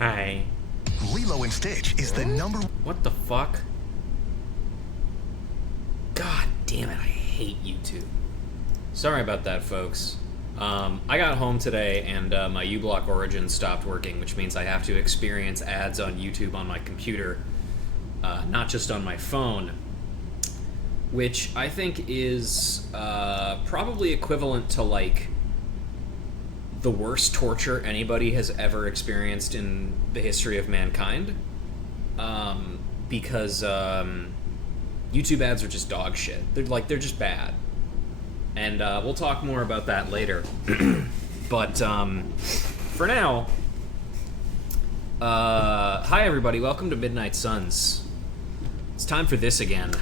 Hi. Lilo and Stitch is the number... What the fuck? God damn it, I hate YouTube. Sorry about that, folks. I got home today and my uBlock Origin stopped working, which means I have to experience ads on YouTube on my computer, not just on my phone, which I think is probably equivalent to, like, the worst torture anybody has ever experienced in the history of mankind, because YouTube ads are just dog shit. They're just bad. And we'll talk more about that later. But for now, hi everybody, welcome to Midnight Suns. It's time for this again.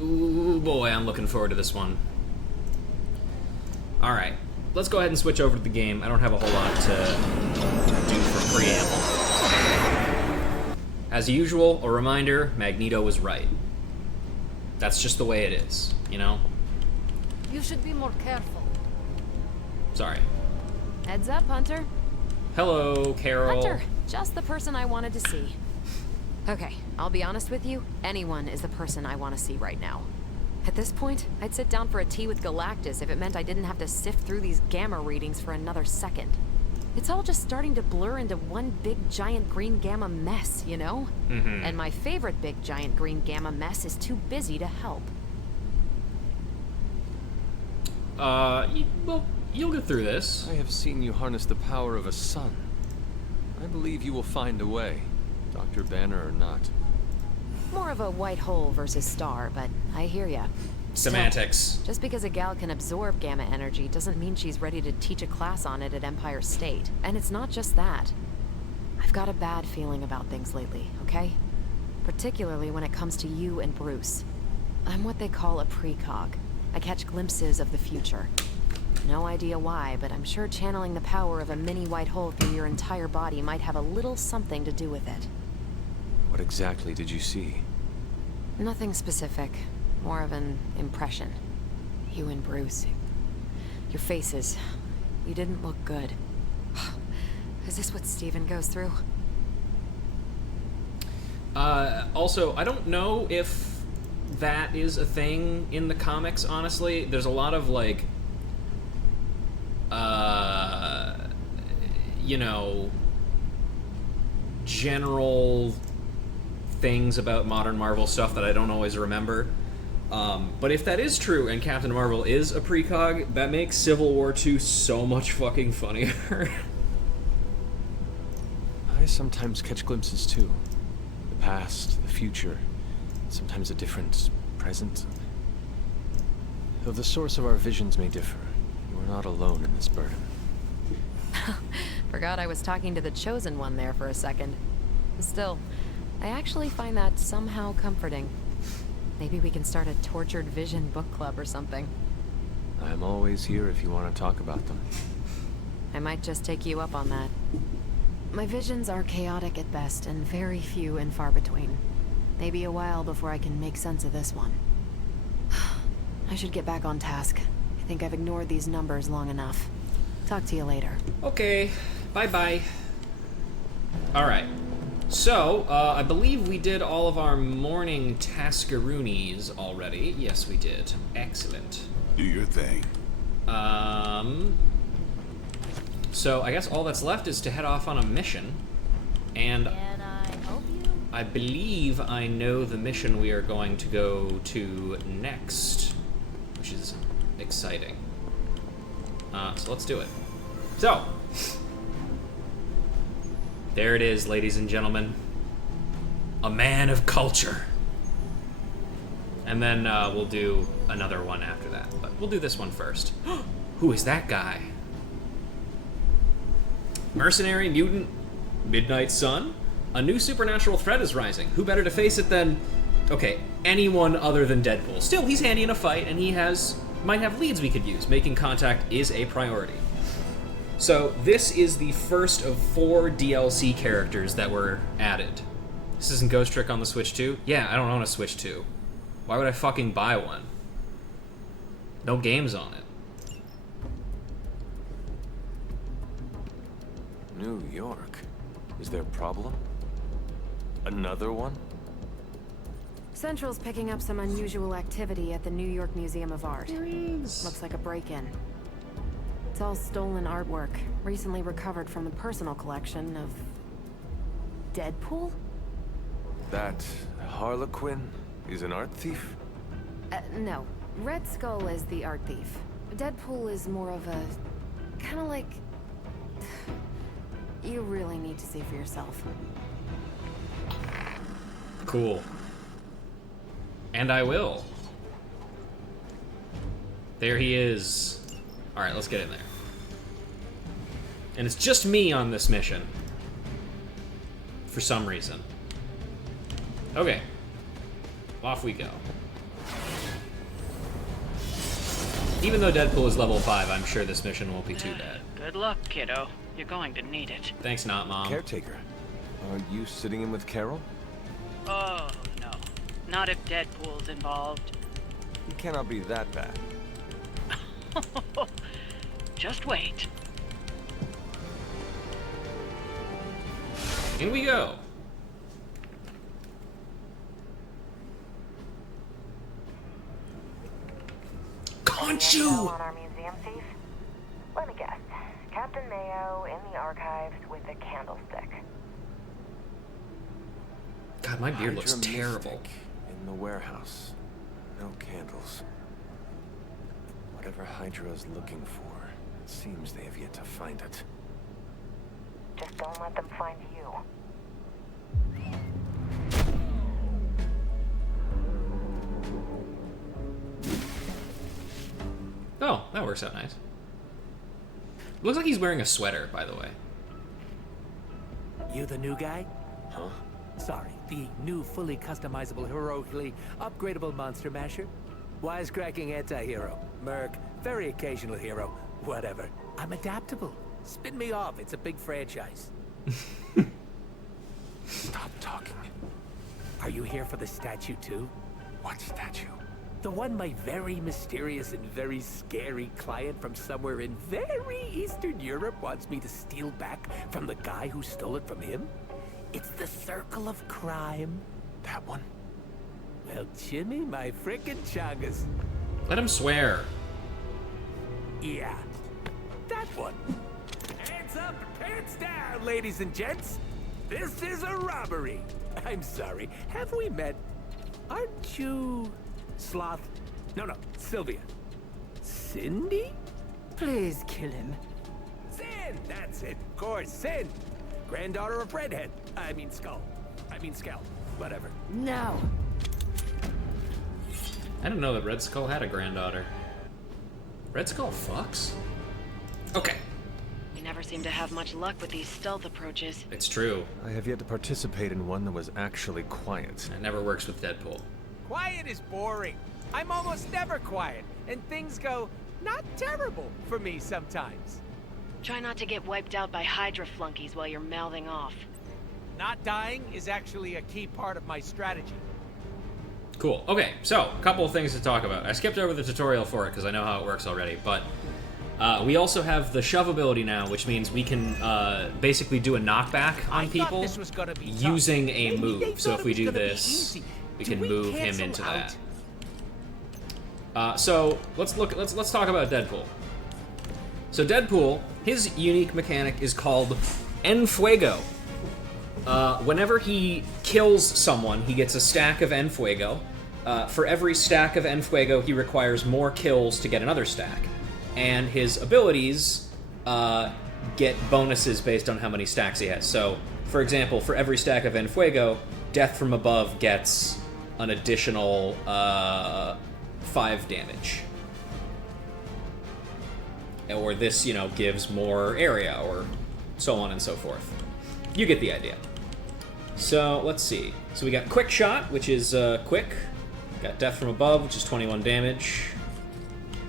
Ooh boy, I'm looking forward to this one. Alright, let's go ahead and switch over to the game. I don't have a whole lot to do for preamble. As usual, a reminder, Magneto was right. That's just the way it is, you know? You should be more careful. Sorry. Heads up, Hunter. Hello, Carol. Hunter, just the person I wanted to see. Okay, I'll be honest with you. Anyone is the person I want to see right now. At this point, I'd sit down for a tea with Galactus if it meant I didn't have to sift through these gamma readings for another second. It's all just starting to blur into one big giant green gamma mess, you know? Mm-hmm. And my favorite big giant green gamma mess is too busy to help. Well, you'll get through this. I have seen you harness the power of a sun. I believe you will find a way, Dr. Banner or not. More of a white hole versus star, but I hear ya. Semantics. Still, just because a gal can absorb gamma energy doesn't mean she's ready to teach a class on it at Empire State. And it's not just that. I've got a bad feeling about things lately, okay? Particularly when it comes to you and Bruce. I'm what they call a precog. I catch glimpses of the future. No idea why, but I'm sure channeling the power of a mini white hole through your entire body might have a little something to do with it. What exactly did you see? Nothing specific. More of an impression. You and Bruce. Your faces. You didn't look good. Is this what Steven goes through? Also, I don't know if that is a thing in the comics, honestly. There's a lot of, like, you know, general things about modern Marvel stuff that I don't always remember. But if that is true and Captain Marvel is a precog, that makes Civil War 2 so much fucking funnier. I sometimes catch glimpses too. The past, the future, sometimes a different present. Though the source of our visions may differ, you are not alone in this burden. Forgot I was talking to the Chosen One there for a second. Still, I actually find that somehow comforting. Maybe we can start a Tortured Vision book club or something. I am always here if you want to talk about them. I might just take you up on that. My visions are chaotic at best and very few and far between. Maybe a while before I can make sense of this one. I should get back on task. I think I've ignored these numbers long enough. Talk to you later. Okay, bye-bye. Alright. So, I believe we did all of our morning taskeroonies already. Yes, we did. Excellent. Do your thing. So I guess all that's left is to head off on a mission. And Can I help you? I believe I know the mission we are going to go to next, which is exciting. So let's do it. So, there it is, ladies and gentlemen. A man of culture. And then we'll do another one after that. But we'll do this one first. Who is that guy? Mercenary, mutant, Midnight Sun? A new supernatural threat is rising. Who better to face it than... Okay, anyone other than Deadpool. Still, he's handy in a fight, and he might have leads we could use. Making contact is a priority. So, this is the first of 4 DLC characters that were added. This isn't Ghost Trick on the Switch 2? Yeah, I don't own a Switch 2. Why would I fucking buy one? No games on it. New York. Is there a problem? Another one? Central's picking up some unusual activity at the New York Museum of Art. Looks like a break-in. It's all stolen artwork, recently recovered from the personal collection of... Deadpool? That Harlequin is an art thief? No. Red Skull is the art thief. Deadpool is more of a... kinda like... You really need to see for yourself. Cool. And I will. There he is. Alright, let's get in there. And it's just me on this mission. For some reason. Okay. Off we go. Even though Deadpool is level 5, I'm sure this mission won't be too bad. Good luck, kiddo. You're going to need it. Thanks not, Mom. Caretaker. Are you sitting in with Carol? Oh, no. Not if Deadpool's involved. He cannot be that bad. Just wait. In we go. Conchu! On our museum thief? Let me guess. Captain Mayo in the archives with a candlestick. God, my beard looks Hydra terrible. mystic in the warehouse. No candles. Whatever Hydra is looking for, it seems they have yet to find it. Just don't let them find you. Oh, that works out nice. Looks like he's wearing a sweater, by the way. You the new guy? Huh? Sorry, the new fully customizable, heroically upgradable monster masher? Wisecracking anti-hero. Merc, very occasional hero. Whatever. I'm adaptable. Spin me off, it's a big franchise. Stop talking. Are you here for the statue too? What statue? The one my very mysterious and very scary client from somewhere in very Eastern Europe wants me to steal back from the guy who stole it from him? It's the Circle of Crime. That one? Well, Jimmy, my frickin' chungus. Let him swear. Yeah, that one. Hands up and pants down, ladies and gents. This is a robbery. I'm sorry, have we met? Aren't you... Sloth? No, Sylvia. Cindy? Please kill him. Sin! That's it, of course, Sin. Granddaughter of Redhead. I mean Skull. Whatever. No. I didn't know that Red Skull had a granddaughter. Red Skull fucks? Okay. You never seem to have much luck with these stealth approaches. It's true. I have yet to participate in one that was actually quiet. It never works with Deadpool. Quiet is boring. I'm almost never quiet, and things go not terrible for me sometimes. Try not to get wiped out by Hydra flunkies while you're mouthing off. Not dying is actually a key part of my strategy. Cool. Okay, so, a couple of things to talk about. I skipped over the tutorial for it because I know how it works already, but we also have the shove ability now, which means we can basically do a knockback on people this was gonna be tough. using a Maybe they move. So thought if it we was do gonna be this, easy. we Do can we move him cancel into out? that. So let's talk about Deadpool. So Deadpool, his unique mechanic is called En Fuego. Whenever he kills someone, he gets a stack of En Fuego. For every stack of En Fuego, he requires more kills to get another stack. And his abilities get bonuses based on how many stacks he has. So, for example, for every stack of En Fuego, Death from Above gets an additional 5 damage. Or this, gives more area, or so on and so forth. You get the idea. So, let's see. So we got Quick Shot, which is quick. Got Death from Above, which is 21 damage.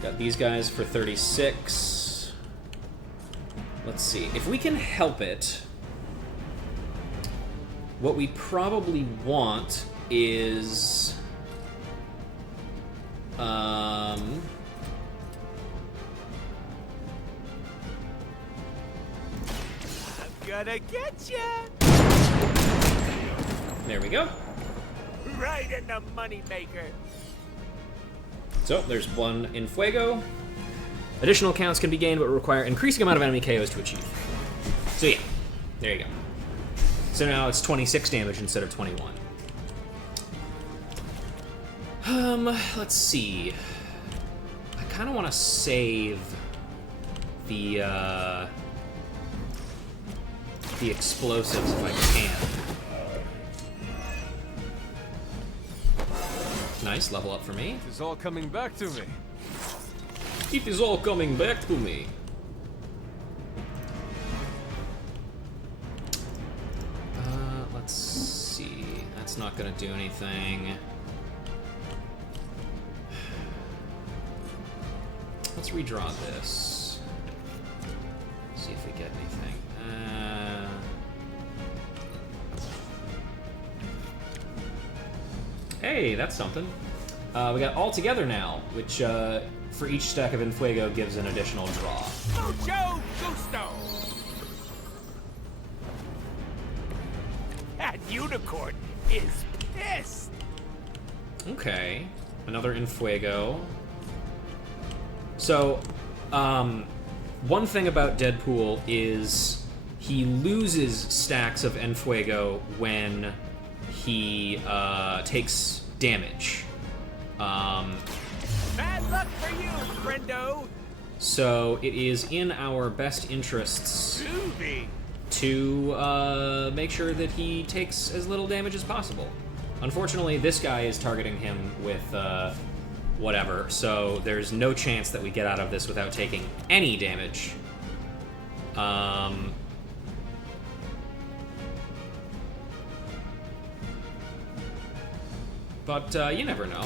Got these guys for 36. Let's see. If we can help it, what we probably want is... I've Gonna get ya! There we go. Right in the moneymaker. So, there's one in Fuego. Additional counts can be gained, but require increasing amount of enemy KOs to achieve. So yeah, there you go. So now it's 26 damage instead of 21. Let's see. I kind of want to save the explosives if I can. Nice, level up for me. It's all coming back to me. It is all coming back to me. Let's see. That's not gonna do anything. Let's redraw this. See if we get anything. Hey, that's something. We got All Together now, which for each stack of Infuego gives an additional draw. Mucho gusto! That unicorn is pissed! Okay, another Infuego. So, one thing about Deadpool is he loses stacks of Enfuego when he takes damage. Bad luck for you, friendo! So it is in our best interests Groovy! to make sure that he takes as little damage as possible. Unfortunately, this guy is targeting him with whatever, so there's no chance that we get out of this without taking any damage. But you never know.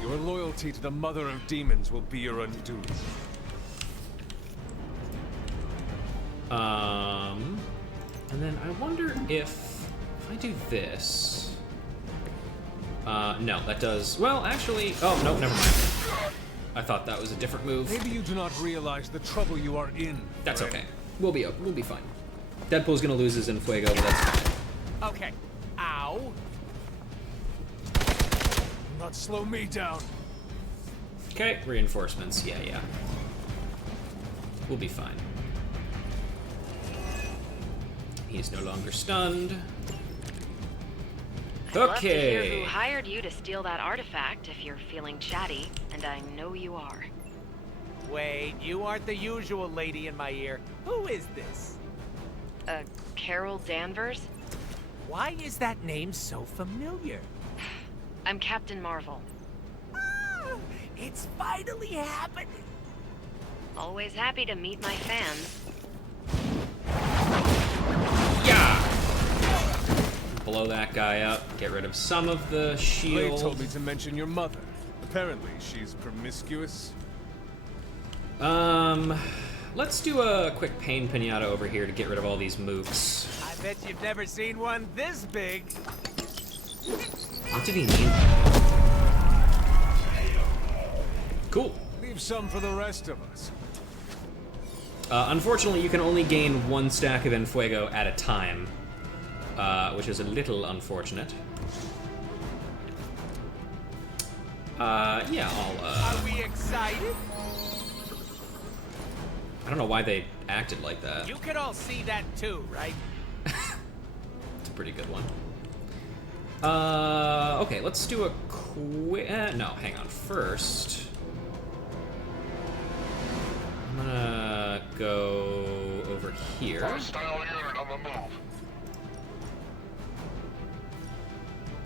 Your loyalty to the Mother of Demons will be your undoing. And then I wonder if I do this. No, that does. Well, actually. Oh, no, never mind. I thought that was a different move. Maybe you do not realize the trouble you are in. That's friend. okay. We'll be fine. Deadpool's gonna lose his Infuego, but that's fine. Okay. Ow. Not slow me down. Okay, reinforcements. Yeah. We'll be fine. He's no longer stunned. I'd love to hear Okay. who hired you to steal that artifact if you're feeling chatty, and I know you are. Wait, you aren't the usual lady in my ear. Who is this? Carol Danvers? Why is that name so familiar? I'm Captain Marvel. Ah, it's finally happening. Always happy to meet my fans. Yeah. Blow that guy up. Get rid of some of the Blade shield. told me to mention your mother. Apparently, she's promiscuous. Let's do a quick pain pinata over here to get rid of all these mooks. I bet you've never seen one this big. What did he mean? Cool. Leave some for the rest of us. Unfortunately, you can only gain one stack of Enfuego at a time, which is a little unfortunate. Yeah, I'll, Are we excited? I don't know why they acted like that. You can all see that too, right? It's a pretty good one. Okay, let's do a quick... no, hang on. First, I'm gonna go over here.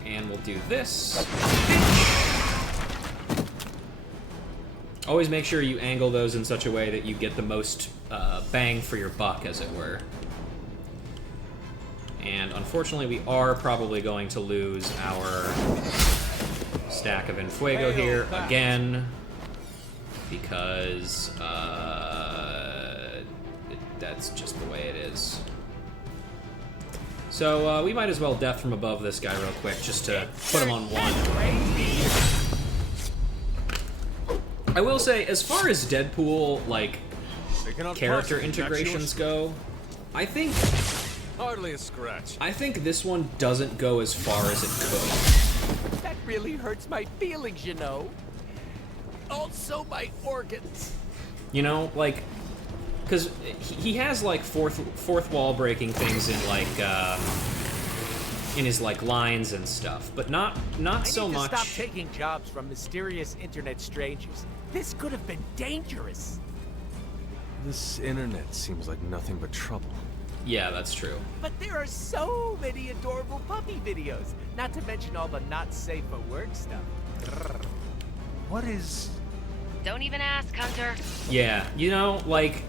And we'll do this. Always make sure you angle those in such a way that you get the most bang for your buck, as it were. And unfortunately, we are probably going to lose our stack of Enfuego here again, because that's just the way it is. So we might as well death from above this guy real quick, just to put him on one. I will say, as far as Deadpool, like, character integrations go, I think Hardly a scratch. I think this one doesn't go as far as it could. That really hurts my feelings, you know. Also my organs. You know, like, because he has like fourth wall breaking things in like in his like lines and stuff, but not so much. I need to stop taking jobs from mysterious internet strangers. This could have been dangerous. This internet seems like nothing but trouble. Yeah, that's true. But there are so many adorable puppy videos, not to mention all the not safe for work stuff. What is... Don't even ask, Hunter. Yeah, you know, like,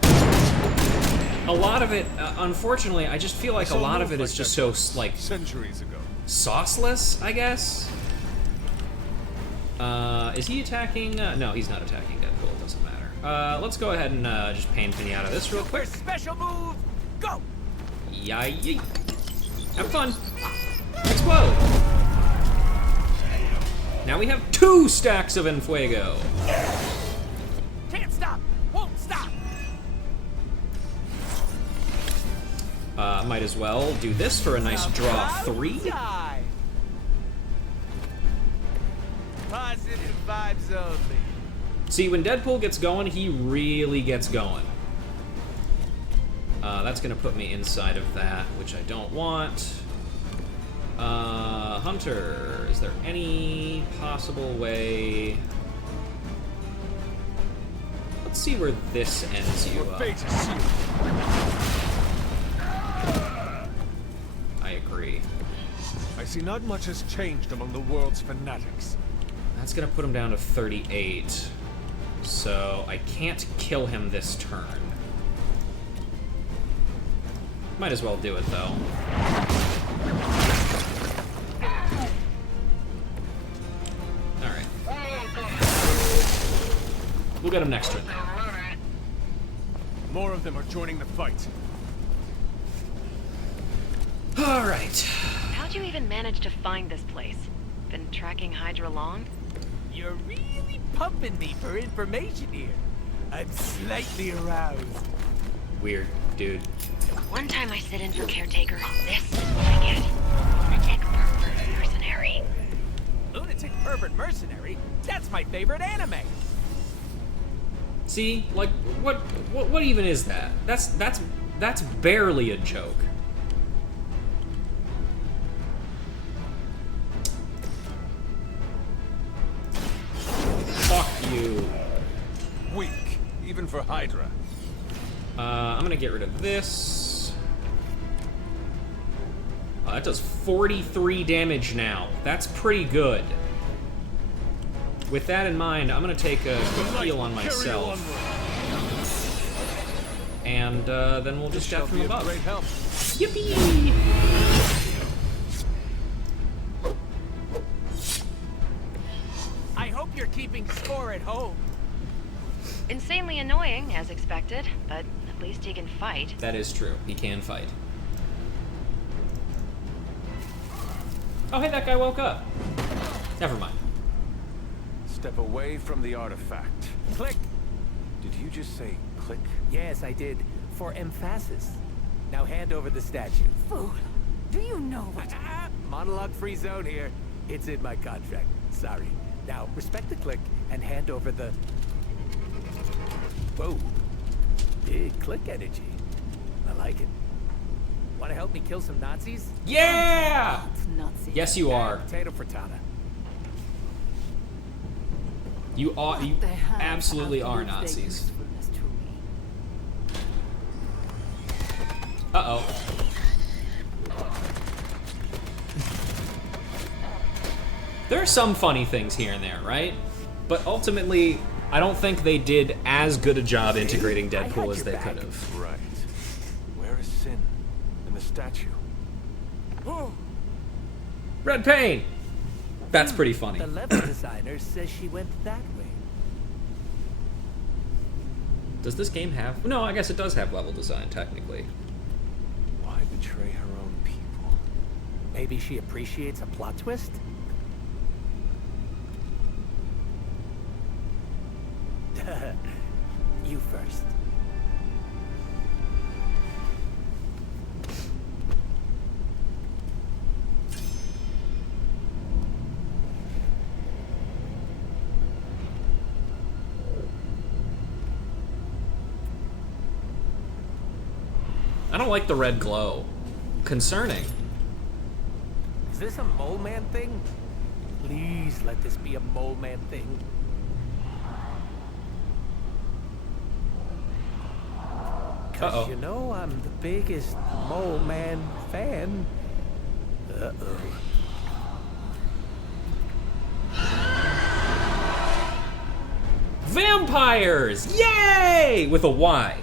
a lot of it, unfortunately, I just feel like a lot of it is just so, like, centuries ago. Sauceless, I guess? Is he attacking? No, he's not attacking Deadpool, it doesn't matter. Let's go ahead and just pain Pinata this real quick. Special move, go! Yay! Have fun! Explode! Now we have 2 stacks of Enfuego! Can't stop! Won't stop! Might as well do this for a nice draw 3. Positive vibes only. See, when Deadpool gets going, he really gets going. That's gonna put me inside of that, which I don't want. Hunter, is there any possible way... Let's see where this ends you up. I agree. I see not much has changed among the world's fanatics. That's gonna put him down to 38. So I can't kill him this turn. Might as well do it, though. Alright. We'll get him next turn, More of them are joining the fight. Alright. How'd you even manage to find this place? Been tracking Hydra long? You're really pumping me for information here. I'm slightly aroused. Weird, dude. One time I sit in for caretaker. This is what I get. Lunatic pervert mercenary. Lunatic pervert mercenary? That's my favorite anime. See, like, what even is that? That's barely a joke. Fuck you. Weak, even for Hydra. I'm gonna get rid of this. That does 43 damage now. That's pretty good. With that in mind, I'm gonna take a quick heal on myself. And then we'll just death from above. Yippee! I hope you're keeping score at home. Insanely annoying, as expected, but at least he can fight. That is true. He can fight. Oh, hey, that guy woke up. Never mind. Step away from the artifact. Click. Did you just say click? Yes, I did. For emphasis. Now hand over the statue. Fool. Do you know what... Monologue-free zone here. It's in my contract. Sorry. Now, respect the click and hand over the... Whoa. Big click energy. I like it. Want to help me kill some Nazis? Yeah! Nazi. Yes, you are. Potato frittata. You are. You They have absolutely are outlived their Nazis. usefulness to me. Uh-oh. There are some funny things here and there, right? But ultimately, I don't think they did as good a job integrating Deadpool as they could have. Right. Where is Sin? And the statue? Red Pain! That's pretty funny. The level designer says she went that way. Does this game have... No, I guess it does have level design, technically. Why betray her own people? Maybe she appreciates a plot twist? You first. I don't like the red glow. Concerning. Is this a mole man thing? Please let this be a mole man thing. Cause you know I'm the biggest mole man fan. Uh-oh. Vampires! Yay! With a Y.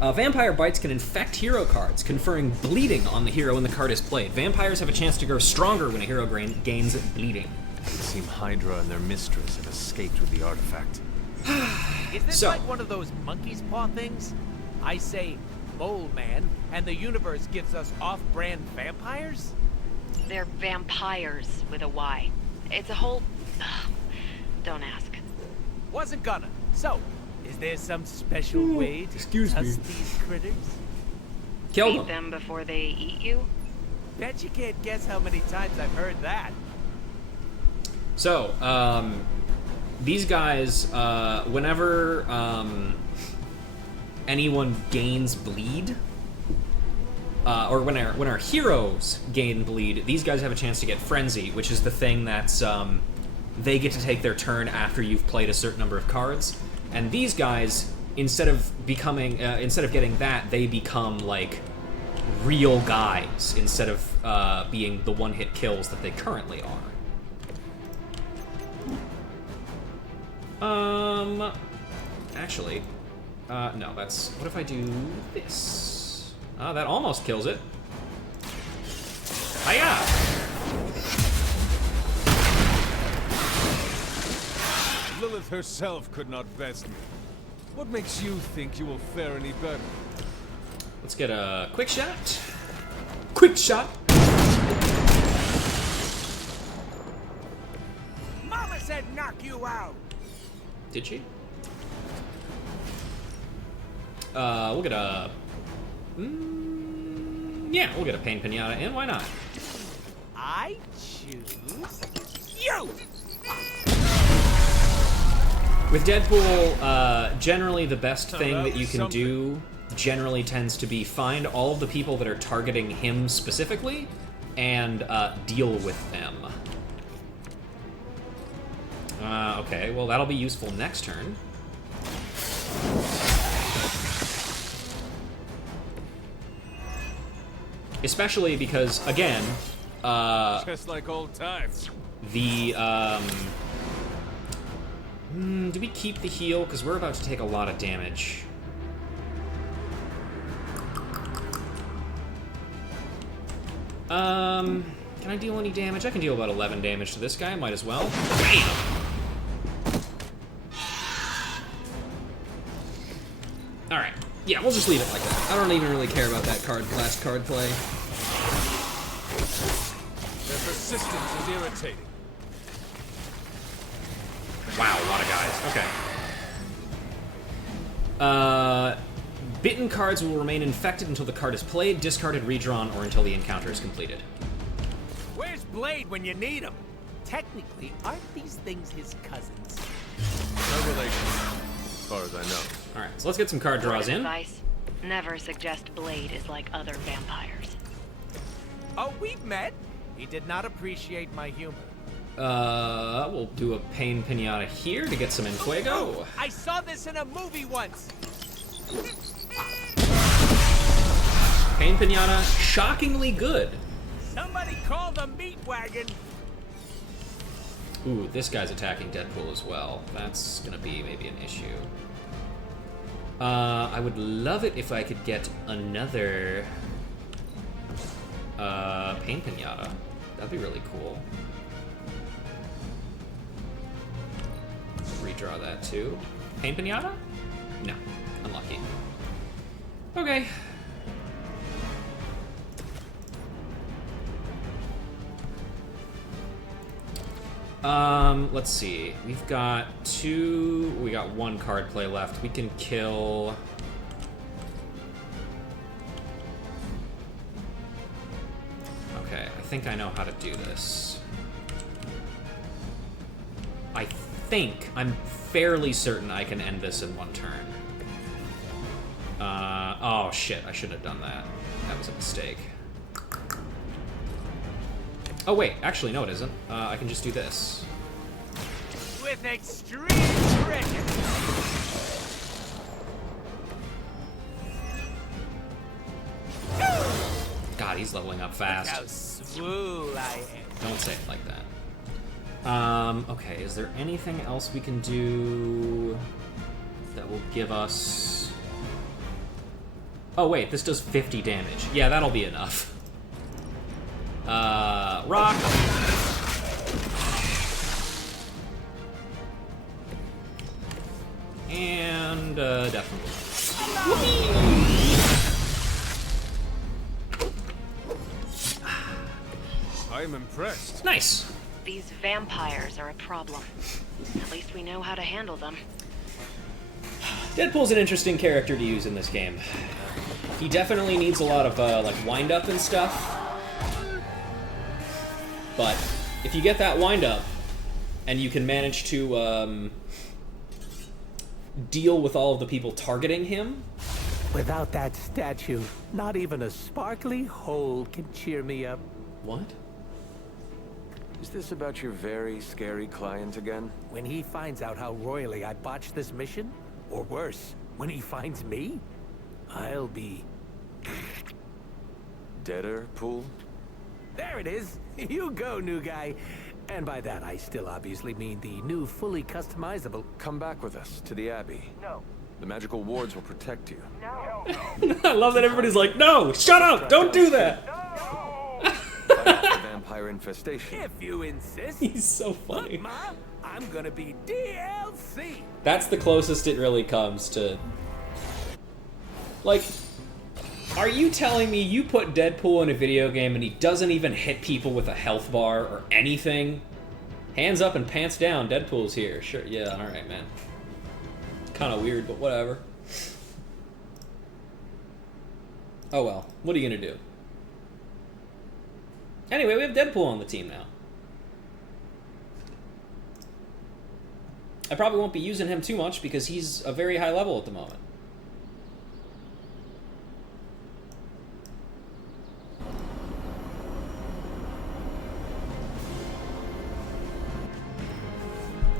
Vampire bites can infect hero cards, conferring bleeding on the hero when the card is played. Vampires have a chance to grow stronger when a hero gains bleeding. It would seem Hydra and their mistress have escaped with the artifact. Is this like one of those monkey's paw things? I say mole man, and the universe gives us off-brand vampires? They're vampires with a Y. It's a whole... Don't ask. Wasn't gonna. So, is there some special way to test these critters? Kill them before they eat you? Bet you can't guess how many times I've heard that. So, these guys, whenever anyone gains bleed, or when our heroes gain bleed, these guys have a chance to get frenzy, which is the thing that's they get to take their turn after you've played a certain number of cards. And these guys, instead of getting that, they become like real guys instead of being the one-hit kills that they currently are. Actually, no, that's... What if I do this? That almost kills it. Hiya! Lilith herself could not best me. What makes you think you will fare any better? Let's get a quick shot. Quick shot! Mama said knock you out! Did she? We'll get a... yeah, we'll get a Pain Pinata in. Why not? I choose... you! With Deadpool, generally the best thing that you can do generally tends to be find all of the people that are targeting him specifically and deal with them. Okay, well that'll be useful next turn. Especially because, again, just like old times. The, do we keep the heal? Because we're about to take a lot of damage. Can I deal any damage? I can deal about 11 damage to this guy. Might as well. Bam! Alright. Yeah, we'll just leave it like that. I don't even really care about that last card play. Their persistence is irritating. Wow, a lot of guys. Okay. Bitten cards will remain infected until the card is played, discarded, redrawn, or until the encounter is completed. Where's Blade when you need him? Technically, aren't these things his cousins? No relation, as far as I know. Alright, so let's get some card draws in. Advice: never suggest Blade is like other vampires. Oh, we've met. He did not appreciate my humor. We'll do a Pain Pinata here to get some Enfuego. Oh, I saw this in a movie once. Pain Pinata, shockingly good. Somebody call the meat wagon. Ooh, this guy's attacking Deadpool as well. That's gonna be maybe an issue. I would love it if I could get another Pain Pinata. That'd be really cool. Redraw that too. Pain Pinata? No. Unlucky. Okay. Let's see. We got one card play left. We can kill... Okay, I think I know how to do this. I'm fairly certain I can end this in one turn. Oh shit, I shouldn't have done that. That was a mistake. Oh wait, actually no it isn't. I can just do this. With extreme pressure. God, he's leveling up fast. How swool I am. Don't say it like that. Okay, is there anything else we can do that will give us... Oh wait, this does 50 damage. Yeah, that'll be enough. Rock. And, definitely. I'm impressed. Nice. These vampires are a problem. At least we know how to handle them. Deadpool's an interesting character to use in this game. He definitely needs a lot of, like, wind-up and stuff. But if you get that wind-up, and you can manage to, deal with all of the people targeting him... Without that statue, not even a sparkly hole can cheer me up. What? Is this about your very scary client again? When he finds out how royally I botched this mission, or worse, when he finds me, I'll be... Deader, Pool? There it is! You go, new guy! And by that, I still obviously mean the new, fully customizable... Come back with us, to the Abbey. No. The magical wards will protect you. No. I love that everybody's like, no, shut up, don't do that. Fight off the vampire infestation. If you insist. He's so funny. Look, Mom, I'm gonna be DLC. That's the closest it really comes to... Like, are you telling me you put Deadpool in a video game and he doesn't even hit people with a health bar or anything? Hands up and pants down, Deadpool's here. Sure, yeah, alright, man. Kind of weird, but whatever. Oh well, what are you gonna do? Anyway, we have Deadpool on the team now. I probably won't be using him too much because he's a very high level at the moment.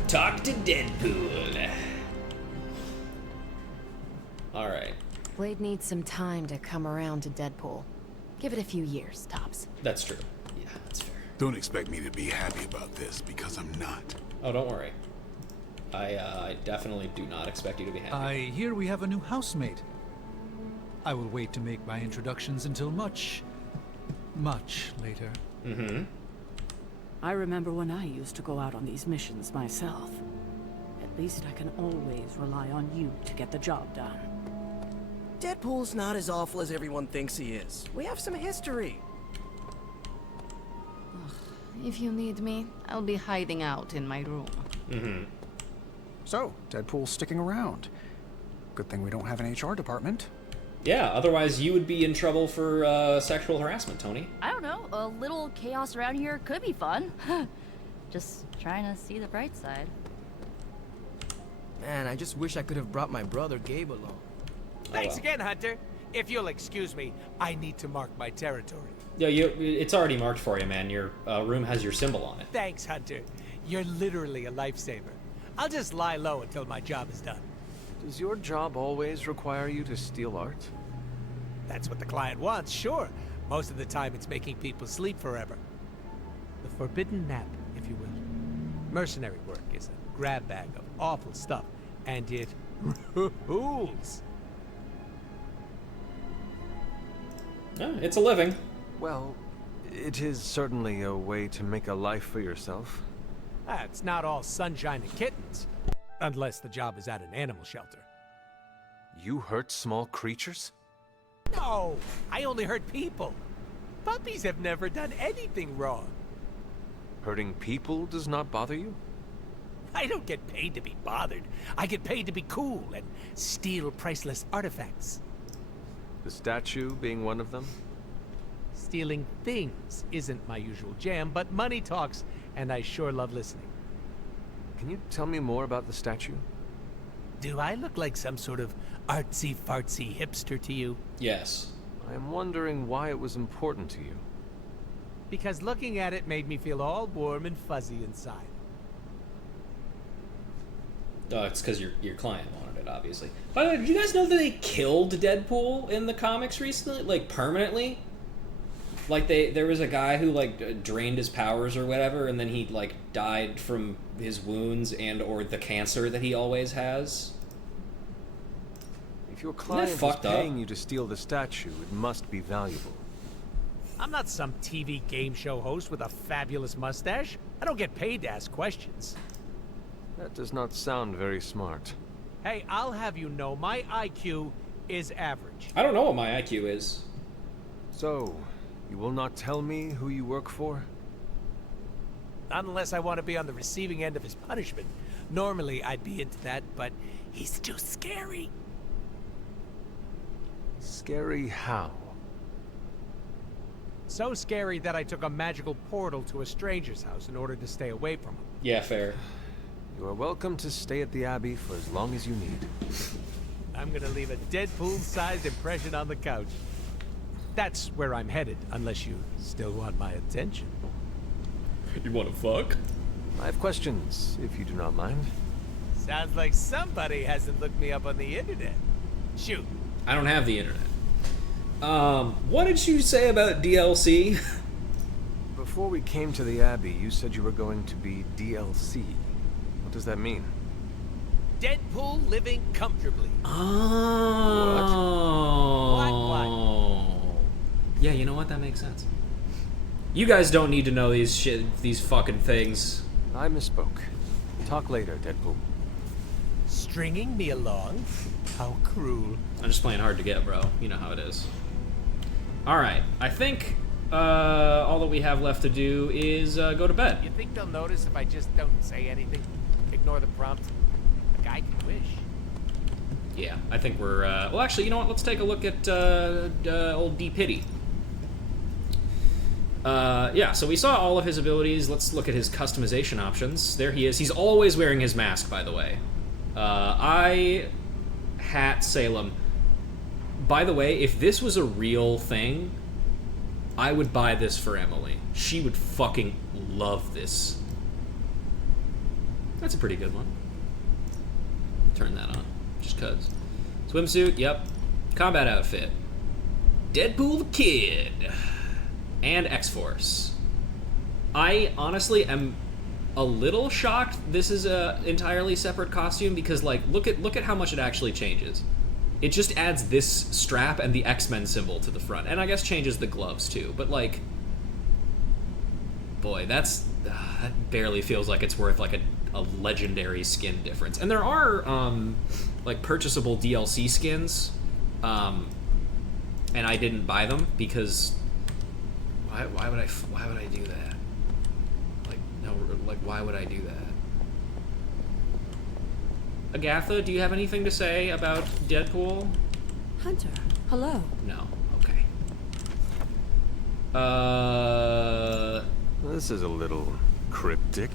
Talk to Deadpool. Alright. Blade needs some time to come around to Deadpool. Give it a few years, tops. That's true. Yeah, that's fair. Don't expect me to be happy about this, because I'm not. Oh, don't worry. I definitely do not expect you to be happy. I hear we have a new housemate. I will wait to make my introductions until much later. Mm-hmm. I remember when I used to go out on these missions myself. At least I can always rely on you to get the job done. Deadpool's not as awful as everyone thinks he is. We have some history. If you need me, I'll be hiding out in my room. Mm-hmm. So, Deadpool's sticking around. Good thing we don't have an HR department. Yeah, otherwise you would be in trouble for sexual harassment, Tony. I don't know, a little chaos around here could be fun. Just trying to see the bright side. Man, I just wish I could have brought my brother Gabe along. Thanks again, Hunter. If you'll excuse me, I need to mark my territory. Yeah, it's already marked for you, man. Your room has your symbol on it. Thanks, Hunter. You're literally a lifesaver. I'll just lie low until my job is done. Does your job always require you to steal art? That's what the client wants, sure. Most of the time it's making people sleep forever. The forbidden nap, if you will. Mercenary work is a grab bag of awful stuff, and it rules. Yeah, it's a living. Well, it is certainly a way to make a life for yourself. It's not all sunshine and kittens. Unless the job is at an animal shelter. You hurt small creatures? No, I only hurt people. Puppies have never done anything wrong. Hurting people does not bother you? I don't get paid to be bothered. I get paid to be cool and steal priceless artifacts. The statue being one of them? Stealing things isn't my usual jam, but money talks, and I sure love listening. Can you tell me more about the statue? Do I look like some sort of artsy-fartsy hipster to you? Yes. I am wondering why it was important to you. Because looking at it made me feel all warm and fuzzy inside. It's because your client wanted it, obviously. By the way, did you guys know that they killed Deadpool in the comics recently? Like, permanently? Like, there was a guy who, like, drained his powers or whatever, and then he, like, died from his wounds and or the cancer that he always has. If your client was paying you to steal the statue, it must be valuable. I'm not some TV game show host with a fabulous mustache. I don't get paid to ask questions. That does not sound very smart. Hey, I'll have you know, my IQ is average. I don't know what my IQ is. So, you will not tell me who you work for? Not unless I want to be on the receiving end of his punishment. Normally, I'd be into that, but he's too scary. Scary how? So scary that I took a magical portal to a stranger's house in order to stay away from him. Yeah, fair. You are welcome to stay at the Abbey for as long as you need. I'm gonna leave a Deadpool-sized impression on the couch. That's where I'm headed, unless you still want my attention. You want to fuck? I have questions, if you do not mind. Sounds like somebody hasn't looked me up on the internet. Shoot. I don't have the internet. What did you say about DLC? Before we came to the Abbey, you said you were going to be DLC. What does that mean? Deadpool living comfortably. Oh. What? Yeah, you know what? That makes sense. You guys don't need to know these fucking things. I misspoke. Talk later, Deadpool. Stringing me along? How cruel. I'm just playing hard to get, bro. You know how it is. Alright, I think all that we have left to do is go to bed. You think they'll notice if I just don't say anything? Ignore the prompt? A guy can wish. Yeah, I think we're... well, actually, you know what? Let's take a look at old D. Pity. Yeah, so we saw all of his abilities. Let's look at his customization options. There he is. He's always wearing his mask, by the way. Hat Salem. By the way, if this was a real thing, I would buy this for Emily. She would fucking love this. That's a pretty good one. Turn that on, just cuz. Swimsuit, yep. Combat outfit. Deadpool the Kid. And X-Force. I honestly am a little shocked this is a entirely separate costume because, like, look at how much it actually changes. It just adds this strap and the X-Men symbol to the front, and I guess changes the gloves too. But, like, boy, that barely feels like it's worth like a legendary skin difference. And there are like purchasable DLC skins, and I didn't buy them because why would I do that? Like, no, like, why would I do that? Agatha, do you have anything to say about Deadpool? Hunter, hello. No. Okay. This is a little cryptic.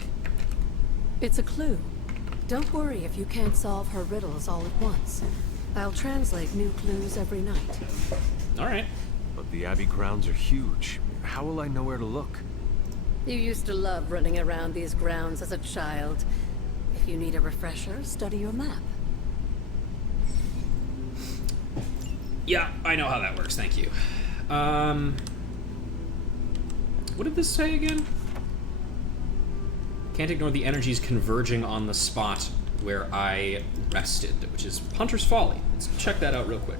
It's a clue. Don't worry if you can't solve her riddles all at once. I'll translate new clues every night. All right. But the Abbey grounds are huge. How will I know where to look? You used to love running around these grounds as a child. If you need a refresher, study your map. Yeah, I know how that works, thank you. What did this say again? Can't ignore the energies converging on the spot where I rested, which is Hunter's Folly. Let's check that out real quick.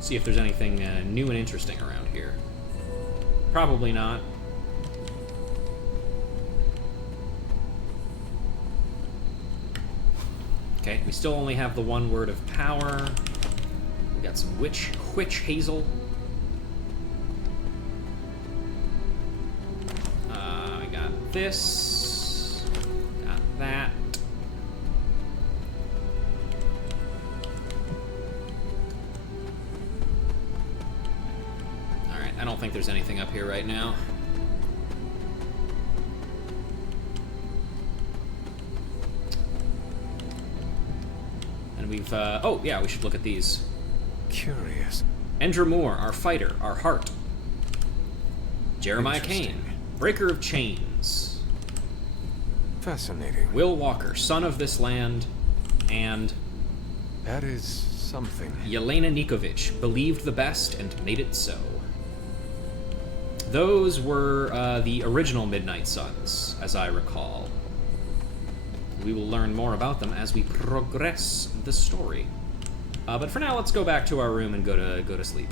See if there's anything new and interesting around here. Probably not. Okay, we still only have the one word of power. We got some witch hazel. We got this. Got that. Alright, I don't think there's anything up here right now. And we've, oh, yeah, we should look at these. Curious. Endra Moore, our fighter, our heart. Jeremiah Kane, breaker of chains. Fascinating. Will Walker, son of this land, and... That is something. Yelena Nikovic, believed the best and made it so. Those were the original Midnight Suns, as I recall. We will learn more about them as we progress the story. But for now, let's go back to our room and go to sleep.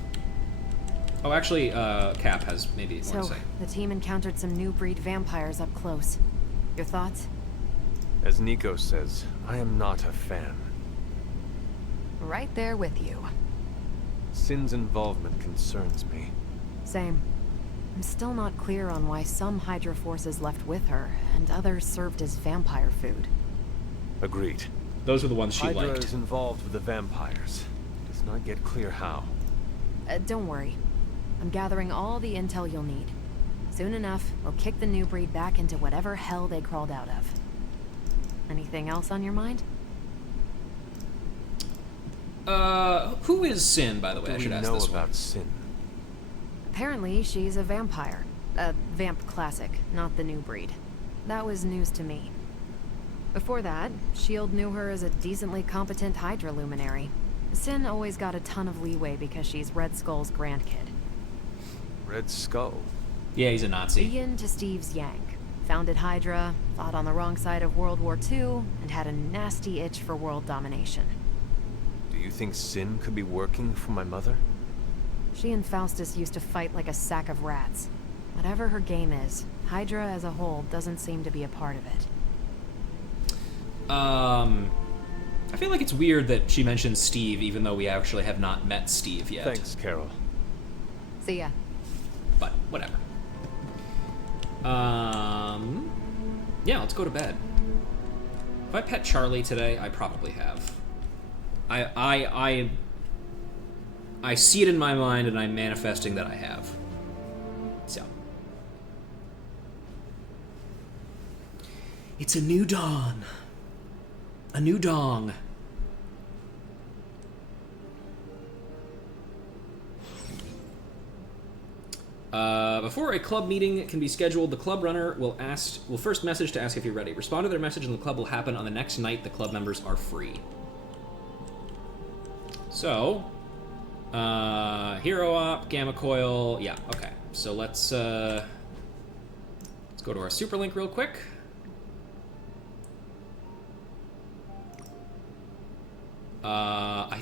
Oh, actually, Cap has maybe more to say. The team encountered some new breed vampires up close. Your thoughts? As Nico says, I am not a fan. Right there with you. Sin's involvement concerns me. Same. I'm still not clear on why some Hydra forces left with her, and others served as vampire food. Agreed. Those were the ones she Hydra liked. is involved with the vampires. It does not get clear how. Don't worry. I'm gathering all the intel you'll need. Soon enough, we'll kick the new breed back into whatever hell they crawled out of. Anything else on your mind? Who is Sin, by the way? I should ask this one. About Sin? Apparently, she's a vampire. A vamp classic, not the new breed. That was news to me. Before that, S.H.I.E.L.D. knew her as a decently competent Hydra luminary. Sin always got a ton of leeway because she's Red Skull's grandkid. Red Skull? Yeah, he's a Nazi. Yin to Steve's Yang. Founded Hydra, fought on the wrong side of World War II, and had a nasty itch for world domination. Do you think Sin could be working for my mother? She and Faustus used to fight like a sack of rats. Whatever her game is, Hydra as a whole doesn't seem to be a part of it. I feel like it's weird that she mentions Steve, even though we actually have not met Steve yet. Thanks, Carol. See ya. But, whatever. Yeah, let's go to bed. If I pet Charlie today, I probably have. I see it in my mind, and I'm manifesting that I have. So. It's a new dawn. A new dong. Before a club meeting can be scheduled, the club runner will first message to ask if you're ready. Respond to their message and the club will happen on the next night the club members are free. So, Hero Op, Gamma Coil, yeah, okay. So let's go to our super link real quick. I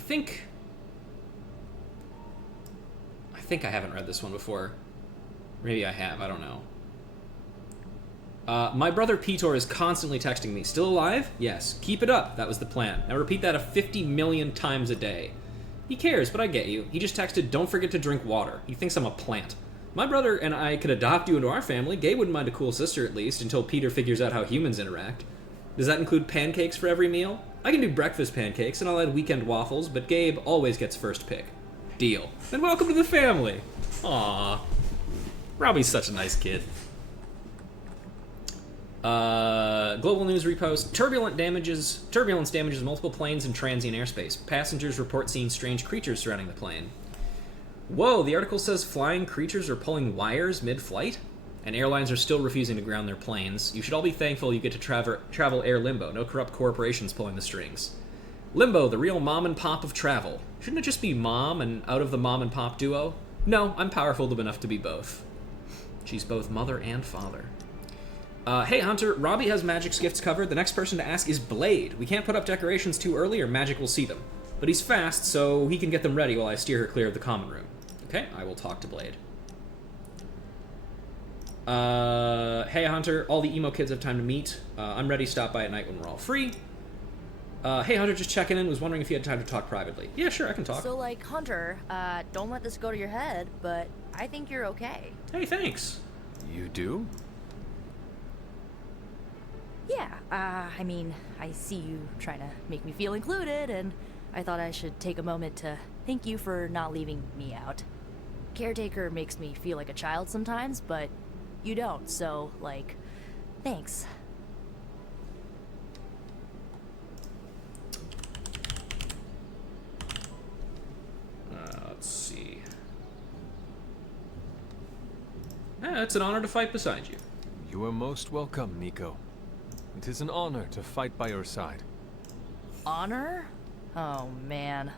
think I haven't read this one before. Maybe I have, I don't know. My brother Petor is constantly texting me. Still alive? Yes. Keep it up. That was the plan. Now repeat that 50 million times a day. He cares, but I get you. He just texted, don't forget to drink water. He thinks I'm a plant. My brother and I could adopt you into our family. Gabe wouldn't mind a cool sister at least, until Peter figures out how humans interact. Does that include pancakes for every meal? I can do breakfast pancakes, and I'll add weekend waffles, but Gabe always gets first pick. Deal. Then welcome to the family. Aww. Robbie's such a nice kid. Global news repost. Turbulence damages multiple planes and transient airspace. Passengers report seeing strange creatures surrounding the plane. Whoa, the article says flying creatures are pulling wires mid-flight? And airlines are still refusing to ground their planes. You should all be thankful you get to travel air limbo. No corrupt corporations pulling the strings. Limbo, the real mom and pop of travel. Shouldn't it just be mom and out of the mom and pop duo? No, I'm powerful enough to be both. She's both mother and father. Hey Hunter, Robbie has Magic's gifts covered. The next person to ask is Blade. We can't put up decorations too early or Magic will see them. But he's fast, so he can get them ready while I steer her clear of the common room. Okay, I will talk to Blade. Hey Hunter, all the emo kids have time to meet. I'm ready, stop by at night when we're all free. Hey Hunter, just checking in, was wondering if you had time to talk privately. Yeah, sure, I can talk. So like, Hunter, don't let this go to your head, but I think you're okay. Hey, thanks. You do? Yeah, I mean, I see you trying to make me feel included, and I thought I should take a moment to thank you for not leaving me out. Caretaker makes me feel like a child sometimes, but you don't, so, like, thanks. it's an honor to fight beside you. You are most welcome, Nico. It is an honor to fight by your side. Honor? Oh, man.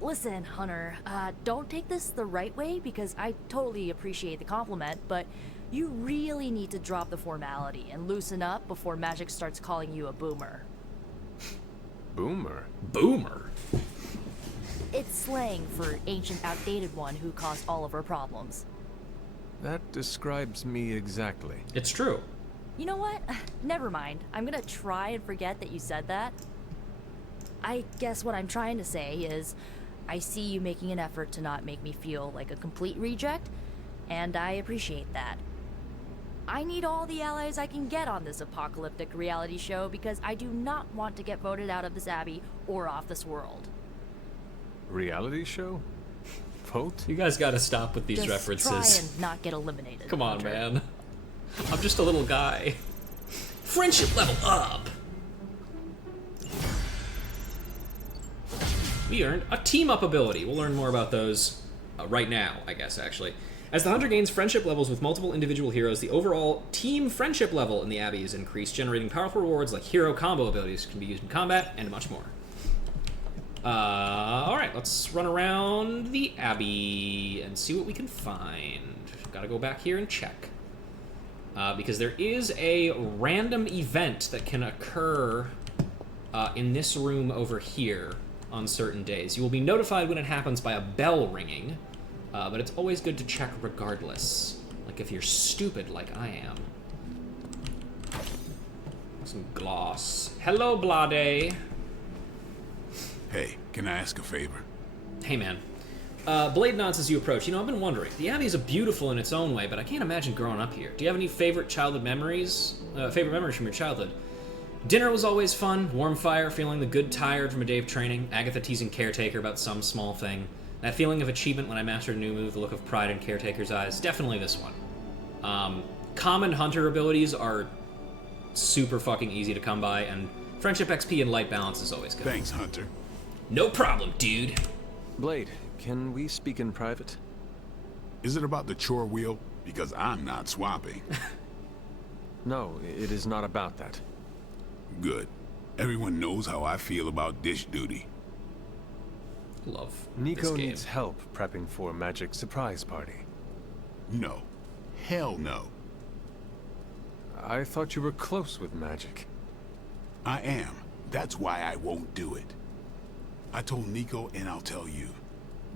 Listen, Hunter, don't take this the right way because I totally appreciate the compliment, but you really need to drop the formality and loosen up before Magic starts calling you a boomer. Boomer? Boomer? It's slang for ancient, outdated one who caused all of our problems. That describes me exactly. It's true. You know what? Never mind. I'm gonna try and forget that you said that. I guess what I'm trying to say is, I see you making an effort to not make me feel like a complete reject, and I appreciate that. I need all the allies I can get on this apocalyptic reality show because I do not want to get voted out of this abbey or off this world. Reality show? Vote? You guys gotta stop with these Just references. try and not get eliminated. Come on, Hunter. man. I'm just a little guy. Friendship level up! We earned a team-up ability. We'll learn more about those right now, I guess, actually. As the hunter gains friendship levels with multiple individual heroes, the overall team friendship level in the Abbey is increased, generating powerful rewards like hero combo abilities that can be used in combat, and much more. Alright, let's run around the Abbey and see what we can find. Gotta go back here and check. Because there is a random event that can occur in this room over here on certain days. You will be notified when it happens by a bell ringing, but it's always good to check regardless. Like if you're stupid like I am. Some gloss. Hello, Blade. Hey, can I ask a favor? Hey, man. Blade nods as you approach. You know, I've been wondering. The Abbey is beautiful in its own way, but I can't imagine growing up here. Do you have any favorite childhood memories? Favorite memories from your childhood? Dinner was always fun. Warm fire, feeling the good tired from a day of training. Agatha teasing Caretaker about some small thing. That feeling of achievement when I mastered a new move, the look of pride in Caretaker's eyes. Definitely this one. Common hunter abilities are super fucking easy to come by, and friendship XP and light balance is always good. Thanks, Hunter. No problem, dude. Blade, can we speak in private? Is it about the chore wheel? Because I'm not swapping. No, it is not about that. Good. Everyone knows how I feel about dish duty. Love Nico this game. needs help prepping for Magic's surprise party. No. Hell no. I thought you were close with Magic. I am. That's why I won't do it. I told Nico, and I'll tell you.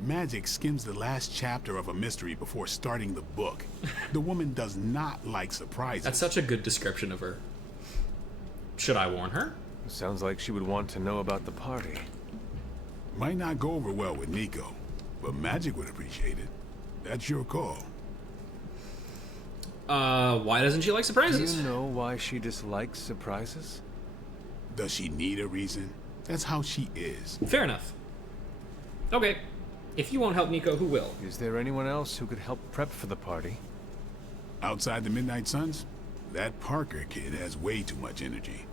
Magic skims the last chapter of a mystery before starting the book. The woman does not like surprises. That's such a good description of her. Should I warn her? Sounds like she would want to know about the party. Might not go over well with Nico, but Magic would appreciate it. That's your call. Why doesn't she like surprises? Do you know why she dislikes surprises? Does she need a reason? That's how she is. Fair enough. Okay. If you won't help Nico, who will? Is there anyone else who could help prep for the party? Outside the Midnight Suns, that Parker kid has way too much energy.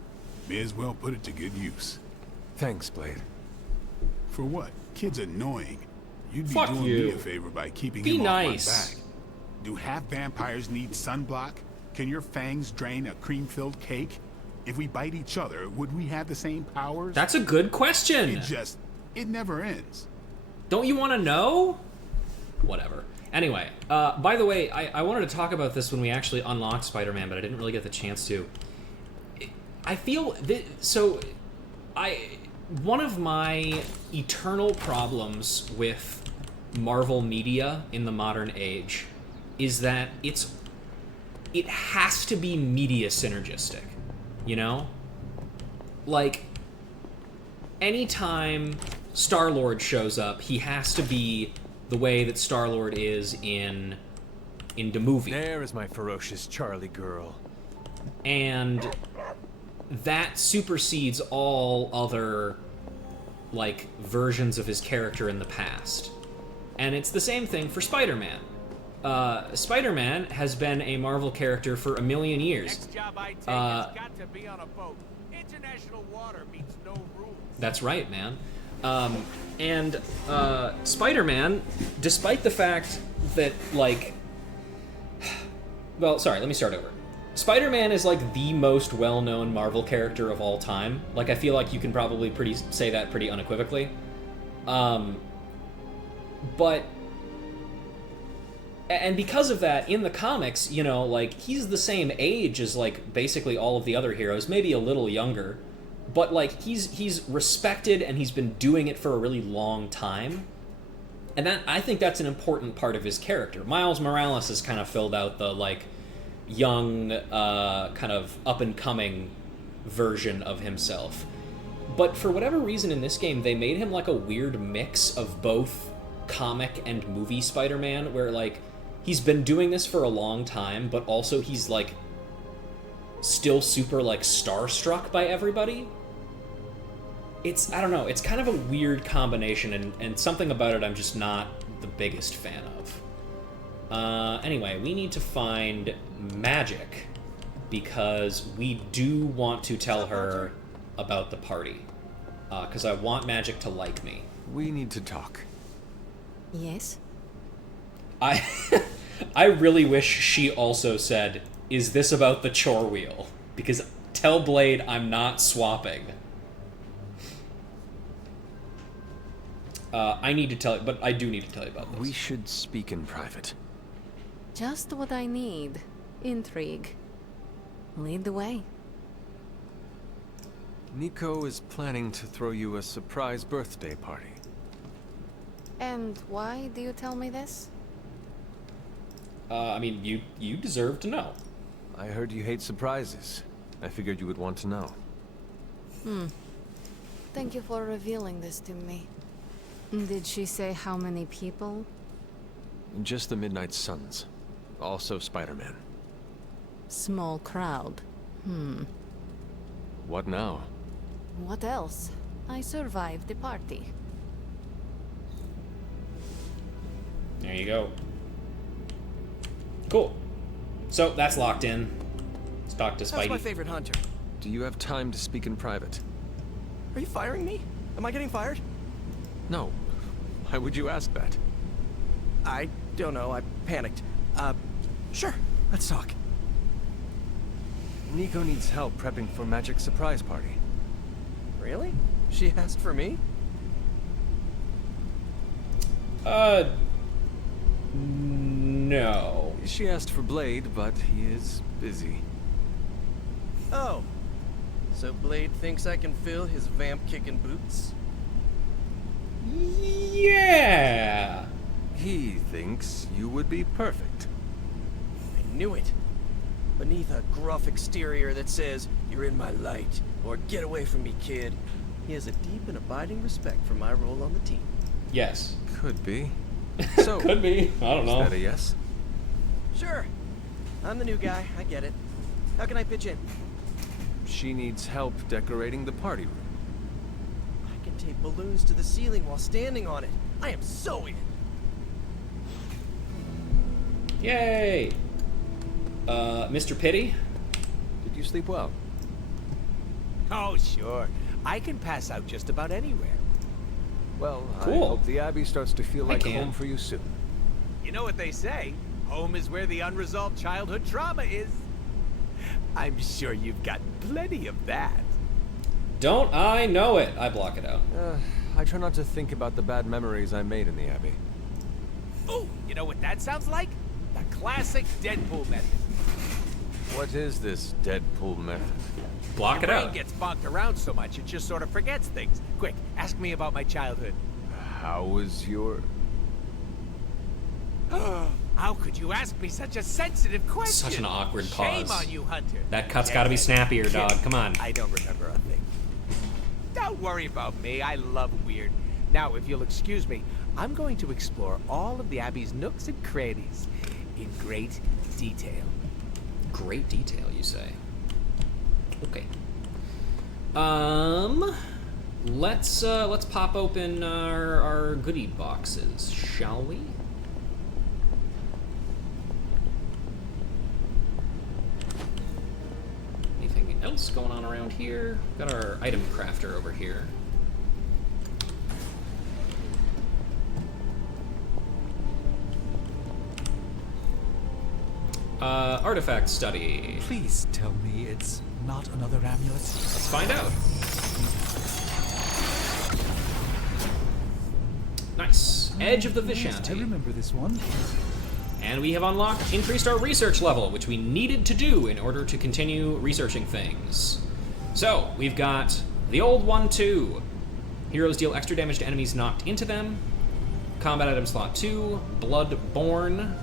May as well put it to good use. Thanks, Blade. For what? Kid's annoying. You'd be Fuck doing you. me a favor by keeping Be him nice. off my back. Do half vampires need sunblock? Can your fangs drain a cream-filled cake? If we bite each other, would we have the same powers? That's a good question. It never ends. Don't you want to know? Whatever. Anyway, by the way, I wanted to talk about this when we actually unlocked Spider-Man, but I didn't really get the chance to. I feel one of my eternal problems with Marvel media in the modern age is that it has to be media synergistic, you know? Like, anytime Star-Lord shows up, he has to be the way that Star-Lord is in the movie. There is my ferocious Charlie girl. And that supersedes all other, like, versions of his character in the past. And it's the same thing for Spider-Man. Spider-Man has been a Marvel character for a million years. Next job I take has got to be on a boat. International water meets no rules. That's right, man. Spider-Man, despite the fact that, like, Well, sorry, let me start over. Spider-Man is like the most well-known Marvel character of all time. Like, I feel like you can probably say that pretty unequivocally. But... And because of that, in the comics, you know, like, he's the same age as, like, basically all of the other heroes, maybe a little younger. But, like, he's respected, and he's been doing it for a really long time. And I think that's an important part of his character. Miles Morales has kind of filled out the, like, young, kind of up-and-coming version of himself. But for whatever reason in this game, they made him, like, a weird mix of both comic and movie Spider-Man, where, like, he's been doing this for a long time, but also he's, like, still super, like, starstruck by everybody. I don't know, it's kind of a weird combination, and something about it I'm just not the biggest fan of. Anyway, we need to find Magic, because we do want to tell her about the party. Because I want Magic to like me. We need to talk. Yes? I really wish she also said, "Is this about the chore wheel?" Because tell Blade I'm not swapping. I need to tell you, but I do need to tell you about this. We should speak in private. Just what I need. Intrigue. Lead the way. Nico is planning to throw you a surprise birthday party. And why do you tell me this? I mean, you deserve to know. I heard you hate surprises. I figured you would want to know. Thank you for revealing this to me. Did she say how many people? Just the Midnight Suns. Also Spider-Man. Small crowd. What now? What else? I survived the party. There you go. Cool. So, that's locked in. Let's talk to Spidey. That's my favorite hunter. Do you have time to speak in private? Are you firing me? Am I getting fired? No. Why would you ask that? I don't know. I panicked. Sure. Let's talk. Nico needs help prepping for Magic's surprise party. Really? She asked for me? No. She asked for Blade, but he is busy. Oh. So Blade thinks I can fill his vamp-kicking boots? Yeah! He thinks you would be perfect. I knew it. Beneath a gruff exterior that says, "You're in my light," or "Get away from me, kid," he has a deep and abiding respect for my role on the team. Yes. Could be. So, could be. I don't know. Is that a yes? Sure. I'm the new guy. I get it. How can I pitch in? She needs help decorating the party room. I can tape balloons to the ceiling while standing on it. I am so in. Yay! Mr. Pity? Did you sleep well? Oh, sure. I can pass out just about anywhere. Well, cool. I hope the Abbey starts to feel like a home for you soon. You know what they say? Home is where the unresolved childhood trauma is. I'm sure you've got plenty of that. Don't I know it? I block it out. I try not to think about the bad memories I made in the Abbey. Oh, you know what that sounds like? The classic Deadpool method. What is this Deadpool method? Block it out. Your brain gets bonked around so much it just sort of forgets things. Quick, ask me about my childhood. How was your... How could you ask me such a sensitive question? Such an awkward pause. Shame on you, Hunter. That cut's gotta be snappier, dog. Come on. I don't remember a thing. Don't worry about me. I love weird. Now, if you'll excuse me, I'm going to explore all of the Abbey's nooks and crannies in great detail. Great detail, you say? Okay. Let's pop open our goodie boxes, shall we? Anything else going on around here? Got our item crafter over here. Artifact study. Please tell me it's not another amulet. Let's find out. Nice. Edge of the Vishanti. I remember this one. And we have increased our research level, which we needed to do in order to continue researching things. So, we've got the old 1-2. Heroes deal extra damage to enemies knocked into them. Combat item slot 2. Bloodborne.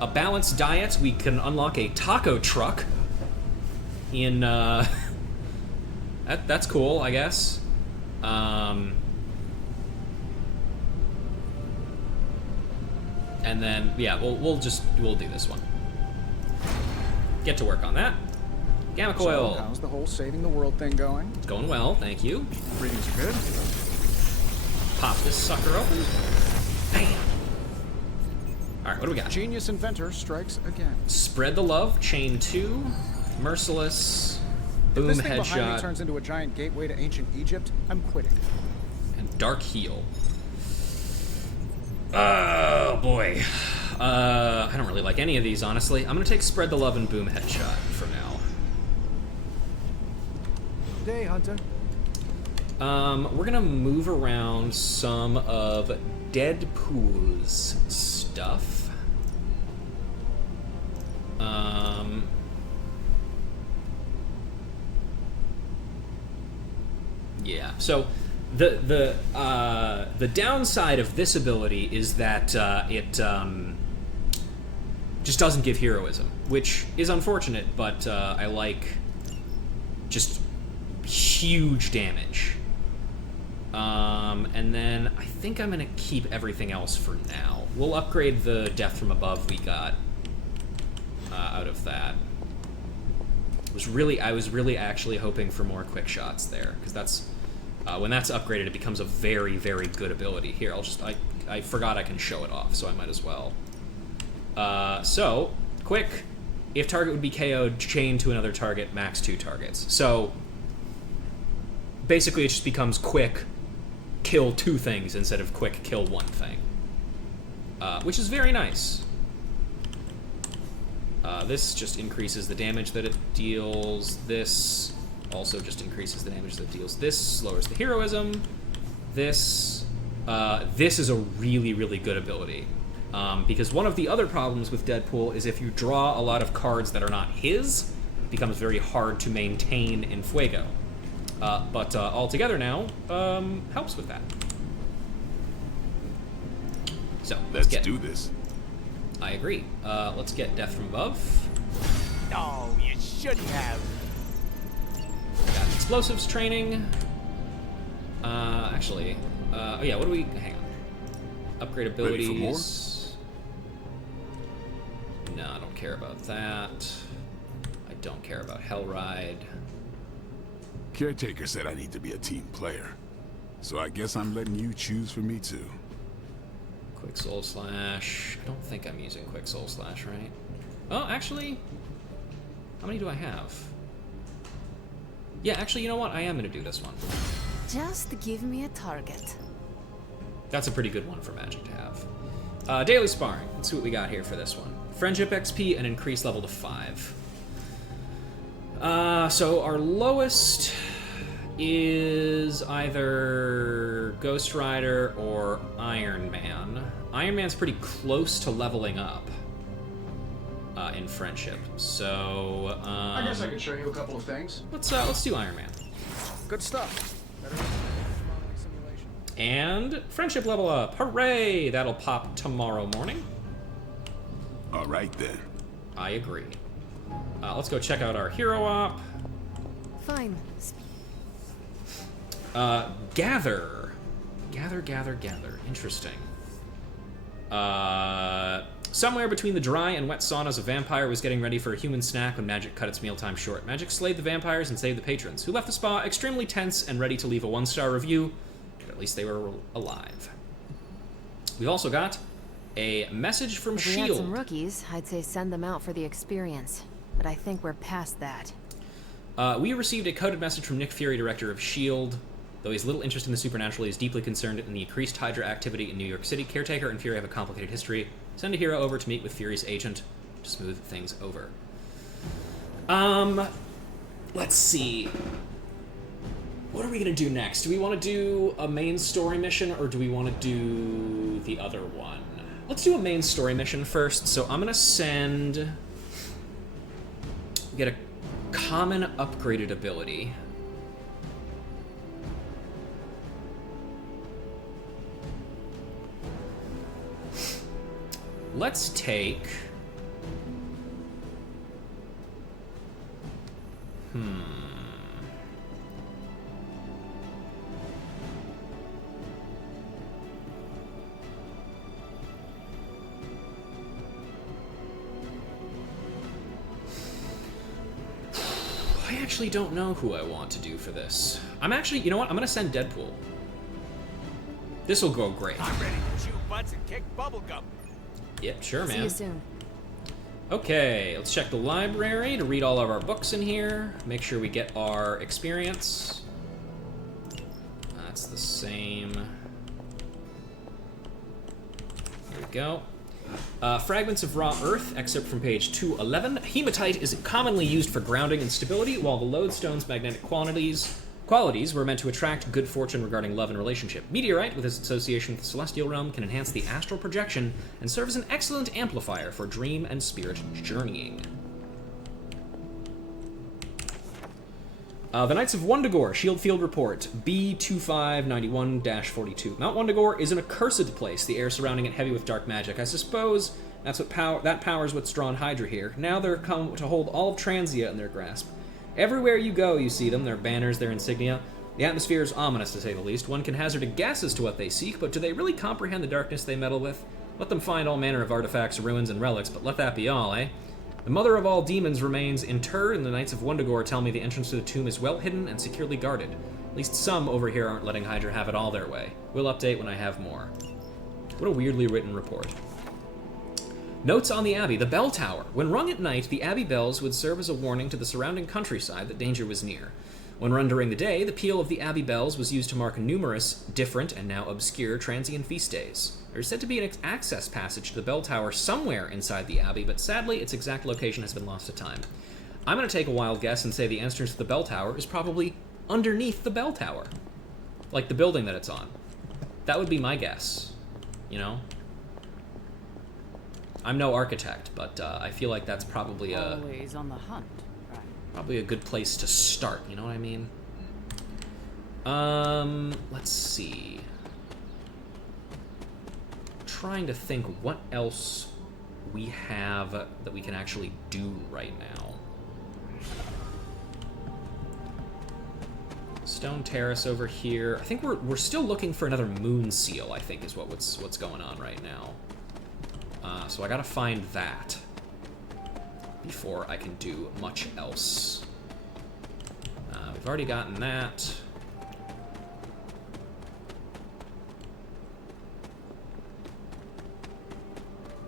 A balanced diet. We can unlock a taco truck. In, that's cool, I guess. And then, yeah, we'll do this one. Get to work on that. Gamma coil. So, how's the whole saving the world thing going? It's going well, thank you. Readings are good. Pop this sucker open. Bam. All right, what do we got? Genius inventor strikes again. Spread the love. Chain 2. Merciless. Boom if this thing behind me headshot. turns into a giant gateway to ancient Egypt, I'm quitting. And dark heal. Oh boy. I don't really like any of these, honestly. I'm gonna take Spread the Love and Boom Headshot for now. Day, Hunter. We're gonna move around some of Deadpool's stuff. Yeah, so the downside of this ability is that it just doesn't give heroism, which is unfortunate, but I like just huge damage. And then I think I'm gonna keep everything else for now. We'll upgrade the Death from Above we got out of that. I was really actually hoping for more quick shots there, because that's when that's upgraded, it becomes a very, very good ability. Here, I forgot I can show it off, so I might as well. So, quick, if target would be KO'd, chain to another target, max 2 targets. So, basically it just becomes quick, kill 2 things instead of quick, kill 1 thing. Which is very nice. This just increases the damage that it deals. This also just increases the damage that it deals. This lowers the heroism. This is a really, really good ability. Because one of the other problems with Deadpool is if you draw a lot of cards that are not his, it becomes very hard to maintain in Fuego. But altogether now, helps with that. So, let's do this. I agree. Let's get Death from Above. No, you shouldn't have. Got explosives training. Actually, oh yeah, what do we, hang on. Upgrade abilities. Ready for more? No, I don't care about that. I don't care about Hellride. Caretaker said I need to be a team player. So I guess I'm letting you choose for me too. Quick Soul Slash. I don't think I'm using Quick Soul Slash, right? Oh, actually, how many do I have? Yeah, actually, you know what? I am going to do this one. Just give me a target. That's a pretty good one for Magic to have. Daily Sparring. Let's see what we got here for this one. Friendship XP and increased level to 5. So our lowest is either Ghost Rider or Iron Man. Iron Man's pretty close to leveling up in Friendship. So I guess I could show you a couple of things. Let's do Iron Man. Good stuff. Better than modeling simulation. And Friendship level up. Hooray! That'll pop tomorrow morning. All right then. I agree. Let's go check out our hero op. Fine. Gather. Gather. Interesting. Somewhere between the dry and wet saunas, a vampire was getting ready for a human snack when Magic cut its mealtime short. Magic slayed the vampires and saved the patrons, who left the spa extremely tense and ready to leave a 1-star review, but at least they were alive. We've also got a message from If we S.H.I.E.L.D. had some rookies, I'd say send them out for the experience. But I think we're past that. We received a coded message from Nick Fury, director of S.H.I.E.L.D. Though he has little interest in the supernatural, he is deeply concerned in the increased Hydra activity in New York City. Caretaker and Fury have a complicated history. Send a hero over to meet with Fury's agent to smooth things over. Let's see. What are we gonna do next? Do we want to do a main story mission, or do we want to do the other one? Let's do a main story mission first. So I'm gonna send... Get a common upgraded ability. Let's take... I actually don't know who I want to do for this. I'm actually, you know what? I'm gonna send Deadpool. This will go great. I'm ready to chew butts and kick bubblegum. Yep, sure, man. See you soon. Okay, let's check the library to read all of our books in here. Make sure we get our experience. That's the same. There we go. Fragments of raw earth, excerpt from page 211. Hematite is commonly used for grounding and stability, while the lodestone's magnetic qualities were meant to attract good fortune regarding love and relationship. Meteorite, with its association with the celestial realm, can enhance the astral projection and serve as an excellent amplifier for dream and spirit journeying. The Knights of Wundagore, Shield Field Report, B2591-42. Mount Wundagore is an accursed place, the air surrounding it heavy with dark magic. I suppose that's what that powers what's drawn Hydra here. Now they're come to hold all of Transia in their grasp. Everywhere you go, you see them, their banners, their insignia. The atmosphere is ominous, to say the least. One can hazard a guess as to what they seek, but do they really comprehend the darkness they meddle with? Let them find all manner of artifacts, ruins, and relics, but let that be all, eh? The mother of all demons remains interred, and the Knights of Wundagore tell me the entrance to the tomb is well hidden and securely guarded. At least some over here aren't letting Hydra have it all their way. We'll update when I have more. What a weirdly written report. Notes on the Abbey. The bell tower. When rung at night, the Abbey bells would serve as a warning to the surrounding countryside that danger was near. When run during the day, the peal of the Abbey bells was used to mark numerous, different, and now obscure transient feast days. There is said to be an access passage to the bell tower somewhere inside the Abbey, but sadly, its exact location has been lost to time. I'm going to take a wild guess and say the entrance to the bell tower is probably underneath the bell tower. Like the building that it's on. That would be my guess. You know? I'm no architect, but I feel like that's probably always on the hunt, right? Probably a good place to start, you know what I mean? Let's see. Trying to think what else we have that we can actually do right now. Stone Terrace over here. I think we're still looking for another moon seal, I think is what's going on right now. So I gotta find that before I can do much else. We've already gotten that.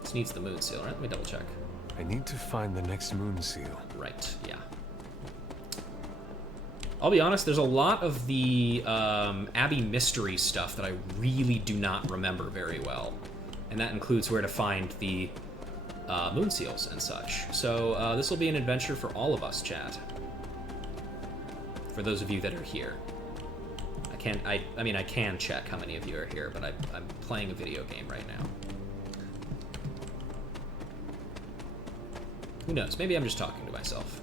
This needs the moon seal, right? Let me double check. I need to find the next moon seal. Right, yeah. I'll be honest, there's a lot of the Abbey mystery stuff that I really do not remember very well. And that includes where to find the moon seals and such. So this will be an adventure for all of us, chat. For those of you that are here. I mean, I can check how many of you are here, but I'm playing a video game right now. Who knows? Maybe I'm just talking to myself.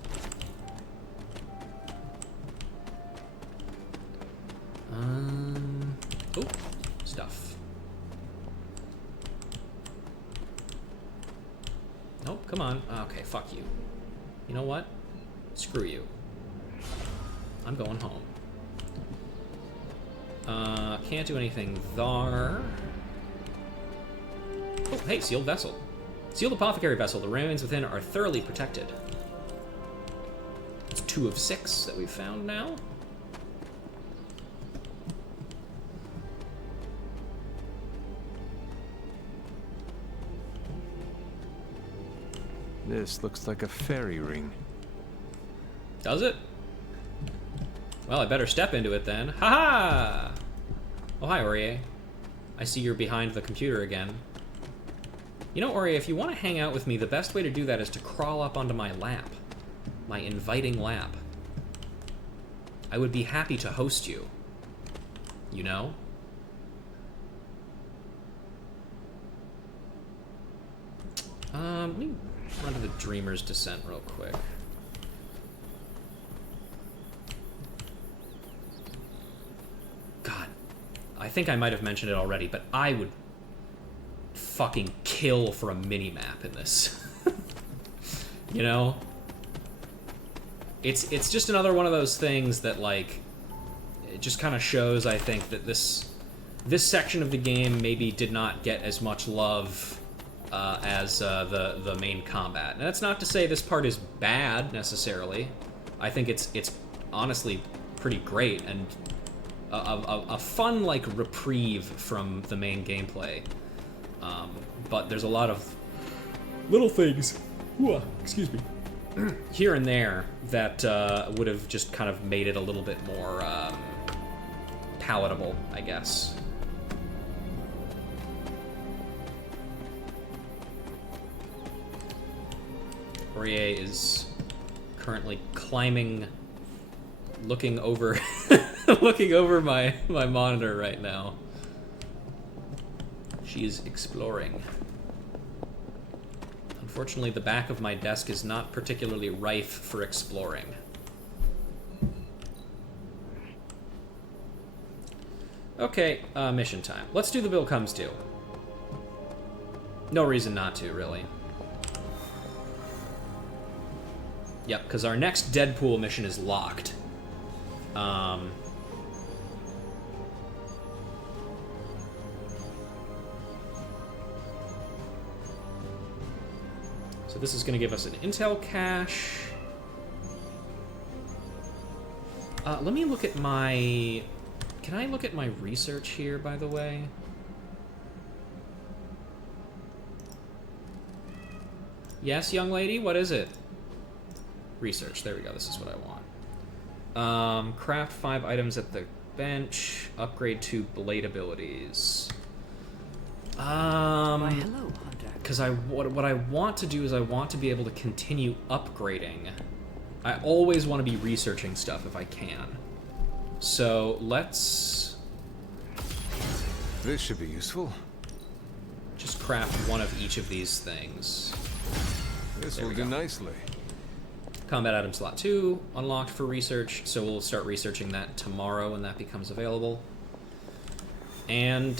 Oh, stuff. Nope, come on. Okay, fuck you. You know what? Screw you. I'm going home. Can't do anything there. Oh, hey, sealed vessel. Sealed apothecary vessel. The remains within are thoroughly protected. It's 2 of 6 that we've found now. This looks like a fairy ring. Does it? Well, I better step into it then. Ha-ha! Oh, hi, Aurier. I see you're behind the computer again. You know, Ori, if you want to hang out with me, the best way to do that is to crawl up onto my lap. My inviting lap. I would be happy to host you. You know? Let me run to the Dreamer's Descent real quick. God, I think I might have mentioned it already, but I would fucking kill for a mini-map in this. You know? It's just another one of those things that, like, it just kind of shows, I think, that this section of the game maybe did not get as much love as the main combat. And that's not to say this part is bad, necessarily. I think it's honestly pretty great, and a fun, like, reprieve from the main gameplay. But there's a lot of little things, excuse me, here and there that would have just kind of made it a little bit more palatable, I guess. Aurier is currently climbing, looking over looking over my monitor right now. She is exploring. Unfortunately, the back of my desk is not particularly rife for exploring. Okay, mission time. Let's do the Bill Comes Due. No reason not to, really. Yep, because our next Deadpool mission is locked. So this is going to give us an intel cache. Let me look at my... Can I look at my research here, by the way? Yes, young lady, what is it? Research, there we go, this is what I want. Craft 5 items at the bench, upgrade 2 blade abilities. Why, hello, Hunter. Because what I want to do is I want to be able to continue upgrading. I always want to be researching stuff if I can. So let's... This should be useful. Just craft one of each of these things. This will do nicely. Combat item slot 2, unlocked for research, so we'll start researching that tomorrow when that becomes available. And,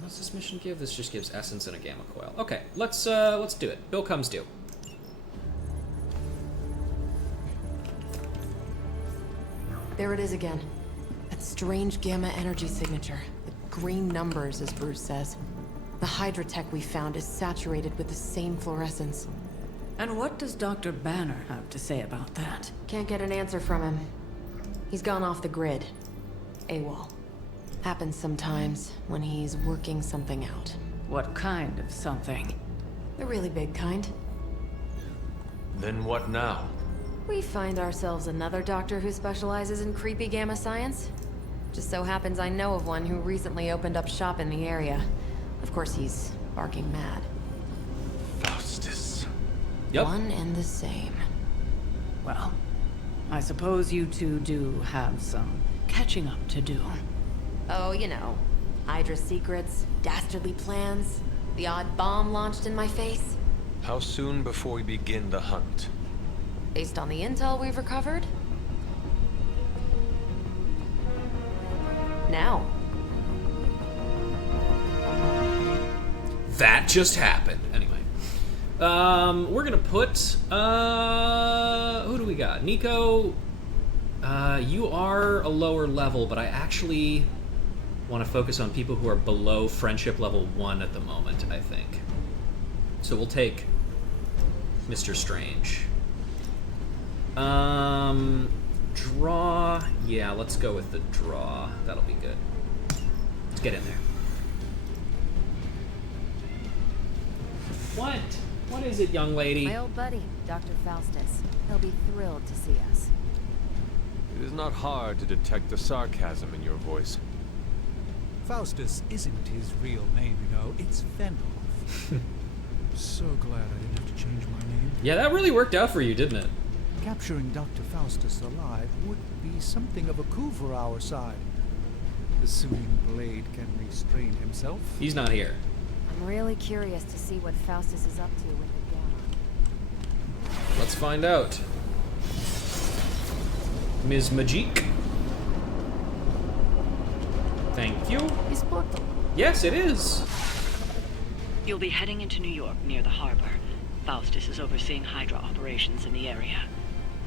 what's this mission give? This just gives essence and a gamma coil. Okay, let's do it. Bill Comes Due. There it is again. That strange gamma energy signature. The green numbers, as Bruce says. The Hydra tech we found is saturated with the same fluorescence. And what does Dr. Banner have to say about that? Can't get an answer from him. He's gone off the grid. AWOL. Happens sometimes when he's working something out. What kind of something? The really big kind. Then what now? We find ourselves another doctor who specializes in creepy gamma science. Just so happens I know of one who recently opened up shop in the area. Of course, he's barking mad. Faustus. Yep. One and the same. Well, I suppose you two do have some catching up to do. Oh, you know. Hydra secrets, dastardly plans, the odd bomb launched in my face. How soon before we begin the hunt? Based on the intel we've recovered? Now. That just happened. Anyway. We're gonna put, who do we got? Nico, you are a lower level, but I actually want to focus on people who are below friendship level 1 at the moment, I think. So we'll take Mr. Strange. Draw. Yeah, let's go with the draw. That'll be good. Let's get in there. What? What is it, young lady? My old buddy, Dr. Faustus. He'll be thrilled to see us. It is not hard to detect the sarcasm in your voice. Faustus isn't his real name, you know. It's Fenhoff. So glad I didn't have to change my name. Yeah, that really worked out for you, didn't it? Capturing Dr. Faustus alive would be something of a coup for our side. Assuming Blade can restrain himself. He's not here. I'm really curious to see what Faustus is up to with the Gamma. Let's find out. Ms. Magique. Thank you. Is portal? Yes, it is. You'll be heading into New York near the harbor. Faustus is overseeing Hydra operations in the area.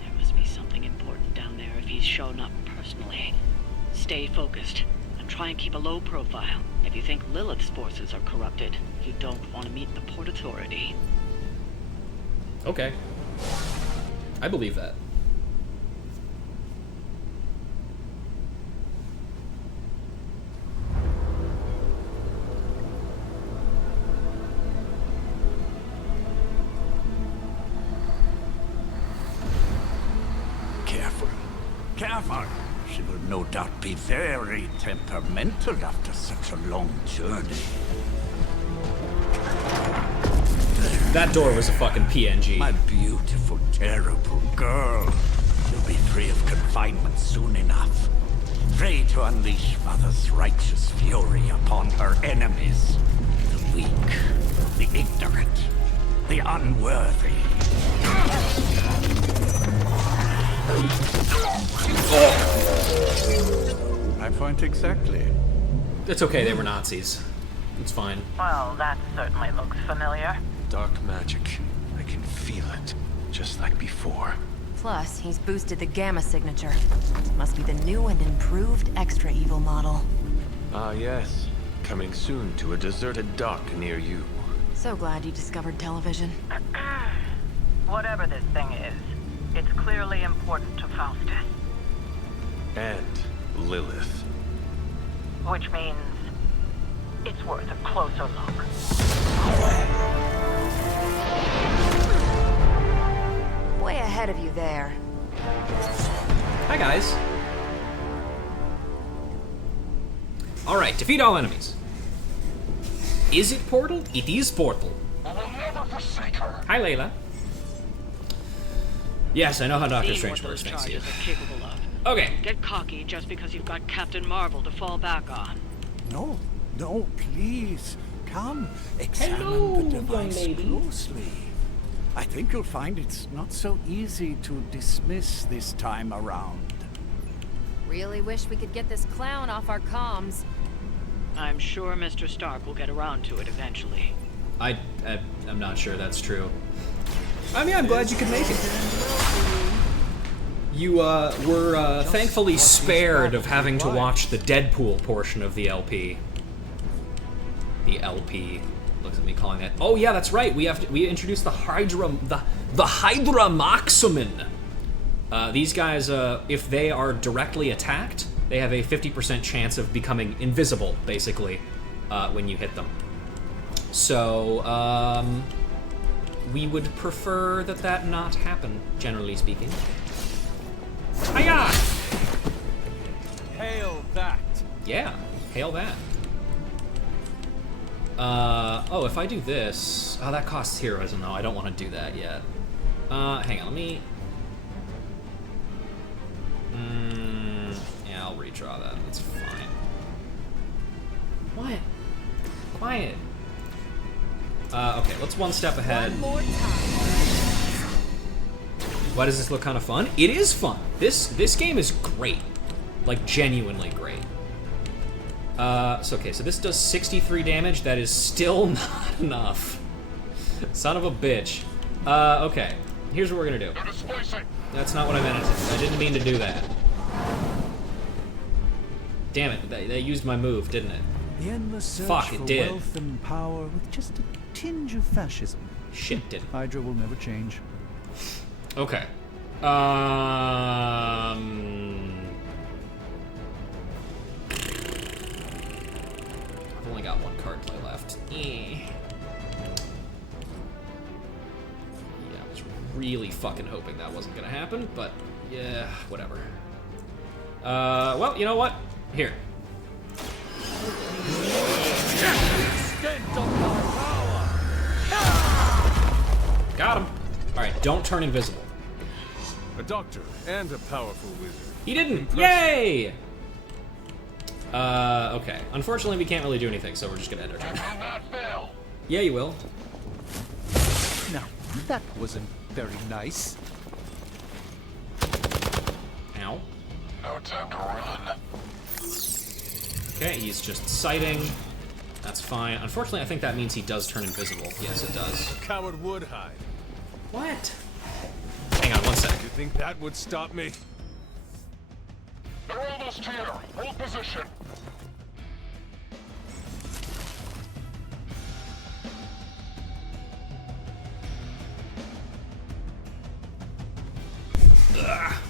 There must be something important down there if he's shown up personally. Stay focused and try and keep a low profile. If you think Lilith's forces are corrupted, you don't want to meet the Port Authority. Okay. I believe that. Careful. She will no doubt be very temperamental after such a long journey. That door was a fucking PNG. My beautiful, terrible girl. You'll be free of confinement soon enough. Free to unleash Mother's righteous fury upon her enemies. The weak, the ignorant, the unworthy. My point exactly. It's okay, they were Nazis. It's fine. Well, that certainly looks familiar. Dark magic. I can feel it. Just like before. Plus, he's boosted the Gamma signature. Must be the new and improved extra evil model. Ah, yes. Coming soon to a deserted dock near you. So glad you discovered television. Whatever this thing is, it's clearly important to Faustus. And Lilith. Which means it's worth a closer look. Way ahead of you there. Hi, guys. Alright, defeat all enemies. Is it Portal? It is Portal. Hi, Layla. Yes, I know how Doctor Seen Strange what works, those thanks to you. charges are capable of. Okay. Don't get cocky just because you've got Captain Marvel to fall back on. No, no, please. Come, examine Hello, the device young lady. closely. I think you'll find it's not so easy to dismiss this time around. Really wish we could get this clown off our comms. I'm sure Mr. Stark will get around to it eventually. I'm not sure that's true. I mean, I'm glad you could make it. You were thankfully spared of having to watch the Deadpool portion of the LP. The LP. Looks at me calling it. Oh yeah, that's right. We introduced the Hydra Maximum. These guys, if they are directly attacked, they have a 50% chance of becoming invisible, basically, when you hit them. So, we would prefer that not happen, generally speaking. Hiya! Hail that! Yeah, hail that. Oh, if I do this... Oh, that costs heroes, no, I don't want to do that yet. Hang on, let me... yeah, I'll redraw that, that's fine. What? Quiet. Okay, let's one step ahead. One more time. Why does this look kind of fun? It is fun. This game is great. Like, genuinely great. So this does 63 damage. That is still not enough. Son of a bitch. Okay. Here's what we're gonna do. That's not what I meant. I didn't mean to do that. Damn it. They used my move, didn't it? The endless search Fuck, for it did. wealth and power with just a tinge of fascism. Shit, did. Hydra will never change. Okay. I've only got one card play left. Yeah, I was really fucking hoping that wasn't gonna happen, but yeah, whatever. Well, you know what? Here. Extent of my power! Got him. All right, don't turn invisible. A doctor and a powerful wizard. He didn't. Impressive. Yay! Okay. Unfortunately, we can't really do anything, so we're just gonna end our turn. Yeah, you will. Now, that wasn't very nice. Ow. No time to run. Okay, he's just sighting. That's fine. Unfortunately, I think that means he does turn invisible. Yes, it does. A coward would hide. What? Hang on one sec. You think that would stop me? They're almost here. Hold position.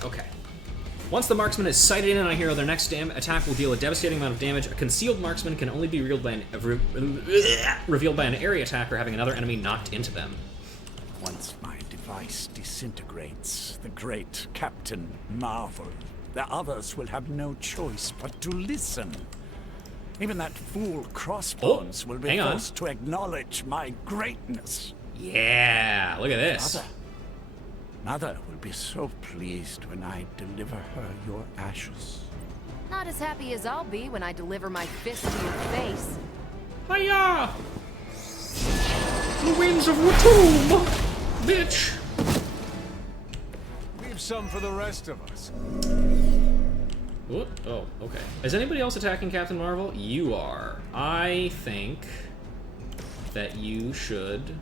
Okay. Once the marksman is sighted in on a hero, their next attack will deal a devastating amount of damage. A concealed marksman can only be revealed by an area attacker having another enemy knocked into them. Once my device disintegrates, the great Captain Marvel, the others will have no choice but to listen. Even that fool Crossbones will be forced to acknowledge my greatness. Yeah, look at this. Mother will be so pleased when I deliver her your ashes. Not as happy as I'll be when I deliver my fist to your face. Hiya! The winds of Watum! Bitch! Leave some for the rest of us. What? Oh, okay. Is anybody else attacking Captain Marvel? You are. I think that you should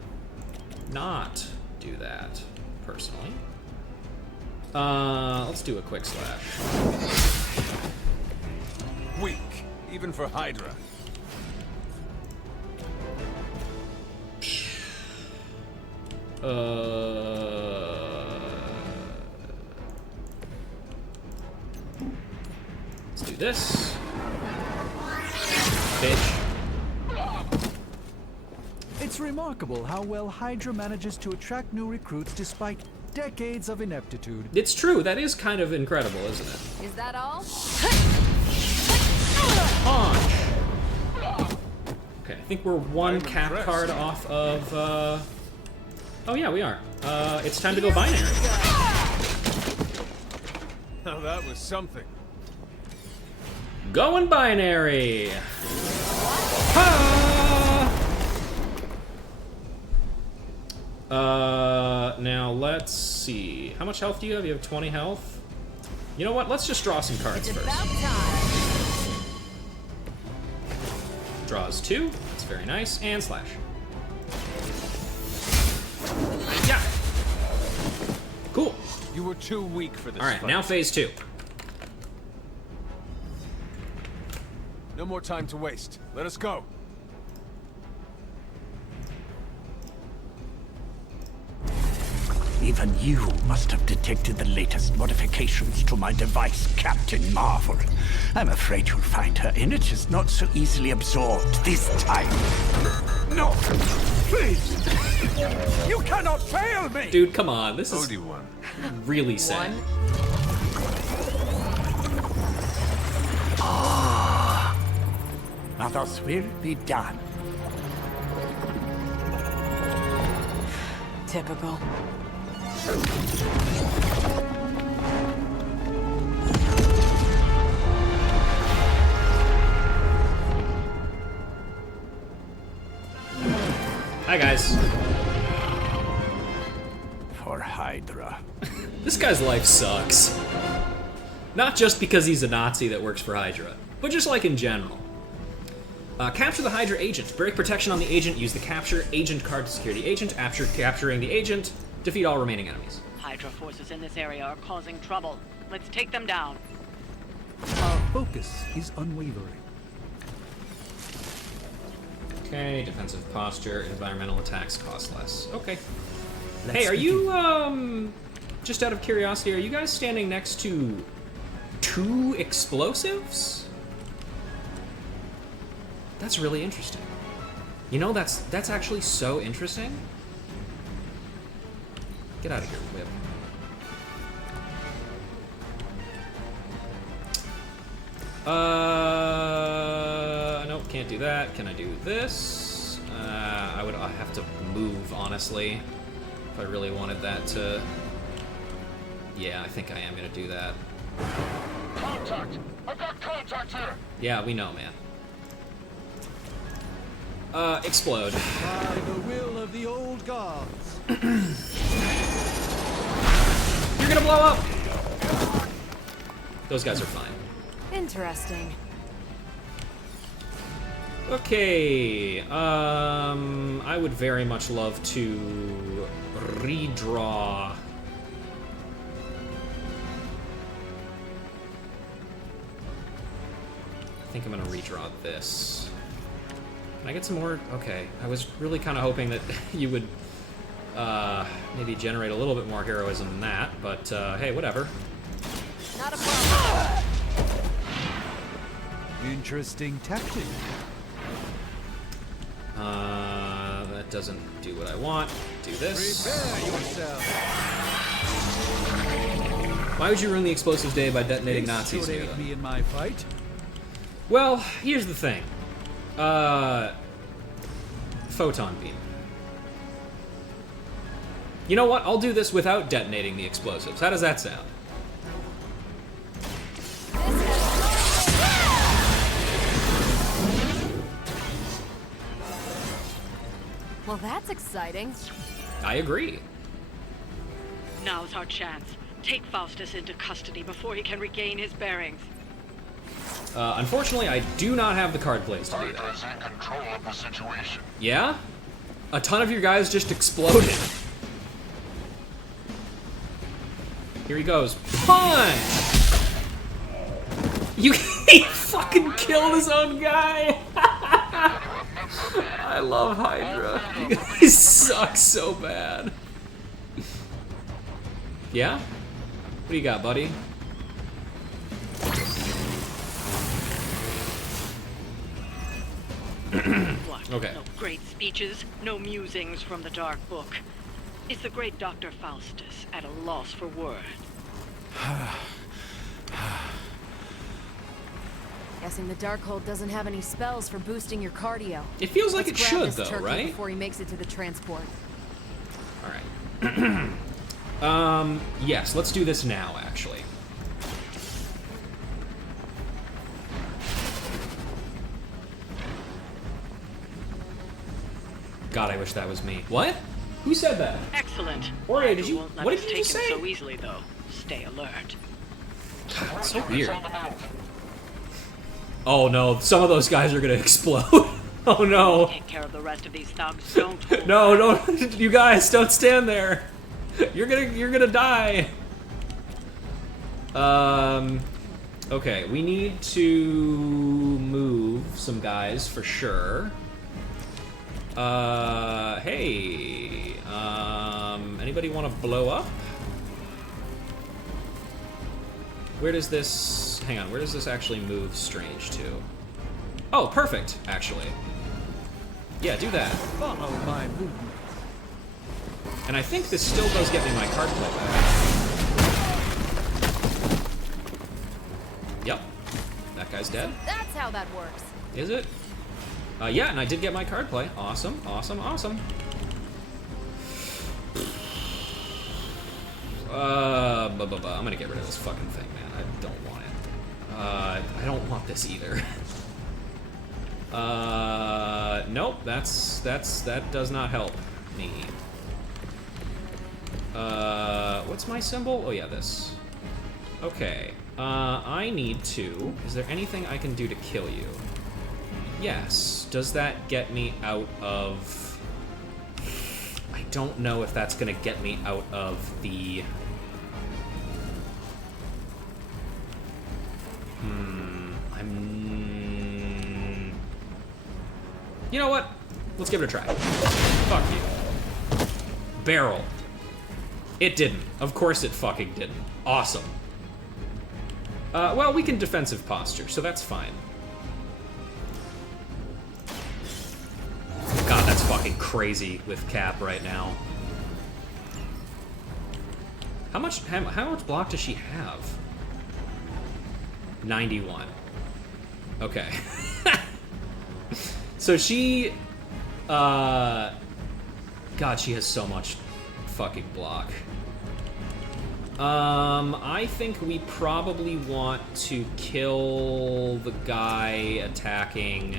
not do that, personally. Let's do a quick slash. Weak, even for Hydra. Let's do this. Bitch. It's remarkable how well Hydra manages to attract new recruits despite decades of ineptitude. It's true, that is kind of incredible, isn't it? Is that all? Punch! Okay, I think we're one cap card off of, Oh yeah, we are. It's time to go binary. Now that was something. Going binary! Ha! Now let's see. How much health do you have? You have 20 health? You know what? Let's just draw some cards first. Draws 2. That's very nice. And slash. Yeah! Cool. You were too weak for this. Alright, now phase 2. No more time to waste. Let us go. Even you must have detected the latest modifications to my device, Captain Marvel. I'm afraid you'll find her energies not so easily absorbed this time. No! Please! You cannot fail me! Dude, come on. This is one. Really sad. Now thus will be done. Typical. Hi, guys. For Hydra. This guy's life sucks. Not just because he's a Nazi that works for Hydra, but just like in general. Capture the Hydra agent. Break protection on the agent. Use the capture agent card to secure the agent. After capturing the agent, defeat all remaining enemies. Hydra forces in this area are causing trouble. Let's take them down. Our focus is unwavering. Okay, defensive posture, environmental attacks cost less. Okay. Hey, are you, just out of curiosity, are you guys standing next to 2 explosives? That's really interesting. You know, that's actually so interesting. Get out of here, Whip. Nope, can't do that. Can I do this? I have to move, honestly, if I really wanted that to... Yeah, I think I am gonna do that. Contact! I've got contact here! Yeah, we know, man. Explode. By the will of the old gods. You're gonna blow up! Those guys are fine. Interesting. Okay, I would very much love to redraw. I think I'm gonna redraw this. Can I get some more? Okay, I was really kind of hoping that you would maybe generate a little bit more heroism than that, but hey, whatever. Not a problem. Interesting tactic. That doesn't do what I want. Do this. Prepare yourself. Why would you ruin the explosives day by detonating Nazis should near aid them? me in my fight. Well, here's the thing. Photon beam. You know what? I'll do this without detonating the explosives. How does that sound? Well, that's exciting. I agree. Now's our chance. Take Faustus into custody before he can regain his bearings. Unfortunately, I do not have the card plays to do that. Hydra's in control of the situation. Yeah? A ton of your guys just exploded. Here he goes. Punch! He fucking killed his own guy! I love Hydra. You guys suck so bad. Yeah? What do you got, buddy? What? Okay. No great speeches, no musings from the Dark Book. Is the great Dr. Faustus at a loss for word? Guessing the Darkhold doesn't have any spells for boosting your cardio. It feels like Let's it grab should, this though, turkey right? Before he makes it to the transport. Alright. Yes, let's do this now, actually. God, I wish that was me. What? Who said that? Excellent. Jorge, did you... Won't let What us did you take just him say? so easily, though. Stay alert. That's so weird. Oh no, some of those guys are gonna explode. Oh no. Take care of the rest of these thugs. Don't hold No, don't, you guys, don't stand there. You're gonna die. Okay, we need to move some guys for sure. Hey, anybody want to blow up? Where does this, hang on, where does this actually move Strange to? Oh, perfect, actually. Yeah, do that. Follow my movement. And I think this still does get me my card play back. Yep. That guy's dead. That's how that works. Is it? Yeah, and I did get my card play. Awesome, awesome, awesome. I'm gonna get rid of this fucking thing, man. I don't want it. I don't want this either. Nope, that does not help me. What's my symbol? Oh yeah, this. Okay, I need to... Is there anything I can do to kill you? Yes. Does that get me out of... I don't know if that's gonna get me out of the... You know what? Let's give it a try. Fuck you. Barrel. It didn't. Of course it fucking didn't. Awesome. Well, we can defensive posture, so that's fine. God, that's fucking crazy with Cap right now. How much block does she have? 91. Okay. So she, God, she has so much fucking block. I think we probably want to kill the guy attacking.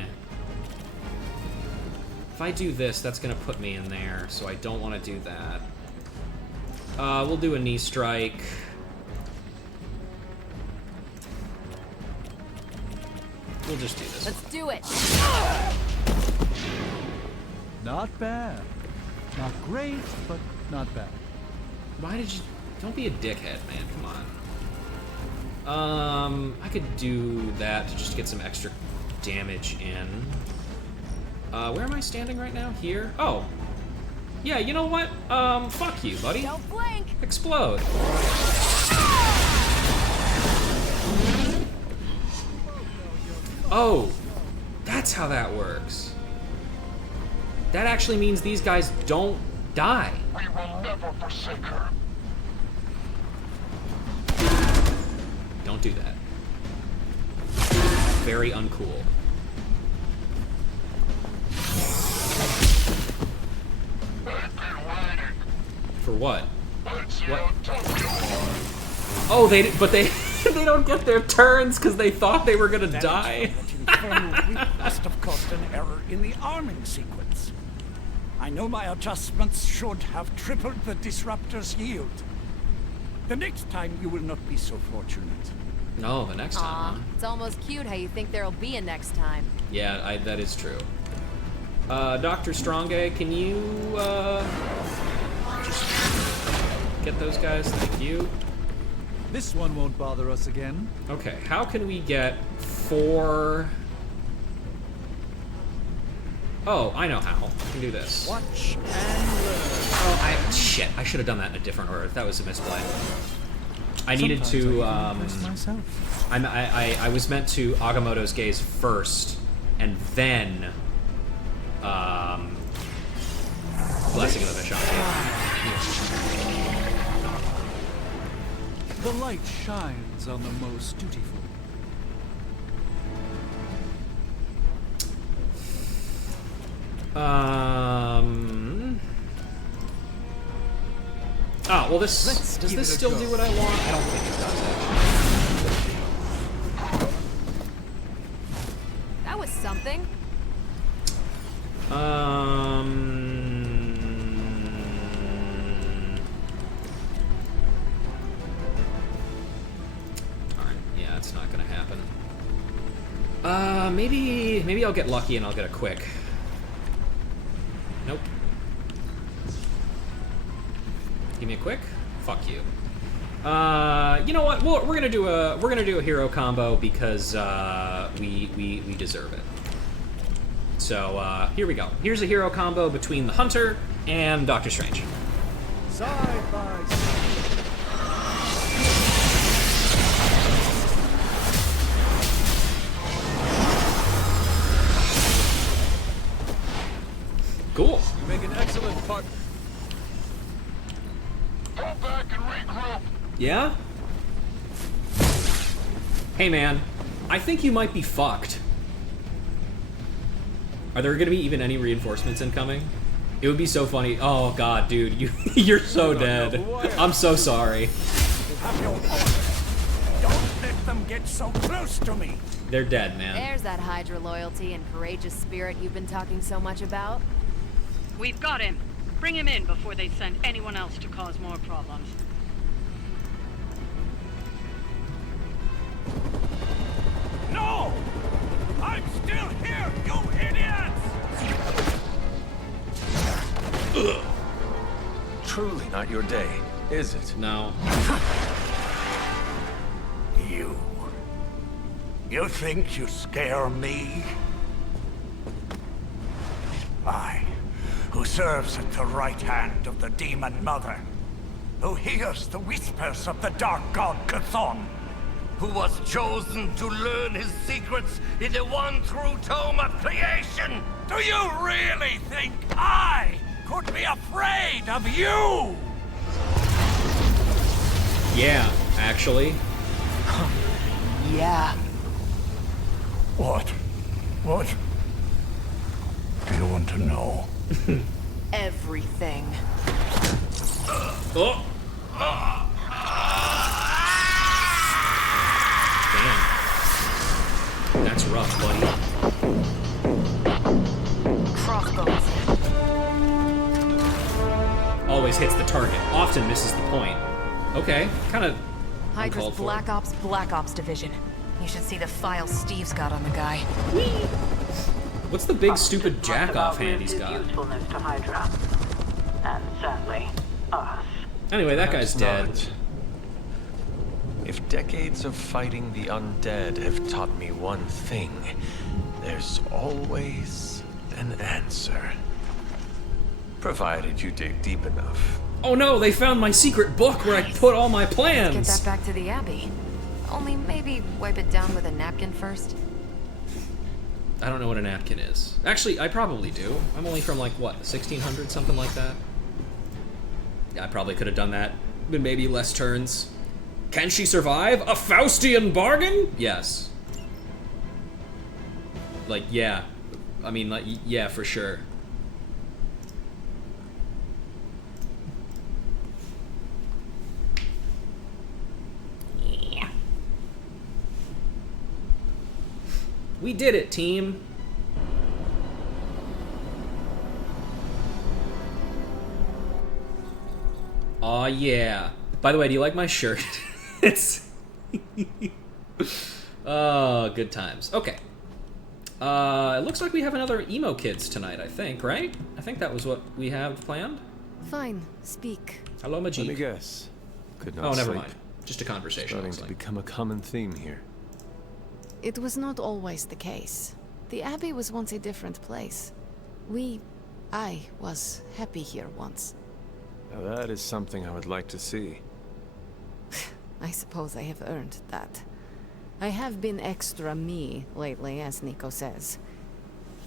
If I do this, that's gonna put me in there, so I don't want to do that. We'll do a knee strike. We'll just do this. Let's do it. Not bad. Not great, but not bad. Why did you... Don't be a dickhead, man. Come on. I could do that to just get some extra damage in. Where am I standing right now? Here? Oh. Yeah, you know what? Fuck you, buddy. Don't blink. Explode. Oh. That's how that works. That actually means these guys don't die. We will never forsake her. Don't do that. Very uncool. For what? What? Oh, but they they don't get their turns because they thought they were gonna die. Must have caused an error in the arming sequence. I know my adjustments should have tripled the disruptor's yield. The next time you will not be so fortunate. No, the next time. Huh? It's almost cute how you think there'll be a next time. Yeah, that is true. Dr. Stronge, can you get those guys? Thank you. This one won't bother us again. Okay, how can we get 4... Oh, I know how. I can do this. Watch and learn. Oh, shit. I should have done that in a different order. That was a misplay. I needed to, I was meant to Agamotto's gaze first, and then, Blessing of the Vishanti. The light shines on the most dutiful. Oh, well does this still do what I want? I don't think it does, actually. That was something. Alright, yeah, it's not gonna happen. Maybe I'll get lucky and I'll get a quick. Nope. Give me a quick. Fuck you. You know what? We're gonna do a hero combo because we deserve it. So here we go. Here's a hero combo between the Hunter and Doctor Strange. Side by side. Cool. You make an excellent partner. Go back and regroup. Yeah? Hey man, I think you might be fucked. Are there gonna be even any reinforcements incoming? It would be so funny. Oh god, dude, you're so dead. I'm so sorry. Have your orders. Don't let them get so close to me. They're dead, man. There's that Hydra loyalty and courageous spirit you've been talking so much about. We've got him. Bring him in before they send anyone else to cause more problems. No! I'm still here, you idiots! Ugh. Truly not your day, is it? No. You think you scare me? I, who serves at the right hand of the Demon Mother, who hears the whispers of the Dark God Chthon, who was chosen to learn his secrets in the one true tome of creation! Do you really think I could be afraid of you? Yeah, actually. Yeah. What do you want to know? Everything. Oh! Damn. That's rough, buddy. Crossbows. Always hits the target, often misses the point. Okay, kind of Hydra's uncalled for. Black Ops division. You should see the file Steve's got on the guy. What's the big stupid jack-off hand he's got? Usefulness to Hydra. And sadly, us. Anyway, that guy's dead. Not. If decades of fighting the undead have taught me one thing, there's always an answer. Provided you dig deep enough. Oh no, they found my secret book where I put all my plans! Get that back to the Abbey. Only maybe wipe it down with a napkin first. I don't know what a napkin is. Actually, I probably do. I'm only from like, what, 1600, something like that? Yeah, I probably could have done that, but maybe less turns. Can she survive a Faustian bargain? Yes. Like, yeah. I mean, like, yeah, for sure. Yeah. We did it, team. Aw, yeah. By the way, do you like my shirt? It's... Oh, good times. Okay. It looks like we have another emo kids tonight, I think, right? I think that was what we have planned. Fine, speak. Hello, Majid. Let me guess. Could not Oh, never sleep. mind. Just a conversation. Starting looks to like. become a common theme here. It was not always the case. The Abbey was once a different place. I was happy here once. Now that is something I would like to see. I suppose I have earned that. I have been extra me lately, as Nico says.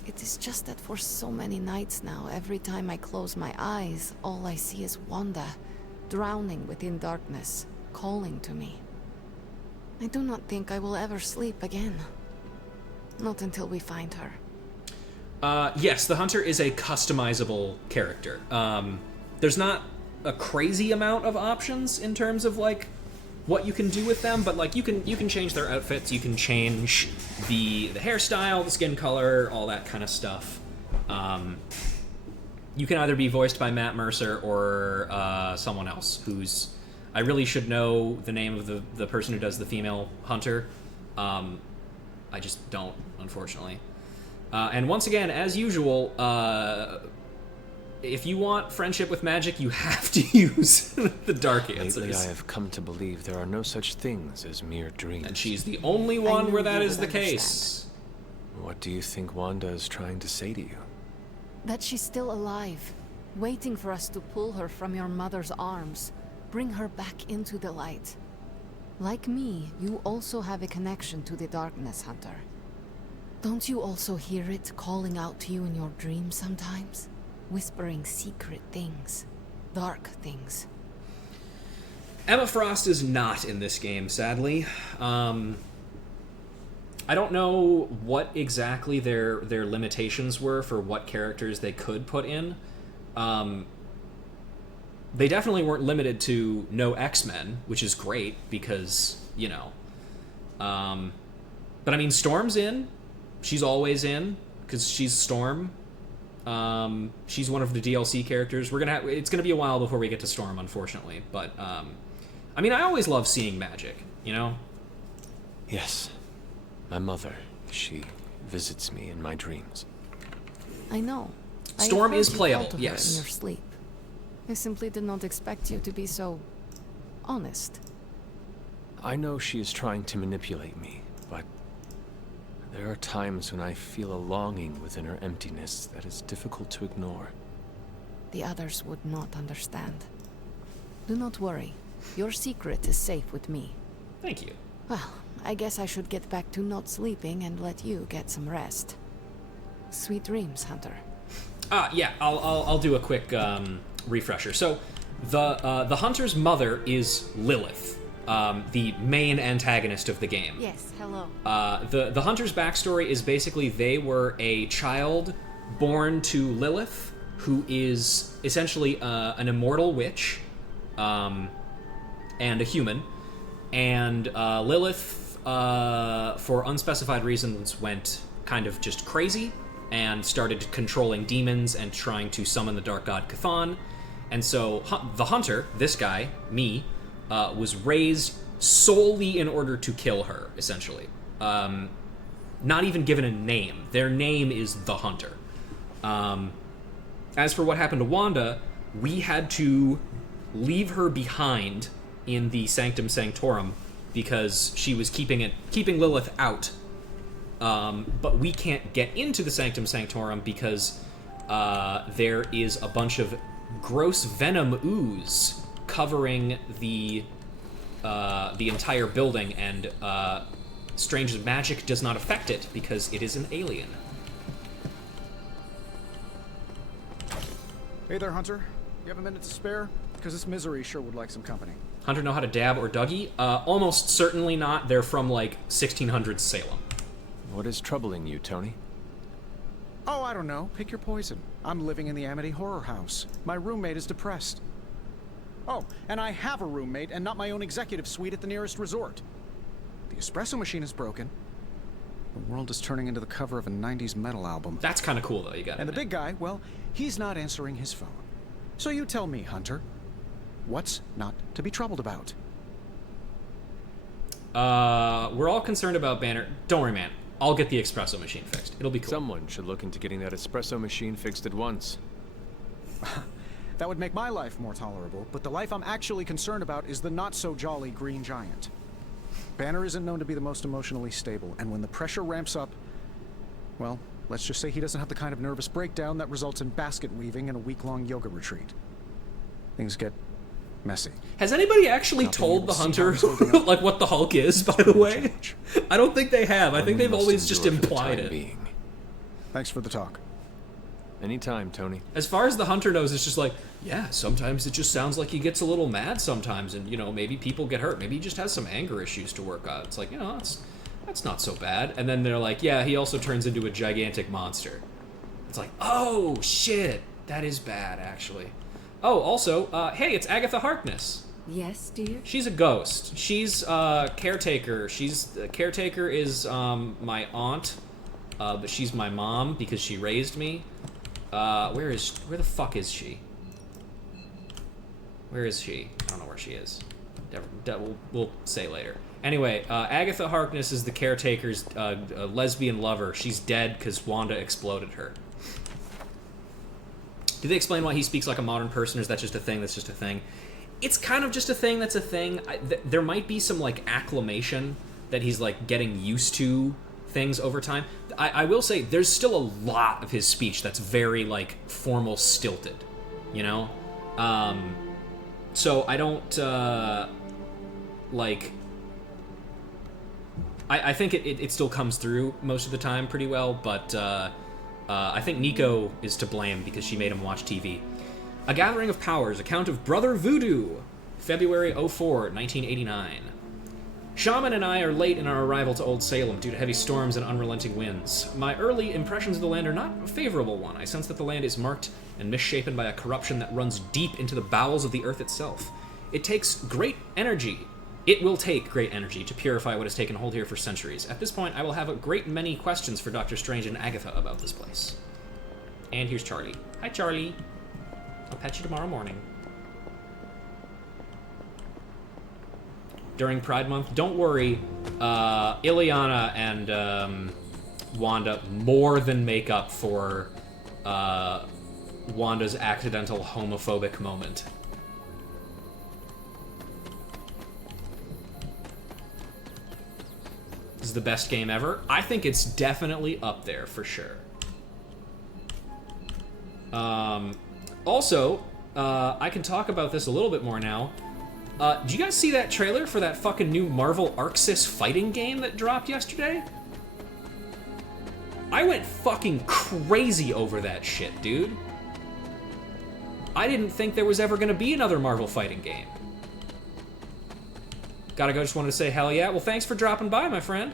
It is just that for so many nights now, every time I close my eyes, all I see is Wanda, drowning within darkness, calling to me. I do not think I will ever sleep again. Not until we find her. Yes, the Hunter is a customizable character. There's not a crazy amount of options in terms of, like, what you can do with them, but like you can change their outfits, you can change the hairstyle, the skin color, all that kind of stuff. You can either be voiced by Matt Mercer or someone else who's... I really should know the name of the person who does the female Hunter. I just don't, unfortunately. And once again, as usual, if you want friendship with magic, you have to use the dark answers. Lately, I have come to believe there are no such things as mere dreams. And she's the only one where that is the case. What do you think Wanda is trying to say to you? That she's still alive, waiting for us to pull her from your mother's arms, bring her back into the light. Like me, you also have a connection to the darkness, Hunter. Don't you also hear it calling out to you in your dreams sometimes? Whispering secret things, dark things. Emma Frost is not in this game, sadly. I don't know what exactly their limitations were for what characters they could put in. They definitely weren't limited to no X-Men, which is great because, you know. But I mean, Storm's in. She's always in because she's Storm. She's one of the DLC characters. It's gonna be a while before we get to Storm, unfortunately. But I mean, I always love seeing magic, you know? Yes. My mother, she visits me in my dreams. I know. Storm I is heard you playable, talk to her yes. in your sleep. I simply did not expect you to be so honest. I know she is trying to manipulate me, but there are times when I feel a longing within her emptiness that is difficult to ignore. The others would not understand. Do not worry. Your secret is safe with me. Thank you. Well, I guess I should get back to not sleeping and let you get some rest. Sweet dreams, Hunter. Yeah, I'll do a quick refresher. So, the Hunter's mother is Lilith, the main antagonist of the game. Yes, hello. The Hunter's backstory is basically they were a child born to Lilith, who is essentially an immortal witch, and a human, and Lilith, for unspecified reasons, went kind of just crazy and started controlling demons and trying to summon the dark god Cthon. And so the hunter, this guy, me, was raised solely in order to kill her, essentially. Not even given a name. Their name is the hunter. As for what happened to Wanda, we had to leave her behind in the Sanctum Sanctorum because she was keeping Lilith out. But we can't get into the Sanctum Sanctorum because there is a bunch of gross venom ooze covering the entire building, and Strange's magic does not affect it because it is an alien. Hey there, Hunter. You have a minute to spare? Because this misery sure would like some company. Hunter know how to dab or Dougie? Almost certainly not. They're from, like, 1600s Salem. What is troubling you, Tony? Oh, I don't know. Pick your poison. I'm living in the Amity Horror House. My roommate is depressed. Oh, and I have a roommate and not my own executive suite at the nearest resort. The espresso machine is broken. The world is turning into the cover of a 90s metal album. That's kind of cool, though. You got it. And the big guy, well, he's not answering his phone. So you tell me, Hunter, what's not to be troubled about? We're all concerned about Banner. Don't worry, man. I'll get the espresso machine fixed. It'll be cool. Someone should look into getting that espresso machine fixed at once. That would make my life more tolerable, but the life I'm actually concerned about is the not-so-jolly Green Giant. Banner isn't known to be the most emotionally stable, and when the pressure ramps up, well, let's just say he doesn't have the kind of nervous breakdown that results in basket weaving and a week-long yoga retreat. Things get messy. Has anybody actually told the Hunter like what the Hulk is, by the way? I don't think they have. I think they've always just implied it. Thanks for the talk. Anytime, Tony. As far as the Hunter knows, it's just like, yeah, sometimes it just sounds like he gets a little mad sometimes, and, you know, maybe people get hurt. Maybe he just has some anger issues to work on. It's like, you know, that's not so bad. And then they're like, yeah, he also turns into a gigantic monster. It's like, oh, shit. That is bad, actually. Oh, also, hey, it's Agatha Harkness. Yes, dear? She's a ghost. She's caretaker. Caretaker is my aunt, but she's my mom because she raised me. Where the fuck is she? Where is she? I don't know where she is. We'll say later. Anyway, Agatha Harkness is the caretaker's lesbian lover. She's dead because Wanda exploded her. Do they explain why he speaks like a modern person, or is that just a thing that's just a thing? It's kind of just a thing that's a thing. There might be some, like, acclimation that he's, like, getting used to things over time. I will say, there's still a lot of his speech that's very, like, formal, stilted, you know? So I don't, like... I think it still comes through most of the time pretty well, but I think Nico is to blame because she made him watch TV. A Gathering of Powers, account of Brother Voodoo, February 04, 1989. Shaman and I are late in our arrival to Old Salem due to heavy storms and unrelenting winds. My early impressions of the land are not a favorable one. I sense that the land is marked and misshapen by a corruption that runs deep into the bowels of the earth itself. It takes great energy. It will take great energy to purify what has taken hold here for centuries. At this point, I will have a great many questions for Dr. Strange and Agatha about this place. And here's Charlie. Hi, Charlie. I'll pet you tomorrow morning. During Pride Month, don't worry, Ileana and Wanda more than make up for Wanda's accidental homophobic moment. This is the best game ever. I think it's definitely up there for sure. Also, I can talk about this a little bit more now. Did you guys see that trailer for that fucking new Marvel Arxis fighting game that dropped yesterday? I went fucking crazy over that shit, dude. I didn't think there was ever gonna be another Marvel fighting game. Gotta go, just wanted to say hell yeah. Well, thanks for dropping by, my friend.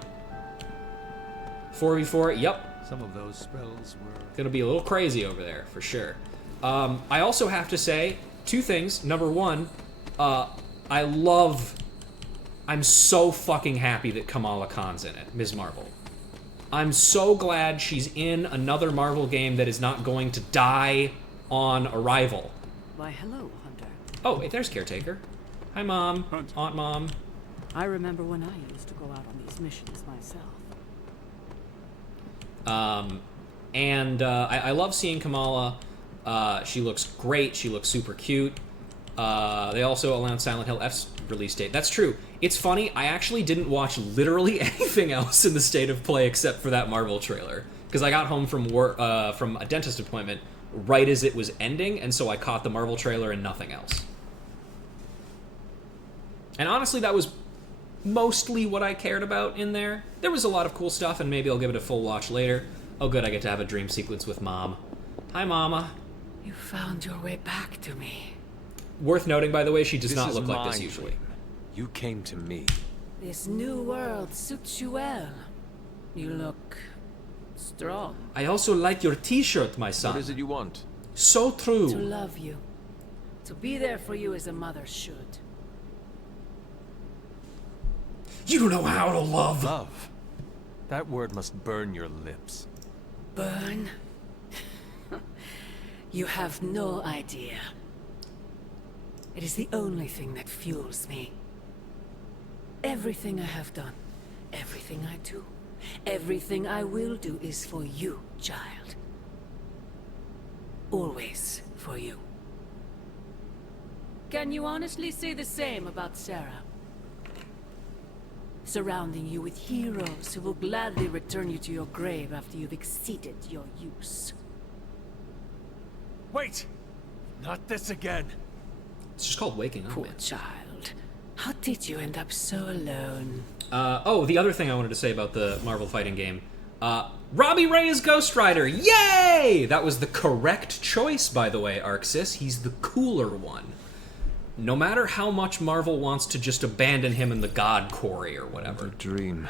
4v4, yep. Some of those spells were... Gonna be a little crazy over there, for sure. I also have to say two things. Number one, I'm so fucking happy that Kamala Khan's in it, Ms. Marvel. I'm so glad she's in another Marvel game that is not going to die on arrival. Why, hello, Hunter. Oh, wait, there's Caretaker. Hi, Mom. Aunt Mom. I remember when I used to go out on these missions myself. I love seeing Kamala. She looks great. She looks super cute. They also announced Silent Hill F's release date. That's true. It's funny, I actually didn't watch literally anything else in the state of play except for that Marvel trailer. Because I got home from a dentist appointment right as it was ending, and so I caught the Marvel trailer and nothing else. And honestly, that was mostly what I cared about in there. There was a lot of cool stuff, and maybe I'll give it a full watch later. Oh good, I get to have a dream sequence with Mom. Hi, Mama. You found your way back to me. Worth noting, by the way, she does not look like this usually. You came to me. This new world suits you well. You look strong. I also like your t-shirt, my son. What is it you want? So true. To love you. To be there for you as a mother should. You know how to love. Love. That word must burn your lips. Burn? You have no idea. It is the only thing that fuels me. Everything I have done, everything I do, everything I will do is for you, child. Always for you. Can you honestly say the same about Sarah? Surrounding you with heroes who will gladly return you to your grave after you've exceeded your use. Wait! Not this again! It's just called waking up. Poor child. How did you end up so alone? The other thing I wanted to say about the Marvel fighting game. Robbie Ray is Ghost Rider! Yay! That was the correct choice, by the way, Arxis. He's the cooler one. No matter how much Marvel wants to just abandon him in the God Quarry or whatever. A dream.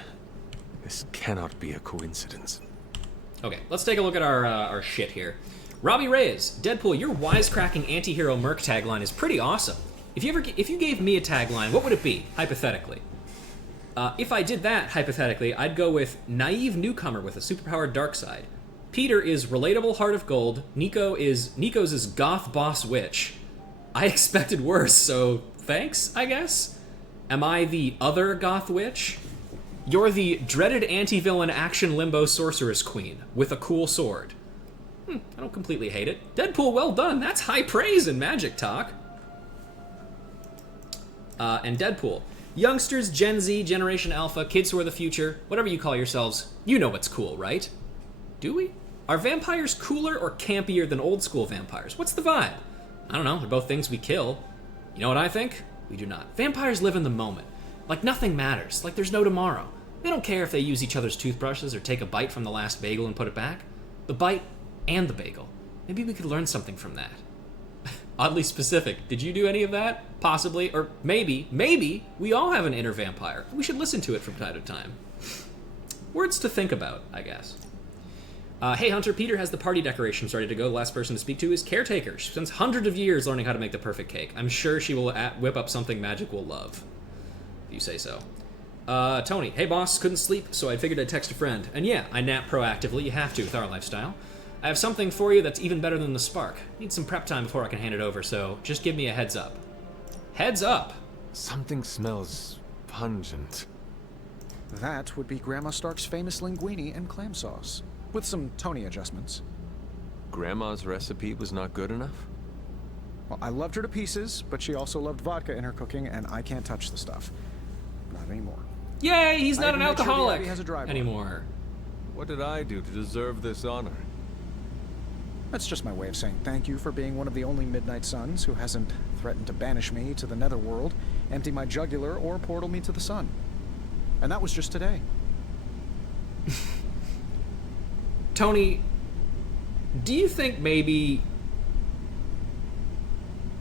This cannot be a coincidence. Okay, let's take a look at our shit here. Robbie Reyes, Deadpool, your wisecracking anti-hero merc tagline is pretty awesome. If you gave me a tagline, what would it be, hypothetically? If I did that, hypothetically, I'd go with naive newcomer with a superpowered dark side. Peter is relatable heart of gold. Nico's is goth boss witch. I expected worse, so thanks, I guess? Am I the other goth witch? You're the dreaded anti-villain action limbo sorceress queen with a cool sword. I don't completely hate it. Deadpool, well done. That's high praise in Magic Talk. And Deadpool. Youngsters, Gen Z, Generation Alpha, kids who are the future, whatever you call yourselves, you know what's cool, right? Do we? Are vampires cooler or campier than old school vampires? What's the vibe? I don't know. They're both things we kill. You know what I think? We do not. Vampires live in the moment. Like nothing matters. Like there's no tomorrow. They don't care if they use each other's toothbrushes or take a bite from the last bagel and put it back. The bite and the bagel. Maybe we could learn something from that. Oddly specific. Did you do any of that? Possibly. Or maybe we all have an inner vampire. We should listen to it from time to time. Words to think about, I guess. Hey Hunter, Peter has the party decorations ready to go. The last person to speak to is Caretaker. She spends hundreds of years learning how to make the perfect cake. I'm sure she will whip up something Magic will love. If you say so. Tony, hey boss, couldn't sleep, so I figured I'd text a friend. And yeah, I nap proactively. You have to with our lifestyle. I have something for you that's even better than the spark. Need some prep time before I can hand it over, so just give me a heads up. Heads up! Something smells pungent. That would be Grandma Stark's famous linguine and clam sauce, with some Tony adjustments. Grandma's recipe was not good enough? Well, I loved her to pieces, but she also loved vodka in her cooking, and I can't touch the stuff. Not anymore. Yay, he's not an alcoholic anymore. What did I do to deserve this honor? That's just my way of saying thank you for being one of the only Midnight Suns who hasn't threatened to banish me to the Netherworld, empty my jugular, or portal me to the sun. And that was just today. Tony, do you think maybe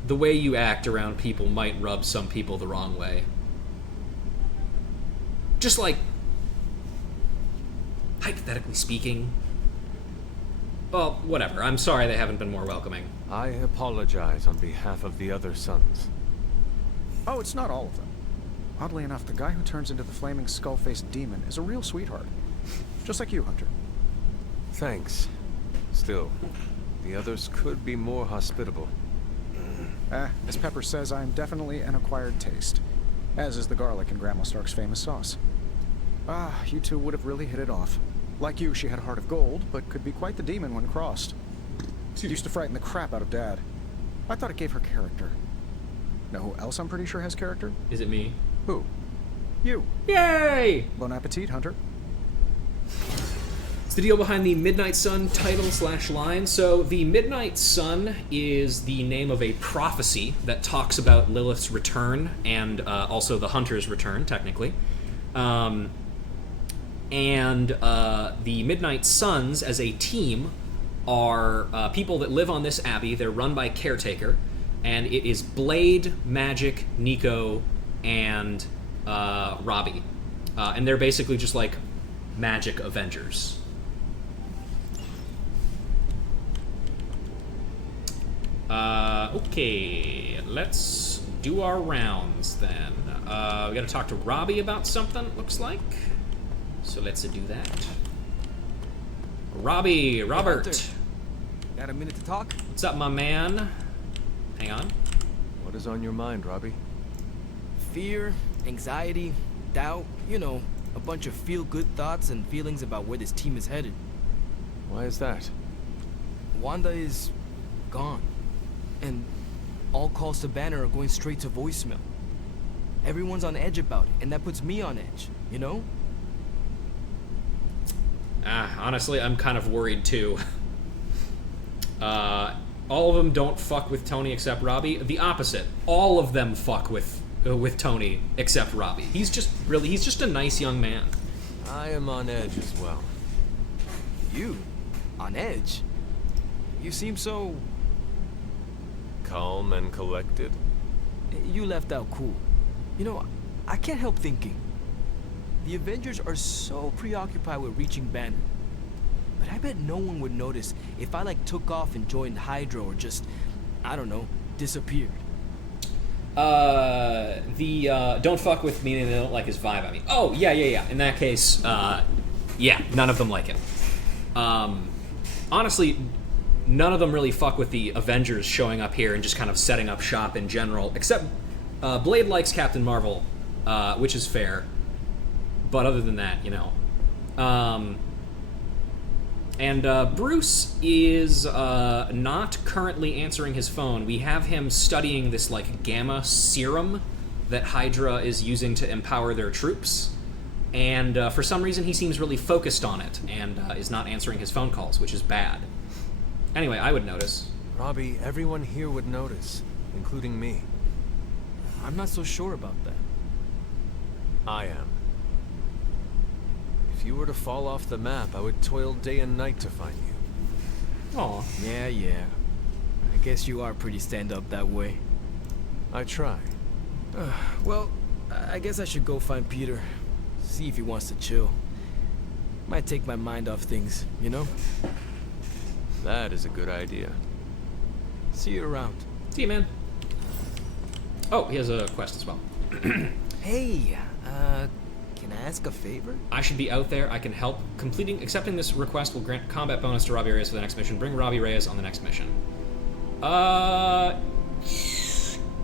the way you act around people might rub some people the wrong way? Just like, hypothetically speaking, Well, whatever. I'm sorry they haven't been more welcoming. I apologize on behalf of the other sons. Oh, it's not all of them. Oddly enough, the guy who turns into the flaming skull-faced demon is a real sweetheart. Just like you, Hunter. Thanks. Still, the others could be more hospitable. As Pepper says, I am definitely an acquired taste. As is the garlic in Grandma Stark's famous sauce. You two would have really hit it off. Like you, she had a heart of gold, but could be quite the demon when crossed. She used to frighten the crap out of Dad. I thought it gave her character. Know who else I'm pretty sure has character? Is it me? Who? You. Yay! Bon appetit, Hunter. It's the deal behind the Midnight Sun title/line. So the Midnight Sun is the name of a prophecy that talks about Lilith's return and also the Hunter's return, technically. The Midnight Suns, as a team, are people that live on this abbey. They're run by Caretaker, and it is Blade, Magic, Nico, and Robbie. And they're basically just like magic Avengers. Okay, let's do our rounds then. We gotta talk to Robbie about something, it looks like. So let's do that. Robbie, Robert. Hey, got a minute to talk? What's up, my man? Hang on. What is on your mind, Robbie? Fear, anxiety, doubt, you know, a bunch of feel-good thoughts and feelings about where this team is headed. Why is that? Wanda is gone. And all calls to Banner are going straight to voicemail. Everyone's on edge about it, and that puts me on edge, you know? Honestly, I'm kind of worried too. All of them don't fuck with Tony except Robbie. The opposite. All of them fuck with Tony except Robbie. He's just a nice young man. I am on edge as well. You? On edge? You seem so... calm and collected? You left out cool. You know, I can't help thinking. The Avengers are so preoccupied with reaching Banner. But I bet no one would notice if I, like, took off and joined Hydra or just, I don't know, disappeared. Don't fuck with me, they don't like his vibe. I mean, oh, yeah. In that case, yeah, none of them like him. Honestly, none of them really fuck with the Avengers showing up here and just kind of setting up shop in general, except Blade likes Captain Marvel, which is fair. But other than that, you know. Bruce is not currently answering his phone. We have him studying this, like, gamma serum that Hydra is using to empower their troops. And for some reason, he seems really focused on it and is not answering his phone calls, which is bad. Anyway, I would notice. Robbie, everyone here would notice, including me. I'm not so sure about that. I am. If you were to fall off the map, I would toil day and night to find you. Aw. Yeah. I guess you are pretty stand-up that way. I try. Well, I guess I should go find Peter. See if he wants to chill. Might take my mind off things, you know? That is a good idea. See you around. See you, man. Oh, he has a quest as well. Hey, can I ask a favor? I should be out there. I can help. Accepting this request will grant combat bonus to Robbie Reyes for the next mission. Bring Robbie Reyes on the next mission.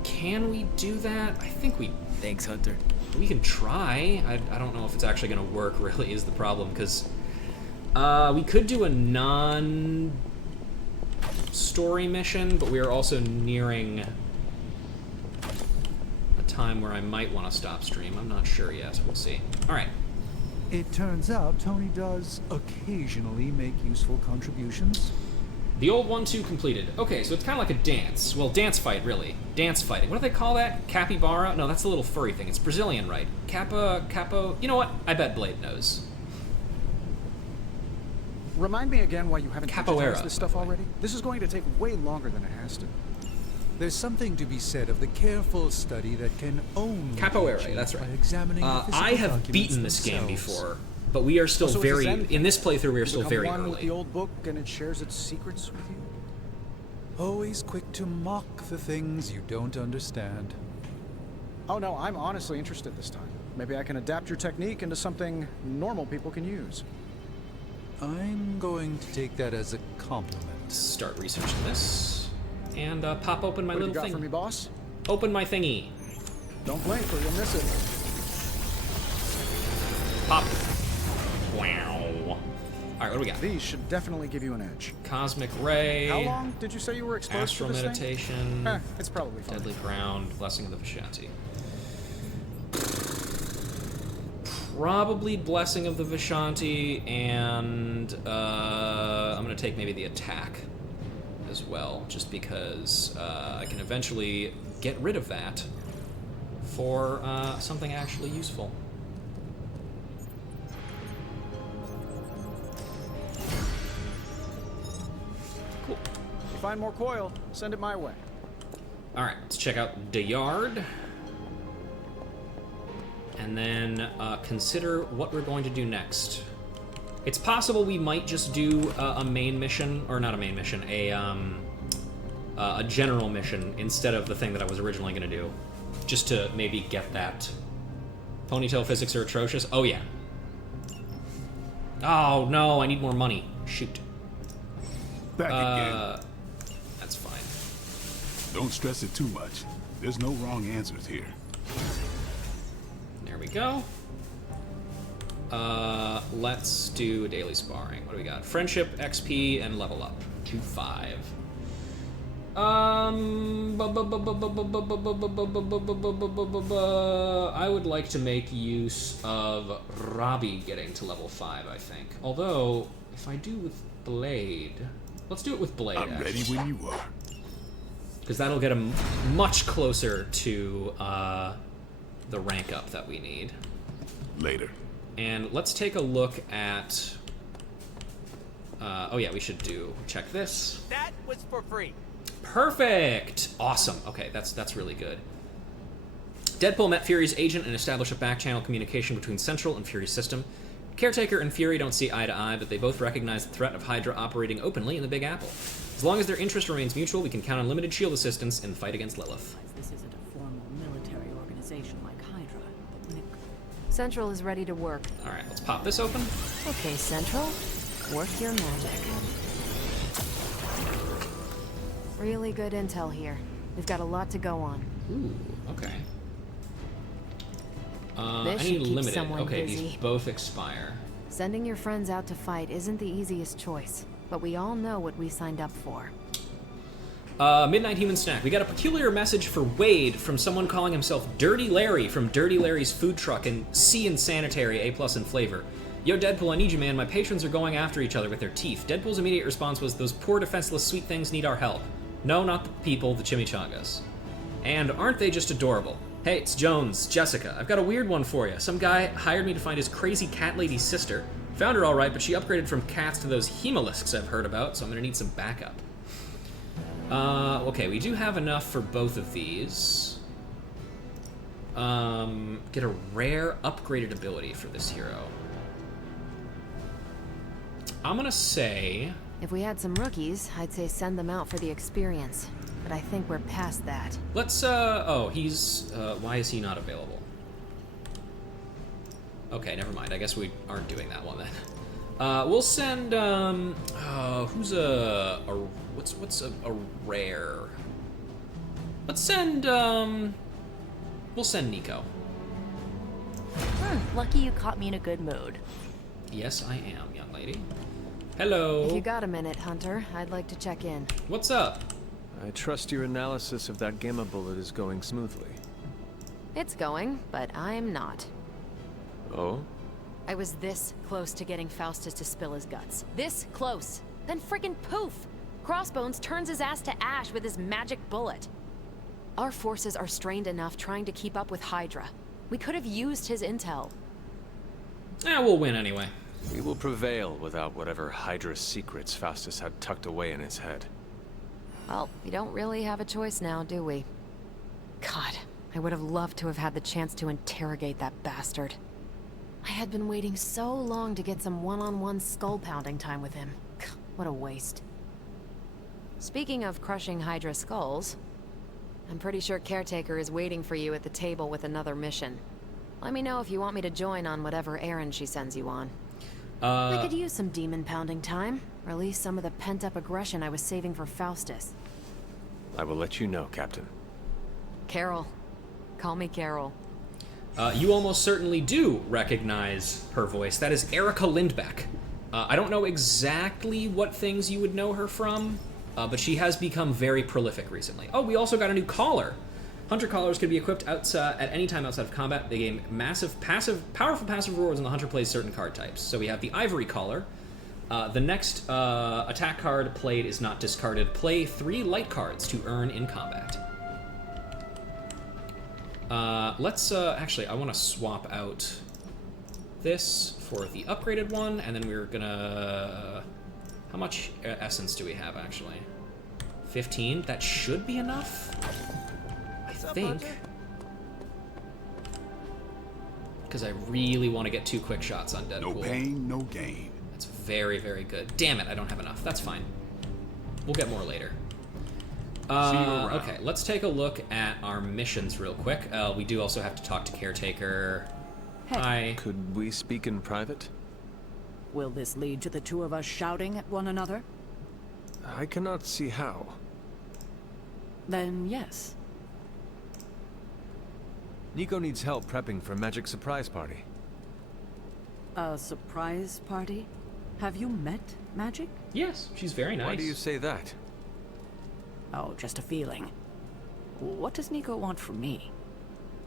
Can we do that? I think we... Thanks, Hunter. We can try. I don't know if it's actually going to work, really, is the problem, because... we could do a non-story mission, but we are also nearing a time where I might want to stop stream. I'm not sure yet. We'll see. All right. It turns out Tony does occasionally make useful contributions. The old 1-2 completed. Okay, so it's kind of like a dance. Well, dance fight, really. Dance fighting. What do they call that? Capybara? No, that's a little furry thing. It's Brazilian, right? Capo... You know what? I bet Blade knows. Remind me again why you haven't Capoeira, digitized this stuff already? This is going to take way longer than it has to. There's something to be said of the careful study that can only Capoeira, that's right. by examining the I have beaten this game themselves. before, but we are still So it's a very Zen in this playthrough. We are You still become very one with early. the old book, and it shares its secrets with you. Always quick to mock the things you don't understand. Oh no, I'm honestly interested this time. Maybe I can adapt your technique into something normal people can use. I'm going to take that as a compliment. Start researching this, and pop open my What have little you got thing. for me, boss? Open my thingy. Don't blink or you'll miss it. Pop. Wow. All right, what do we got? These should definitely give you an edge. Cosmic ray. How long did you say you were exposed Astral to this meditation. thing? It's probably fine. Deadly ground. Blessing of the Vishanti. Probably Blessing of the Vishanti, and I'm gonna take maybe the attack as well, just because I can eventually get rid of that for something actually useful. Cool. If you find more coil, send it my way. All right, let's check out the yard. And then consider what we're going to do next. It's possible we might just do a main mission, or not a main mission, a general mission instead of the thing that I was originally going to do, just to maybe get that. Ponytail physics are atrocious. Oh yeah. Oh no, I need more money. Shoot. Back again. That's fine. Don't stress it too much. There's no wrong answers here. There we go. Let's do daily sparring. What do we got? Friendship, XP, and level up. 2-5. I would like to make use of Robbie getting to level 5, I think. Although, if I do with Blade... Let's do it with Blade, I'm ready when you are. Because that'll get him much closer to the rank up that we need. Later. And let's take a look at... oh yeah, we should check this. That was for free. Perfect! Awesome. Okay, that's really good. Deadpool met Fury's agent and established a back-channel communication between Central and Fury's system. Caretaker and Fury don't see eye to eye, but they both recognize the threat of Hydra operating openly in the Big Apple. As long as their interest remains mutual, we can count on limited shield assistance in the fight against Lilith. This isn't a formal military organization like Hydra, but when it... Central is ready to work. All right, let's pop this open. Okay, Central, work your magic. Really good intel here. We've got a lot to go on. Ooh, okay. This I should need keep limited. someone Okay, busy. these both expire. Sending your friends out to fight isn't the easiest choice, but we all know what we signed up for. Midnight Human Snack. We got a peculiar message for Wade from someone calling himself Dirty Larry from Dirty Larry's Food Truck and C in Sanitary, A+ in flavor. Yo, Deadpool, I need you, man. My patrons are going after each other with their teeth. Deadpool's immediate response was, those poor defenseless sweet things need our help. No, not the people, the chimichangas. And aren't they just adorable? Hey, it's Jones, Jessica. I've got a weird one for you. Some guy hired me to find his crazy cat lady's sister. Found her all right, but she upgraded from cats to those hemolisks I've heard about, so I'm gonna need some backup. Okay, we do have enough for both of these. Get a rare upgraded ability for this hero. I'm gonna say... If we had some rookies, I'd say send them out for the experience. But I think we're past that. Let's, oh, he's, why is he not available? Okay, never mind. I guess we aren't doing that one then. We'll send, who's what's a rare? Let's send, we'll send Nico. Lucky you caught me in a good mood. Yes, I am, young lady. Hello. If you got a minute, Hunter, I'd like to check in. What's up? I trust your analysis of that gamma bullet is going smoothly. It's going, but I'm not. Oh? I was this close to getting Faustus to spill his guts. This close. Then friggin' poof! Crossbones turns his ass to ash with his magic bullet. Our forces are strained enough trying to keep up with Hydra. We could have used his intel. We'll win anyway. We will prevail without whatever Hydra secrets Faustus had tucked away in his head. Well, we don't really have a choice now, do we? God, I would have loved to have had the chance to interrogate that bastard. I had been waiting so long to get some one-on-one skull-pounding time with him. What a waste. Speaking of crushing Hydra skulls, I'm pretty sure Caretaker is waiting for you at the table with another mission. Let me know if you want me to join on whatever errand she sends you on. I could use some demon-pounding time. Release some of the pent-up aggression I was saving for Faustus. I will let you know, Captain. Carol. Call me Carol. You almost certainly do recognize her voice. That is Erica Lindbeck. I don't know exactly what things you would know her from, but she has become very prolific recently. Oh, we also got a new collar. Hunter collars can be equipped outside, at any time outside of combat. They gain powerful passive rewards when the hunter plays certain card types. So we have the Ivory Collar. The next attack card played is not discarded. Play 3 light cards to earn in combat. Let's, actually, I want to swap out this for the upgraded one, and then we're gonna... How much essence do we have, actually? 15? That should be enough, I think. Because I really want to get 2 quick shots on Deadpool. No pain, no gain. That's very, very good. Damn it, I don't have enough. That's fine. We'll get more later. Okay, let's take a look at our missions real quick. We do also have to talk to Caretaker. Hi. Could we speak in private? Will this lead to the two of us shouting at one another? I cannot see how. Then yes. Nico needs help prepping for a magic surprise party. A surprise party? Have you met Magic? Yes, she's very nice. Why do you say that? Oh, just a feeling. What does Nico want from me?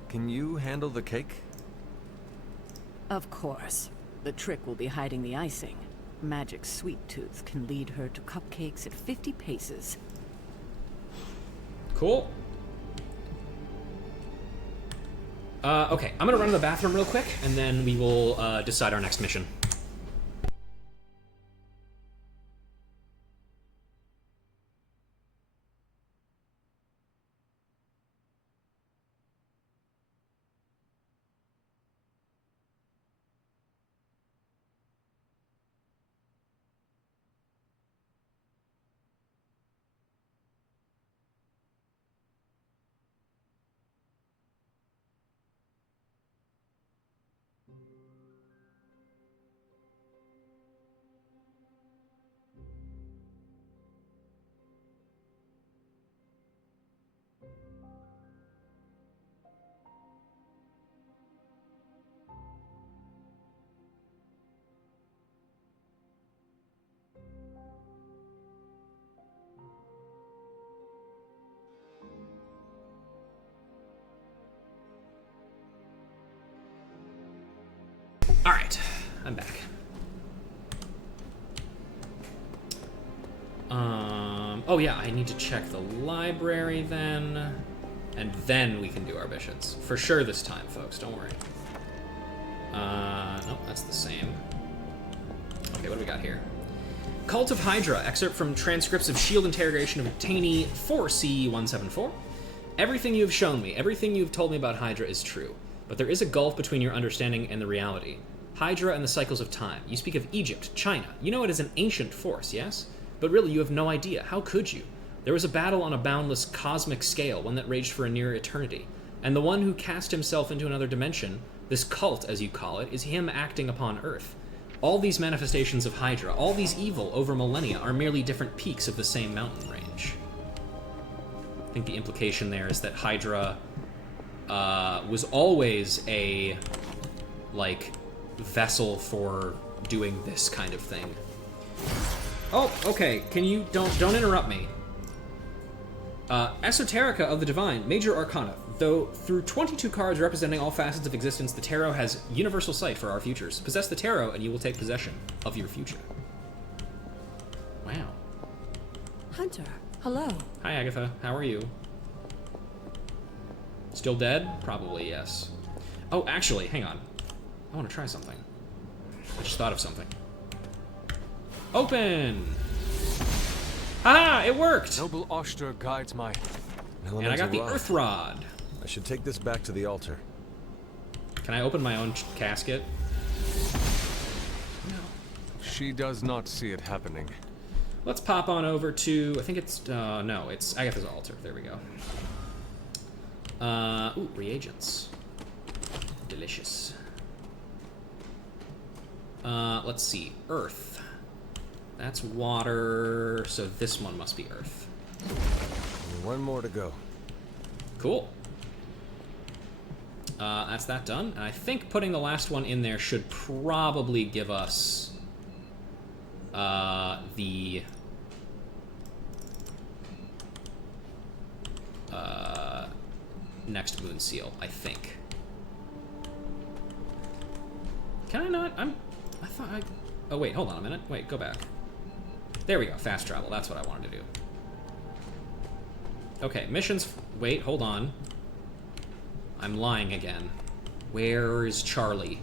Can you handle the cake? Of course. The trick will be hiding the icing. Magic's sweet tooth can lead her to cupcakes at 50 paces. Cool. Okay, I'm gonna run to the bathroom real quick, and then we will decide our next mission. Alright, I'm back. Oh yeah, I need to check the library then, and then we can do our missions. For sure this time, folks, don't worry. Nope, that's the same. Okay, what do we got here? Cult of Hydra, excerpt from transcripts of SHIELD interrogation of detainee 4C174. Everything you have shown me, everything you have told me about Hydra is true, but there is a gulf between your understanding and the reality. Hydra and the cycles of time. You speak of Egypt, China. You know it is an ancient force, yes? But really, you have no idea. How could you? There was a battle on a boundless cosmic scale, one that raged for a near eternity. And the one who cast himself into another dimension, this cult, as you call it, is him acting upon Earth. All these manifestations of Hydra, all these evil over millennia, are merely different peaks of the same mountain range. I think the implication there is that Hydra was always a, like, vessel for doing this kind of thing. Oh, okay. Can you don't interrupt me. Esoterica of the Divine, Major Arcana. Though through 22 cards representing all facets of existence, the tarot has universal sight for our futures. Possess the tarot, and you will take possession of your future. Wow. Hunter, hello. Hi, Agatha. How are you? Still dead? Probably, yes. Oh, actually, hang on. I want to try something. I just thought of something. Open! Haha, it worked! Noble Oster guides my And I got the Earth Rod. I should take this back to the altar. Can I open my own casket? She does not see it happening. Let's pop on over to, I think it's, no, it's Agatha's altar. There we go. Ooh, reagents. Delicious. Let's see. Earth. That's water, so this one must be earth. Only one more to go. Cool. That's that done. And I think putting the last one in there should probably give us the next moon seal, I think. Can I not? I thought I... Oh, wait, hold on a minute. Wait, go back. There we go, fast travel. That's what I wanted to do. Okay, missions... Wait, hold on. I'm lying again. Where is Charlie?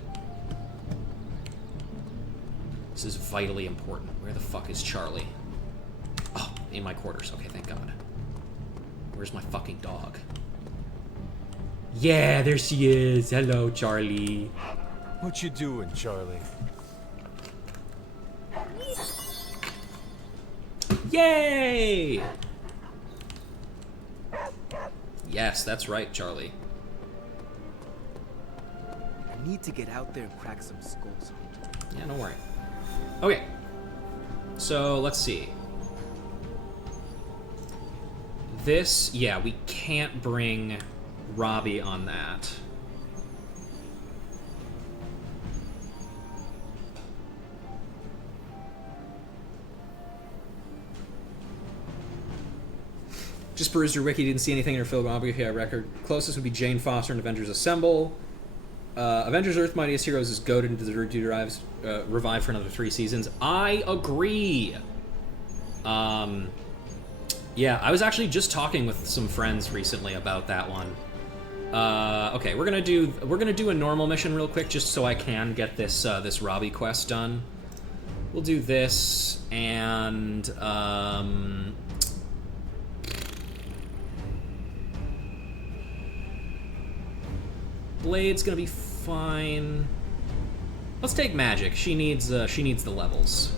This is vitally important. Where the fuck is Charlie? Oh, in my quarters. Okay, thank God. Where's my fucking dog? Yeah, there she is. Hello, Charlie. What you doing, Charlie? Yay! Yes, that's right, Charlie. I need to get out there and crack some skulls. Yeah, don't worry. Okay. So, let's see. This, yeah, we can't bring Robbie on that. Just perused your wiki, didn't see anything in your filmography. I record closest would be Jane Foster in Avengers Assemble. Avengers Earth Mightiest Heroes is goated and deserved to derive, revive for another 3 seasons. I agree. Yeah, I was actually just talking with some friends recently about that one. Okay, we're gonna do a normal mission real quick just so I can get this this Robbie quest done. We'll do this and Blade's gonna be fine. Let's take Magic. She needs the levels.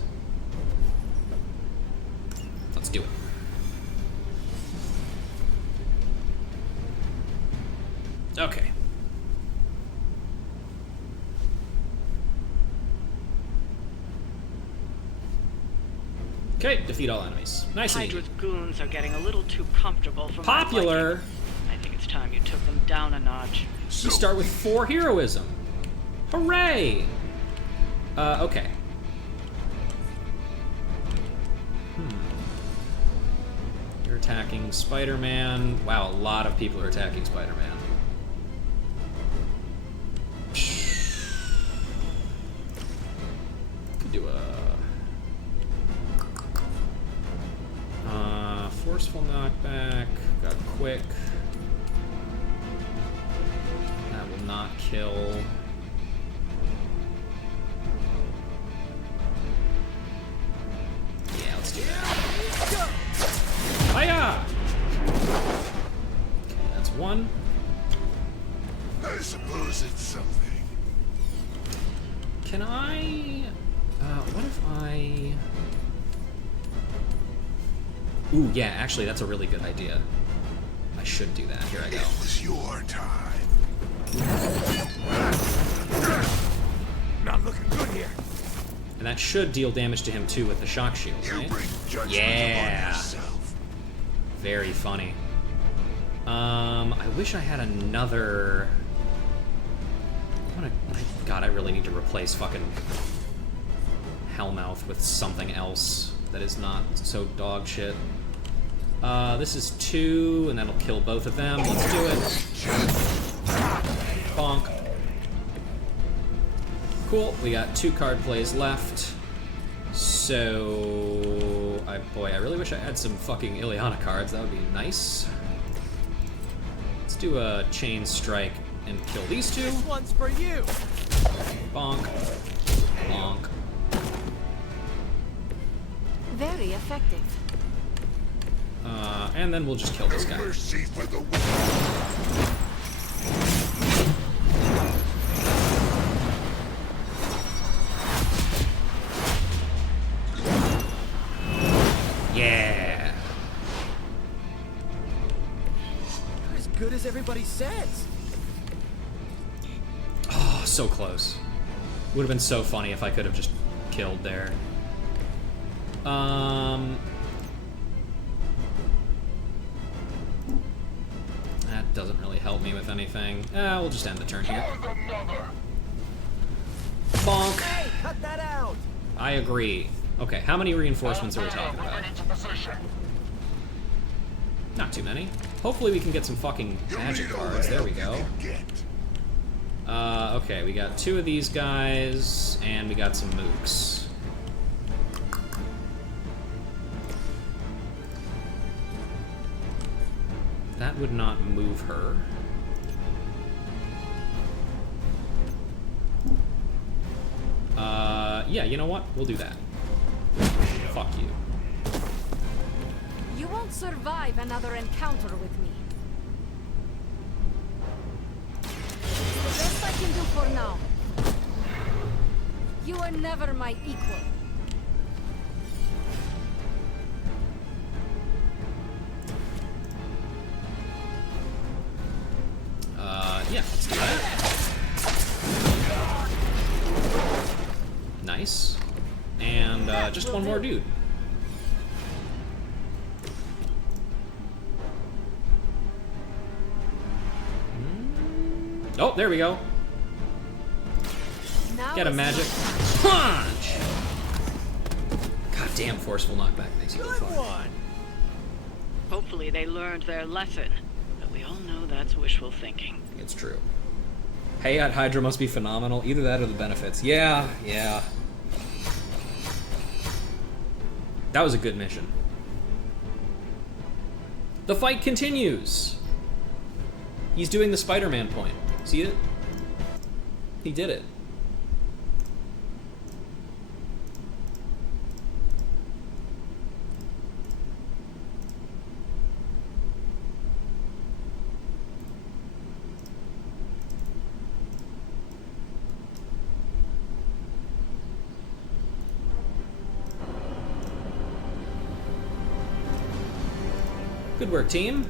Let's do it. Okay. Okay, defeat all enemies. Nice and easy. Hydra's goons are getting a little too comfortable for my Popular. liking. I think it's time you took them down a notch. You start with 4 heroism. Hooray! Okay. You're attacking Spider-Man. Wow, a lot of people are attacking Spider-Man. Could do a forceful knockback. Got quick. That will not kill. Yeah, let's do that. Hiya! Okay, that's 1. I suppose it's something. Can I... what if I... Ooh, yeah, actually, that's a really good idea. I should do that. Here I go. It was your time. Not looking good here. And that should deal damage to him, too, with the shock shield, right? Yeah! Very funny. I wish I had another... God, I really need to replace fucking Hellmouth with something else that is not so dog shit. This is 2, and that'll kill both of them. Let's do it. Bonk. Cool, we got 2 card plays left. So... boy, I really wish I had some fucking Ileana cards. That would be nice. Let's do a Chain Strike and kill these 2. This one's for you. Bonk. Bonk. Very effective. And then we'll just kill this guy. good as everybody says. Oh, so close. Would have been so funny if I could have just killed there. That doesn't really help me with anything. We'll just end the turn here. Bonk. Hey, cut that out. I agree. Okay, how many reinforcements are we talking about? Not too many. Hopefully we can get some fucking magic cards. There we go. Okay, we got 2 of these guys, and we got some mooks. That would not move her. Yeah, you know what? We'll do that. Fuck you. You won't survive another encounter with me. It's the best I can do for now. You are never my equal. Yeah, let's do that. Nice. And, just one more dude. Oh, there we go. Get a magic punch! God damn, forceful knockback makes you go far. Hopefully they learned their lesson, but we all know that's wishful thinking. It's true. Hey, at Hydra must be phenomenal. Either that or the benefits. Yeah. That was a good mission. The fight continues. He's doing the Spider-Man point. See it? He did it. Good work, team.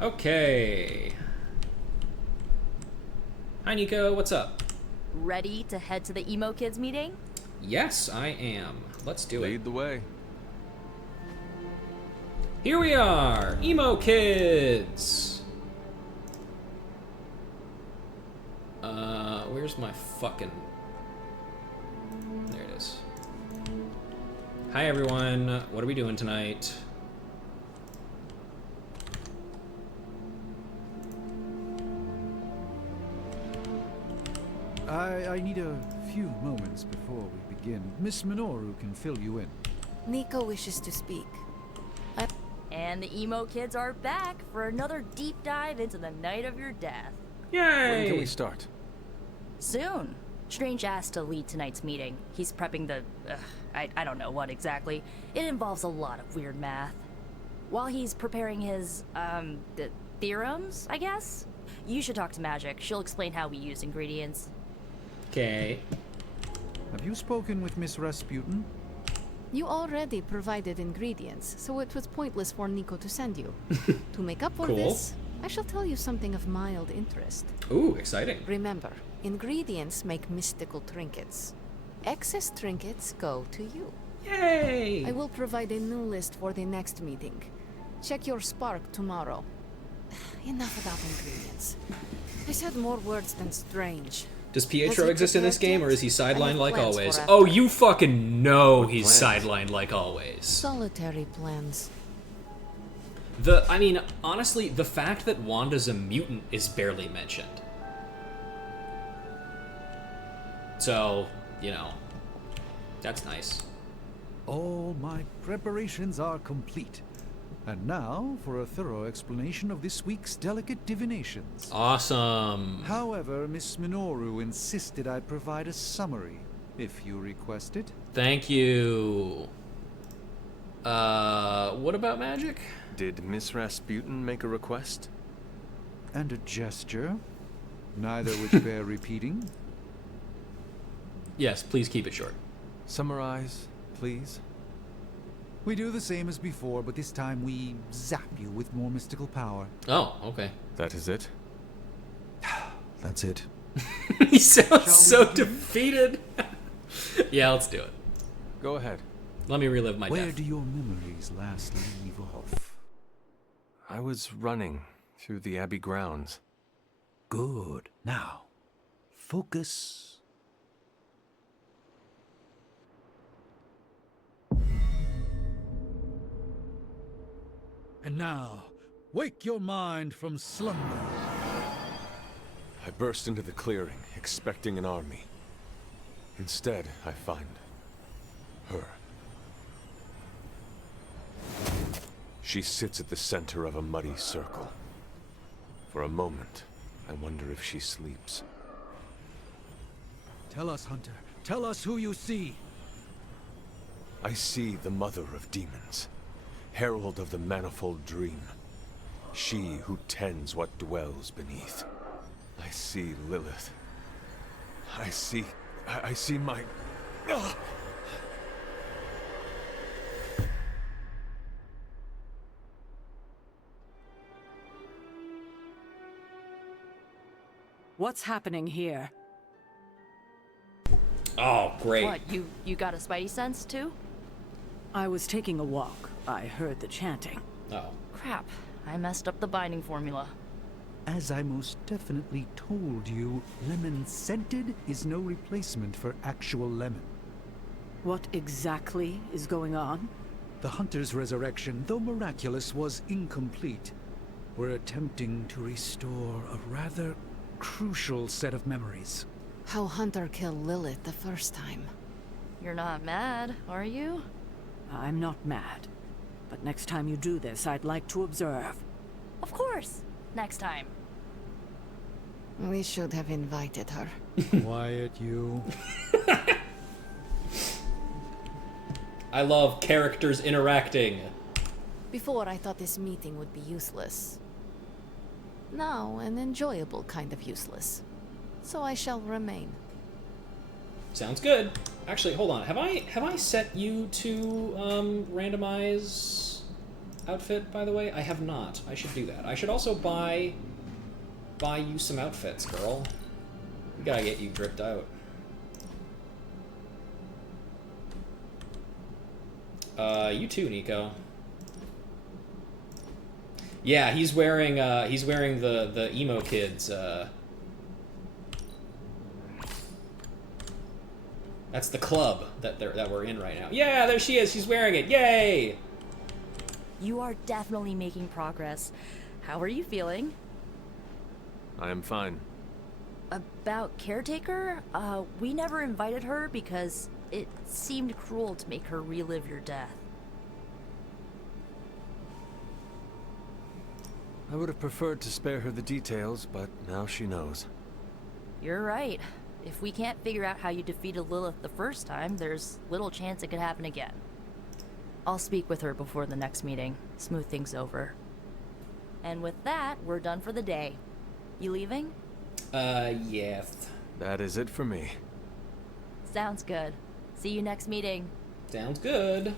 Okay. Hi, Nico. What's up? Ready to head to the emo kids meeting? Yes, I am. Let's do it. Lead the way. Here we are, emo kids. Where's my fucking? There it is. Hi, everyone. What are we doing tonight? I need a few moments before we begin. Miss Minoru can fill you in. Nico wishes to speak. And the emo kids are back for another deep dive into the night of your death. Yay! When can we start? Soon. Strange asked to lead tonight's meeting. He's prepping the... I don't know what exactly. It involves a lot of weird math. While he's preparing his, the theorems, I guess? You should talk to Magic. She'll explain how we use ingredients. Okay. Have you spoken with Miss Rasputin? You already provided ingredients, so it was pointless for Nico to send you. To make up for Cool. this, I shall tell you something of mild interest. Ooh, exciting. Remember, ingredients make mystical trinkets. Excess trinkets go to you. Yay! I will provide a new list for the next meeting. Check your spark tomorrow. Enough about ingredients. I said more words than strange. Does Pietro he exist in this prepared game, or is he yet? I sidelined have like plans always? for Oh, after. you fucking know he's plans? sidelined like always. Solitary plans. I mean, honestly, the fact that Wanda's a mutant is barely mentioned. So, you know, that's nice. All my preparations are complete. And now for a thorough explanation of this week's delicate divinations. Awesome. However, Miss Minoru insisted I provide a summary, if you request it. Thank you. What about magic? Did Miss Rasputin make a request? And a gesture, neither which bear repeating. Yes, please keep it short. Summarize, please. We do the same as before, but this time we zap you with more mystical power. Oh, okay. That is it? That's it. He sounds so defeated. Yeah, let's do it. Go ahead. Let me relive my Where death. do your memories last leave off? I was running through the Abbey grounds. Good. Now, focus. And now, wake your mind from slumber. I burst into the clearing, expecting an army. Instead, I find her. She sits at the center of a muddy circle. For a moment, I wonder if she sleeps. Tell us, Hunter. Tell us who you see. I see the mother of demons, herald of the manifold dream. She who tends what dwells beneath. I see Lilith. I see my... Ugh! What's happening here? Oh, great. What, you got a spidey sense too? I was taking a walk. I heard the chanting. Oh. Crap, I messed up the binding formula. As I most definitely told you, lemon scented is no replacement for actual lemon. What exactly is going on? The Hunter's resurrection, though miraculous, was incomplete. We're attempting to restore a rather crucial set of memories. How Hunter killed Lilith the first time. You're not mad, are you? I'm not mad. But next time you do this, I'd like to observe. Of course. Next time. We should have invited her. Quiet, you. I love characters interacting. Before, I thought this meeting would be useless. Now, an enjoyable kind of useless. So I shall remain. Sounds good. Actually, hold on. Have I set you to randomize outfit, by the way? I have not. I should do that. I should also buy you some outfits, girl. We gotta get you dripped out. You too, Nico. Yeah, he's wearing the emo kids. That's the club that we're in right now. Yeah, there she is. She's wearing it. Yay! You are definitely making progress. How are you feeling? I am fine. About Caretaker? We never invited her because it seemed cruel to make her relive your death. I would have preferred to spare her the details, but now she knows. You're right. If we can't figure out how you defeated Lilith the first time, there's little chance it could happen again. I'll speak with her before the next meeting, smooth things over. And with that, we're done for the day. You leaving? Yes. That is it for me. Sounds good. See you next meeting. Sounds good.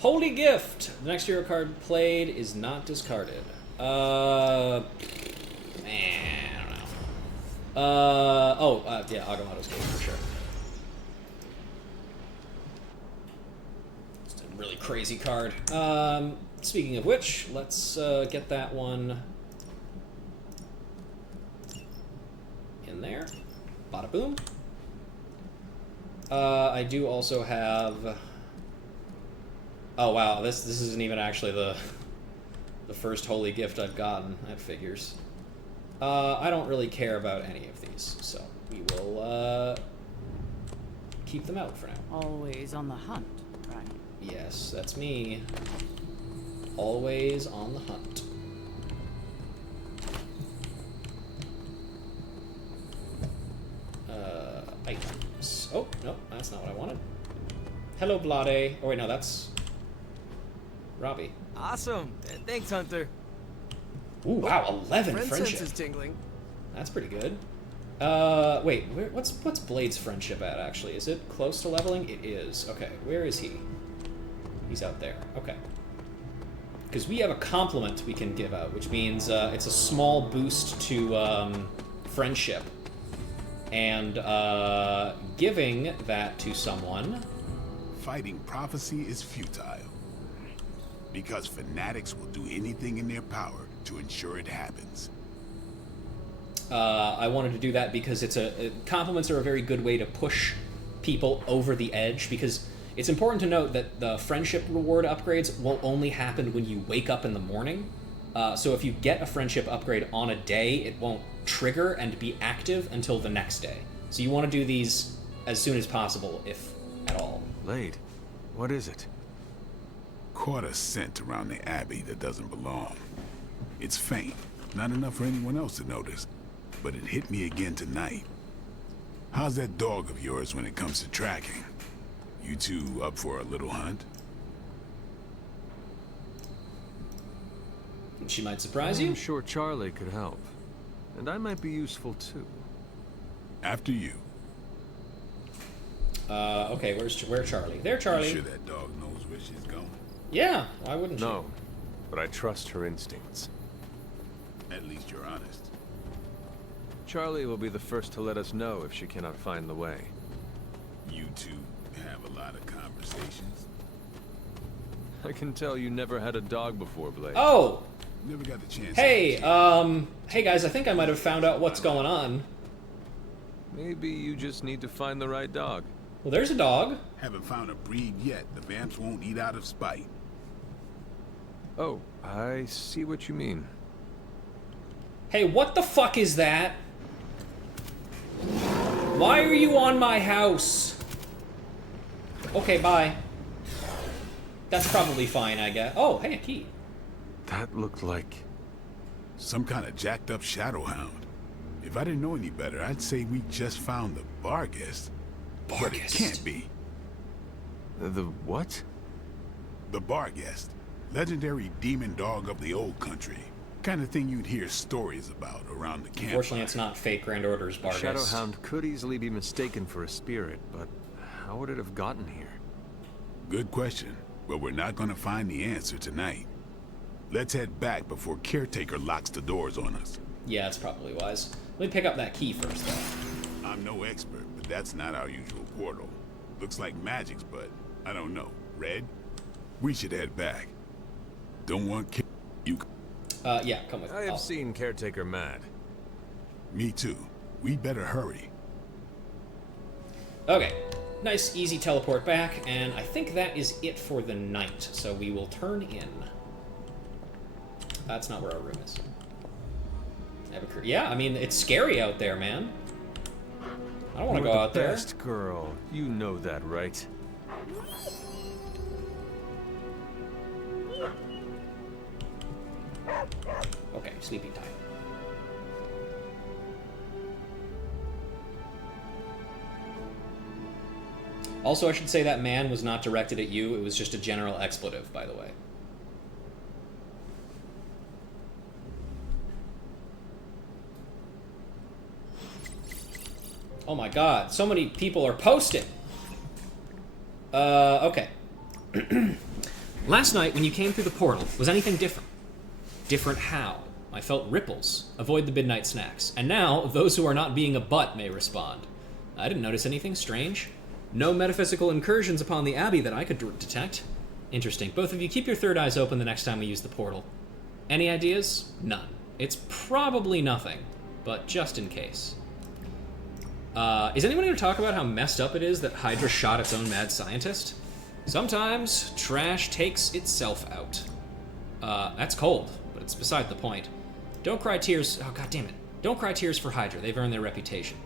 Holy Gift. The next hero card played is not discarded. Man, I don't know. Yeah, Agamotto's Cave for sure. It's a really crazy card. Speaking of which, let's get that one in there. Bada boom. I do also have... Oh wow, this isn't even actually the first holy gift I've gotten. That figures. I don't really care about any of these, so we will keep them out for now. Always on the hunt, right? Yes, that's me. Always on the hunt. Items. Oh, no, that's not what I wanted. Hello, Blade. Oh, wait, no, that's Robbie. Awesome. Thanks, Hunter. Ooh, wow, 11 Friend friendship. sense is tingling. That's pretty good. Wait, what's Blade's friendship at, actually? Is it close to leveling? It is. Okay, where is he? He's out there. Okay. Because we have a compliment we can give out, which means it's a small boost to friendship. And giving that to someone... Fighting prophecy is futile. Because fanatics will do anything in their power to ensure it happens. I wanted to do that because compliments are a very good way to push people over the edge, because it's important to note that the friendship reward upgrades will only happen when you wake up in the morning. So if you get a friendship upgrade on a day, it won't trigger and be active until the next day. So you want to do these as soon as possible, if at all. Blade, what is it? Caught a scent around the Abbey that doesn't belong. It's faint, not enough for anyone else to notice, but it hit me again tonight. How's that dog of yours when it comes to tracking? You two up for a little hunt? She might surprise you. I'm sure Charlie could help. And I might be useful too. After you. Okay, where's Charlie? There, Charlie. You sure that dog knows where she's going? Yeah, why wouldn't No, but I trust her instincts. At least you're honest. Charlie will be the first to let us know if she cannot find the way. You two have a lot of conversations? I can tell you never had a dog before, Blade. Oh! Never got the chance. Hey, hey guys, I think I might have found out what's going on. Maybe you just need to find the right dog. Well, there's a dog. Haven't found a breed yet. The vamps won't eat out of spite. Oh, I see what you mean. Hey, what the fuck is that? Why are you on my house? Okay, bye. That's probably fine, I guess. Oh, hey, a key. That looked like... some kind of jacked up shadow hound. If I didn't know any better, I'd say we just found the Barghest. But it can't be. The what? The Barghest. Legendary demon dog of the old country. Kind of thing you'd hear stories about around the campfire. Unfortunately, it's not Fake Grand Order's Barghest. Shadowhound could easily be mistaken for a spirit, but how would it have gotten here? Good question, but we're not going to find the answer tonight. Let's head back before Caretaker locks the doors on us. Yeah, it's probably wise. Let me pick up that key first, though. I'm no expert, but that's not our usual portal. Looks like magic's, but I don't know. Red? We should head back. Don't want you... yeah, come with me. I have seen Caretaker mad. Me too. We better hurry. Okay. Nice, easy teleport back, and I think that is it for the night, so we will turn in. That's not where our room is. Yeah, I mean, it's scary out there, man. I don't want to go out there. Best girl. You know that, right? Okay, sleeping time. Also, I should say that man was not directed at you. It was just a general expletive, by the way. Oh my god, so many people are posting. Okay. Last night, when you came through the portal, was anything different? Different how? I felt ripples. Avoid the midnight snacks. And now, those who are not being a butt may respond. I didn't notice anything strange. No metaphysical incursions upon the Abbey that I could detect. Interesting. Both of you keep your third eyes open the next time we use the portal. Any ideas? None. It's probably nothing, but just in case. Is anyone going to talk about how messed up it is that Hydra shot its own mad scientist? Sometimes trash takes itself out. That's cold, but it's beside the point. Don't cry tears... Oh, god damn it. Don't cry tears for Hydra. They've earned their reputation.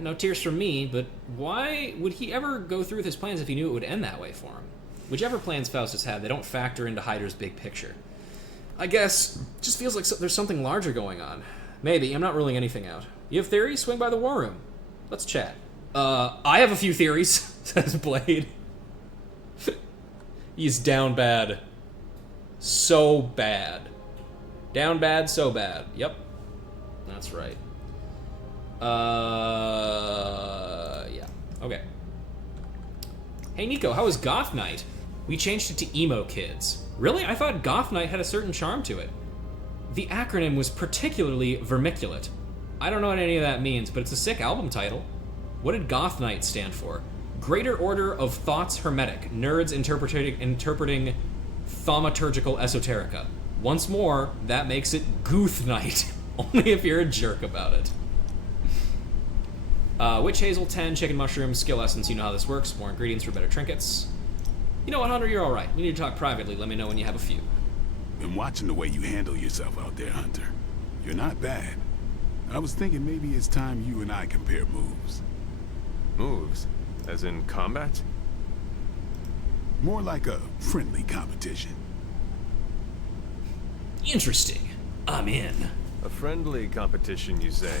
No tears from me, but why would he ever go through with his plans if he knew it would end that way for him? Whichever plans Faustus had, they don't factor into Hydra's big picture. I guess, just feels like there's something larger going on. Maybe, I'm not ruling anything out. You have theories? Swing by the war room. Let's chat. I have a few theories, says Blade. He's down bad. So bad. Down bad, so bad. Yep. That's right. Yeah. Okay. Hey, Nico, how was Goth Night? We changed it to Emo Kids. Really? I thought Goth Night had a certain charm to it. The acronym was particularly vermiculate. I don't know what any of that means, but it's a sick album title. What did Goth Night stand for? Greater Order of Thoughts Hermetic. Nerds interpreting thaumaturgical esoterica. Once more, that makes it Gooth Night. Only if you're a jerk about it. Witch Hazel 10, Chicken Mushroom, Skill Essence, you know how this works. More ingredients for better trinkets. You know what, Hunter, you're alright. We need to talk privately. Let me know when you have a few. Been watching the way you handle yourself out there, Hunter. You're not bad. I was thinking maybe it's time you and I compare moves. Moves? As in combat? More like a friendly competition. Interesting. I'm in. A friendly competition, you say?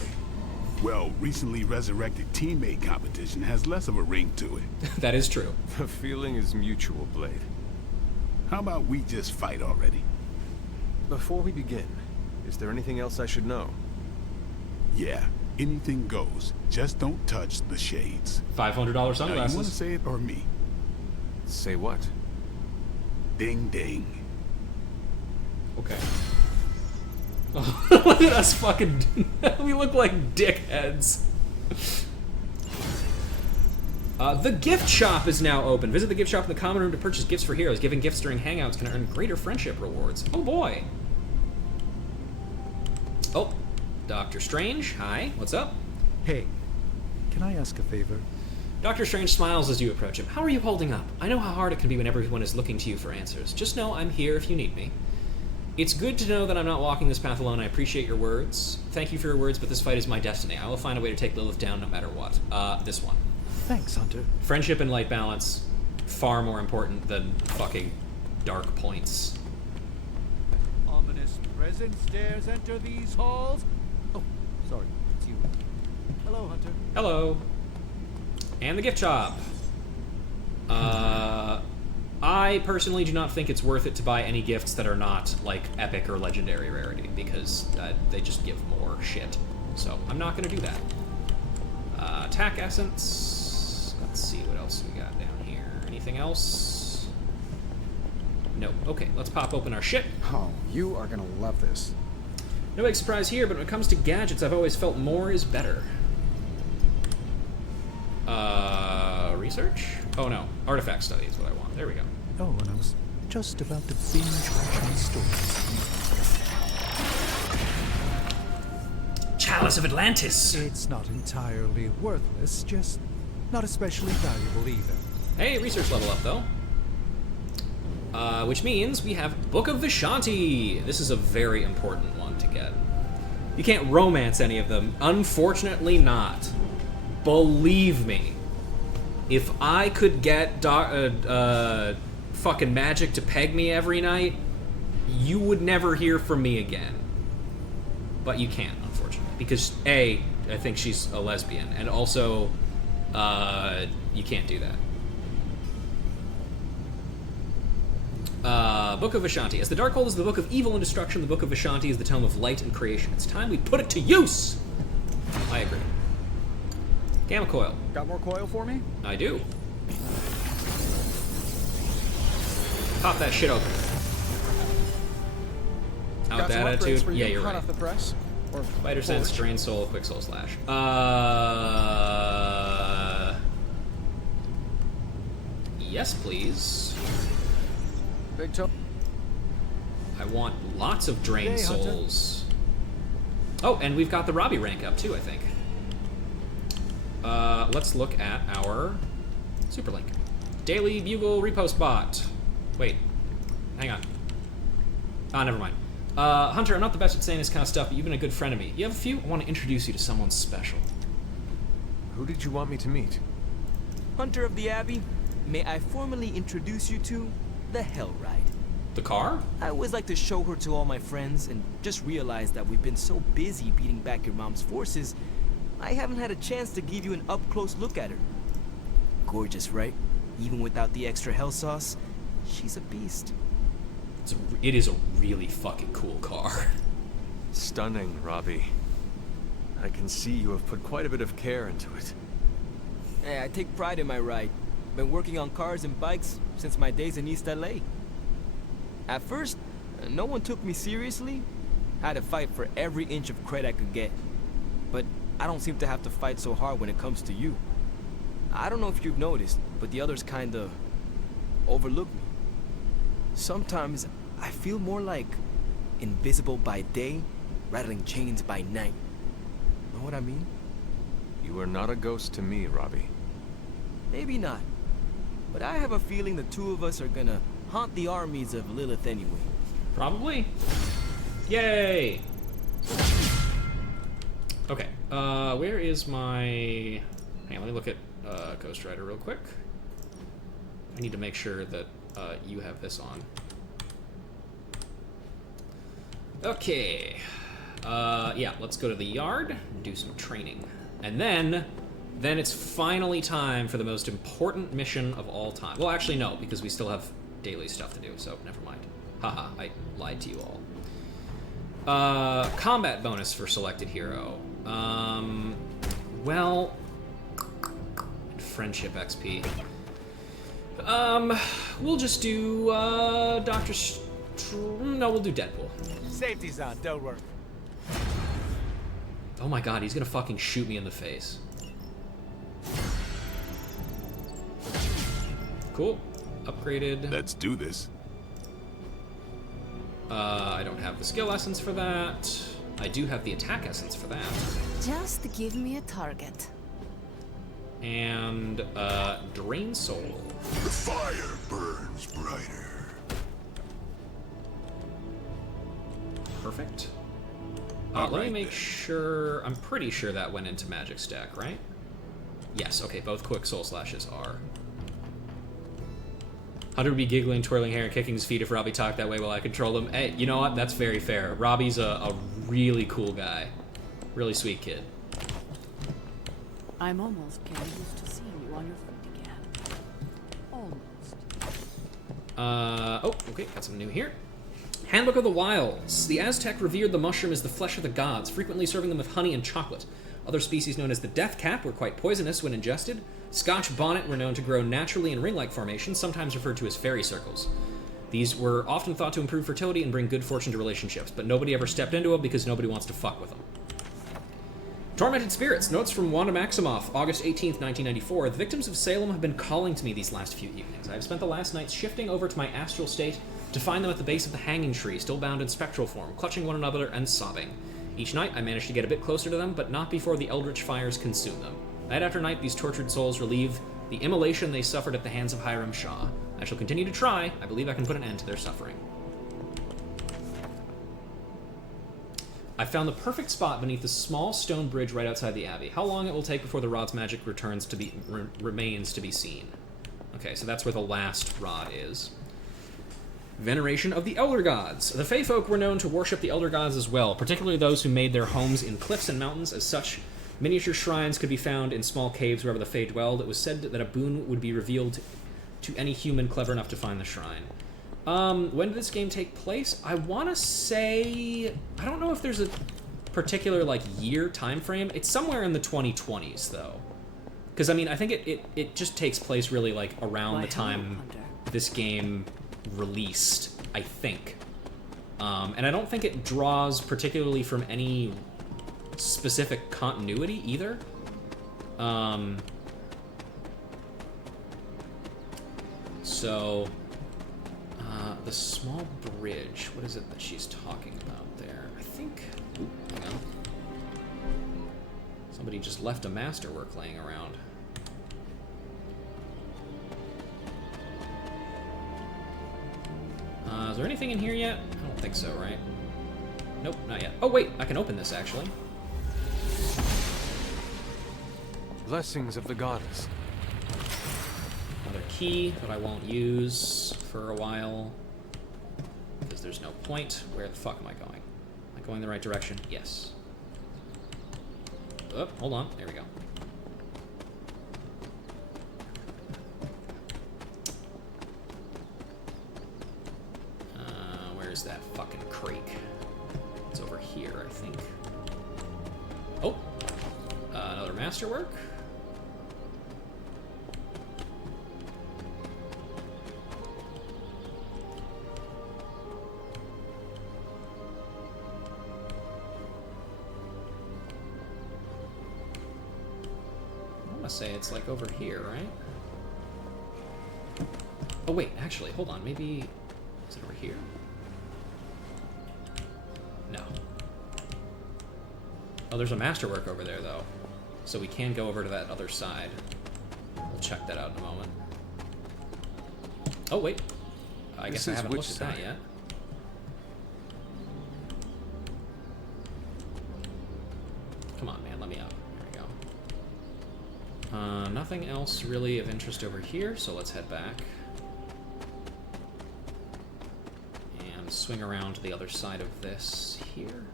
Well, recently resurrected teammate competition has less of a ring to it. That is true. The feeling is mutual, Blade. How about we just fight already? Before we begin, is there anything else I should know? Yeah, anything goes. Just don't touch the shades. $500 sunglasses. Now, you want to say it or me? Say what? Ding ding. Okay. Oh, look at us fucking... we look like dickheads. The gift shop is now open. Visit the gift shop in the common room to purchase gifts for heroes. Giving gifts during hangouts can earn greater friendship rewards. Oh boy. Oh, Dr. Strange. Hi, what's up? Hey, can I ask a favor? Dr. Strange smiles as you approach him. How are you holding up? I know how hard it can be when everyone is looking to you for answers. Just know I'm here if you need me. It's good to know that I'm not walking this path alone. I appreciate your words. Thank you for your words, but this fight is my destiny. I will find a way to take Lilith down no matter what. This one. Thanks, Hunter. Friendship and light balance, far more important than fucking dark points. Ominous presence dares enter these halls. Oh, sorry, it's you. Hello, Hunter. Hello. And the gift shop. I personally do not think it's worth it to buy any gifts that are not, like, epic or legendary rarity, because they just give more shit. So, I'm not gonna do that. Attack Essence. Let's see what else we got down here. Anything else? No. Okay, let's pop open our shit. Oh, you are gonna love this. No big surprise here, but when it comes to gadgets, I've always felt more is better. Research? Oh no, artifact study is what I want. There we go. Oh, and I was just about to binge watch my stories. Chalice of Atlantis! It's not entirely worthless, just not especially valuable either. Hey, research level up though. Which means we have Book of Vishanti. This is a very important one to get. You can't romance any of them. Unfortunately not. Believe me. If I could get fucking magic to peg me every night, you would never hear from me again. But you can't, unfortunately. Because, A, I think she's a lesbian, and also, you can't do that. Book of Vishanti. As the Darkhold is the book of evil and destruction, the Book of Vishanti is the tome of light and creation. It's time we put it to use! I agree. Gamma coil. Got more coil for me? I do. Pop that shit open. Out Got that some upgrades attitude? for you, Yeah, you're hot right. off the press. Or Spider Sense, forge. Drain Soul, Quick Soul Slash. Yes, please. Big toe. I want lots of Drain Yay, Hunter. Souls. Oh, and we've got the Robbie rank up too, I think. Let's look at our Superlink. Daily Bugle Repost Bot. Wait. Hang on. Ah, never mind. Hunter, I'm not the best at saying this kind of stuff, but you've been a good friend to me. You have a few? I want to introduce you to someone special. Who did you want me to meet? Hunter of the Abbey, may I formally introduce you to the Hell Ride. The car? I always like to show her to all my friends and just realized that we've been so busy beating back your mom's forces, I haven't had a chance to give you an up-close look at her. Gorgeous, right? Even without the extra hell sauce, she's a beast. It is a really fucking cool car. Stunning, Robbie. I can see you have put quite a bit of care into it. Hey, I take pride in my ride. been working on cars and bikes since my days in East LA. At first, no one took me seriously. Had to fight for every inch of credit I could get. But I don't seem to have to fight so hard when it comes to you. I don't know if you've noticed, but the others kinda overlook me. Sometimes I feel more like invisible by day, rattling chains by night. Know what I mean? You are not a ghost to me, Robbie. Maybe not. But I have a feeling the two of us are gonna haunt the armies of Lilith anyway. Probably. Yay! Okay, where is my... Hang on, let me look at Ghost Rider real quick. I need to make sure that you have this on. Okay. Yeah, let's go to the yard and do some training. And then it's finally time for the most important mission of all time. Well, actually, no, because we still have daily stuff to do, so never mind. Haha, I lied to you all. Combat bonus for selected hero. Well, friendship XP. We'll just do, no, we'll do Deadpool. Safety's on, don't worry. Oh my god, he's gonna fucking shoot me in the face. Cool. Upgraded. Let's do this. I don't have the skill essence for that. I do have the attack essence for that. Just give me a target. And, Drain Soul. The fire burns brighter. Perfect. Let me make sure... I'm pretty sure that went into Magic Stack, right? Yes, okay, both quick soul slashes are. Hunter would be giggling, twirling hair, and kicking his feet if Robbie talked that way while I controlled him. Hey, you know what? That's very fair. Robbie's a really cool guy. Really sweet kid. I'm almost getting used to seeing you on your feet again. Almost. Oh, okay, got some new here. Handbook of the Wilds. The Aztec revered the mushroom as the flesh of the gods, frequently serving them with honey and chocolate. Other species known as the death cap were quite poisonous when ingested. Scotch bonnet were known to grow naturally in ring-like formations, sometimes referred to as fairy circles. These were often thought to improve fertility and bring good fortune to relationships, but nobody ever stepped into them because nobody wants to fuck with them. Tormented Spirits. Notes from Wanda Maximoff, August 18th, 1994. The victims of Salem have been calling to me these last few evenings. I have spent the last nights shifting over to my astral state to find them at the base of the hanging tree, still bound in spectral form, clutching one another and sobbing. Each night, I manage to get a bit closer to them, but not before the eldritch fires consume them. Night after night, these tortured souls relieve the immolation they suffered at the hands of Hiram Shaw. I shall continue to try. I believe I can put an end to their suffering. I found the perfect spot beneath the small stone bridge right outside the abbey. How long it will take before the rod's magic returns to be remains to be seen. Okay, so that's where the last rod is. Veneration of the Elder Gods. The Fey folk were known to worship the Elder Gods as well, particularly those who made their homes in cliffs and mountains. As such, miniature shrines could be found in small caves wherever the Fey dwelled. It was said that a boon would be revealed to any human clever enough to find the shrine. When did this game take place? I want to say... I don't know if there's a particular, like, year time frame. It's somewhere in the 2020s, though. Because, I mean, I think it just takes place really, like, around the time this game released, I think. And I don't think it draws particularly from any specific continuity, either. So... the small bridge, what is it that she's talking about there? I think... Ooh, hang on. Somebody just left a masterwork laying around. Is there anything in here yet? I don't think so, right? Nope, not yet. Oh, wait, I can open this, actually. Blessings of the goddess. Another key that I won't use for a while. Because there's no point. Where the fuck am I going? Am I going the right direction? Yes. Oh, hold on. There we go. Where's that fucking creek? It's over here, I think. Oh! Another masterwork. want to say it's like over here, right? Oh wait, actually, hold on. Maybe is it over here? No. Oh, there's a masterwork over there though, so we can go over to that other side. We'll check that out in a moment. Oh wait, I guess I haven't looked at that yet. Come on, man, let me up. There we go. Nothing else really of interest over here, so let's head back. And swing around to the other side of this here.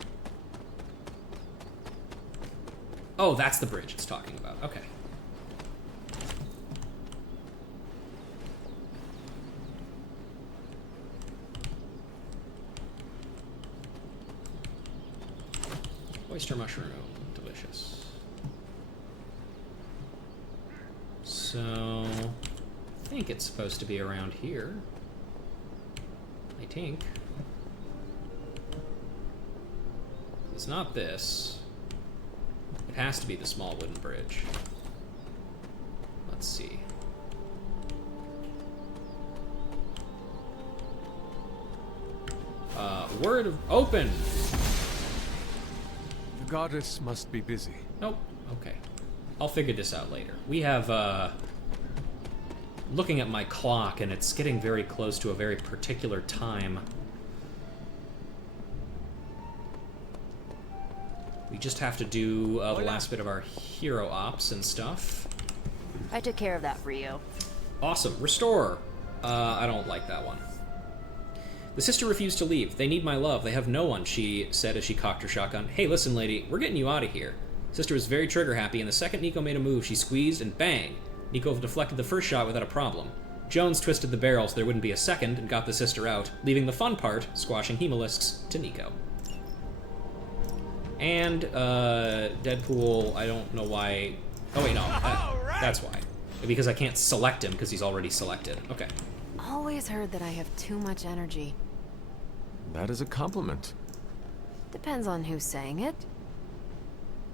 Oh, that's the bridge it's talking about. Okay. Oyster mushroom. Delicious. So, I think it's supposed to be around here. I think. It's not this. It has to be the small wooden bridge. Let's see. Word of open! The goddess must be busy. Nope. Okay. I'll figure this out later. We have, looking at my clock, and it's getting very close to a very particular time. We just have to do the last bit of our hero ops and stuff. I took care of that for you. Awesome. Restore. I don't like that one. The sister refused to leave. They need my love. They have no one, she said as she cocked her shotgun. Hey, listen, lady. We're getting you out of here. Sister was very trigger happy, and the second Nico made a move, she squeezed, and bang! Nico deflected the first shot without a problem. Jones twisted the barrel so there wouldn't be a second and got the sister out, leaving the fun part, squashing hemolisks, to Nico. And, Deadpool, I don't know why... Oh, wait, no. That's why. Because I can't select him because he's already selected. Okay. Always heard that I have too much energy. That is a compliment. Depends on who's saying it.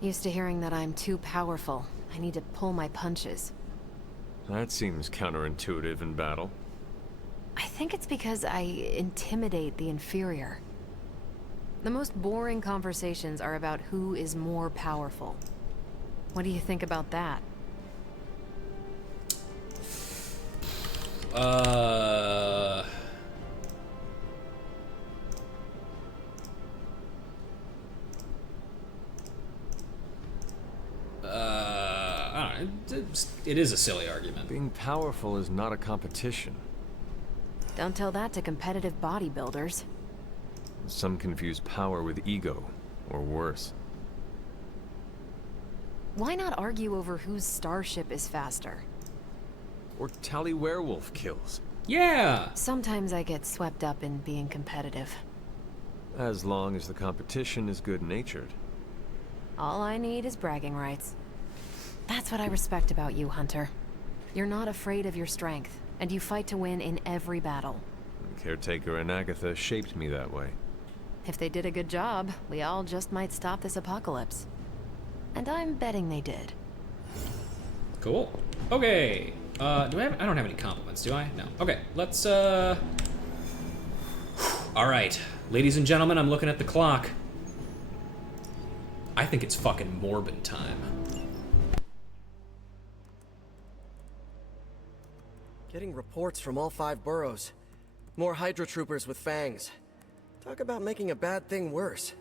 Used to hearing that I'm too powerful. I need to pull my punches. That seems counterintuitive in battle. I think it's because I intimidate the inferior. The most boring conversations are about who is more powerful. What do you think about that? I don't know. It is a silly argument. Being powerful is not a competition. Don't tell that to competitive bodybuilders. Some confuse power with ego, or worse. Why not argue over whose starship is faster? Or tally werewolf kills. Yeah! Sometimes I get swept up in being competitive. As long as the competition is good-natured. All I need is bragging rights. That's what I respect about you, Hunter. You're not afraid of your strength, and you fight to win in every battle. Caretaker and Agatha shaped me that way. If they did a good job, we all just might stop this apocalypse. And I'm betting they did. Cool. Okay. I don't have any compliments, do I? No. Okay, let's, Alright. Ladies and gentlemen, I'm looking at the clock. I think it's fucking Morbin time. Getting reports from all 5 boroughs. More Hydra troopers with fangs. Talk about making a bad thing worse.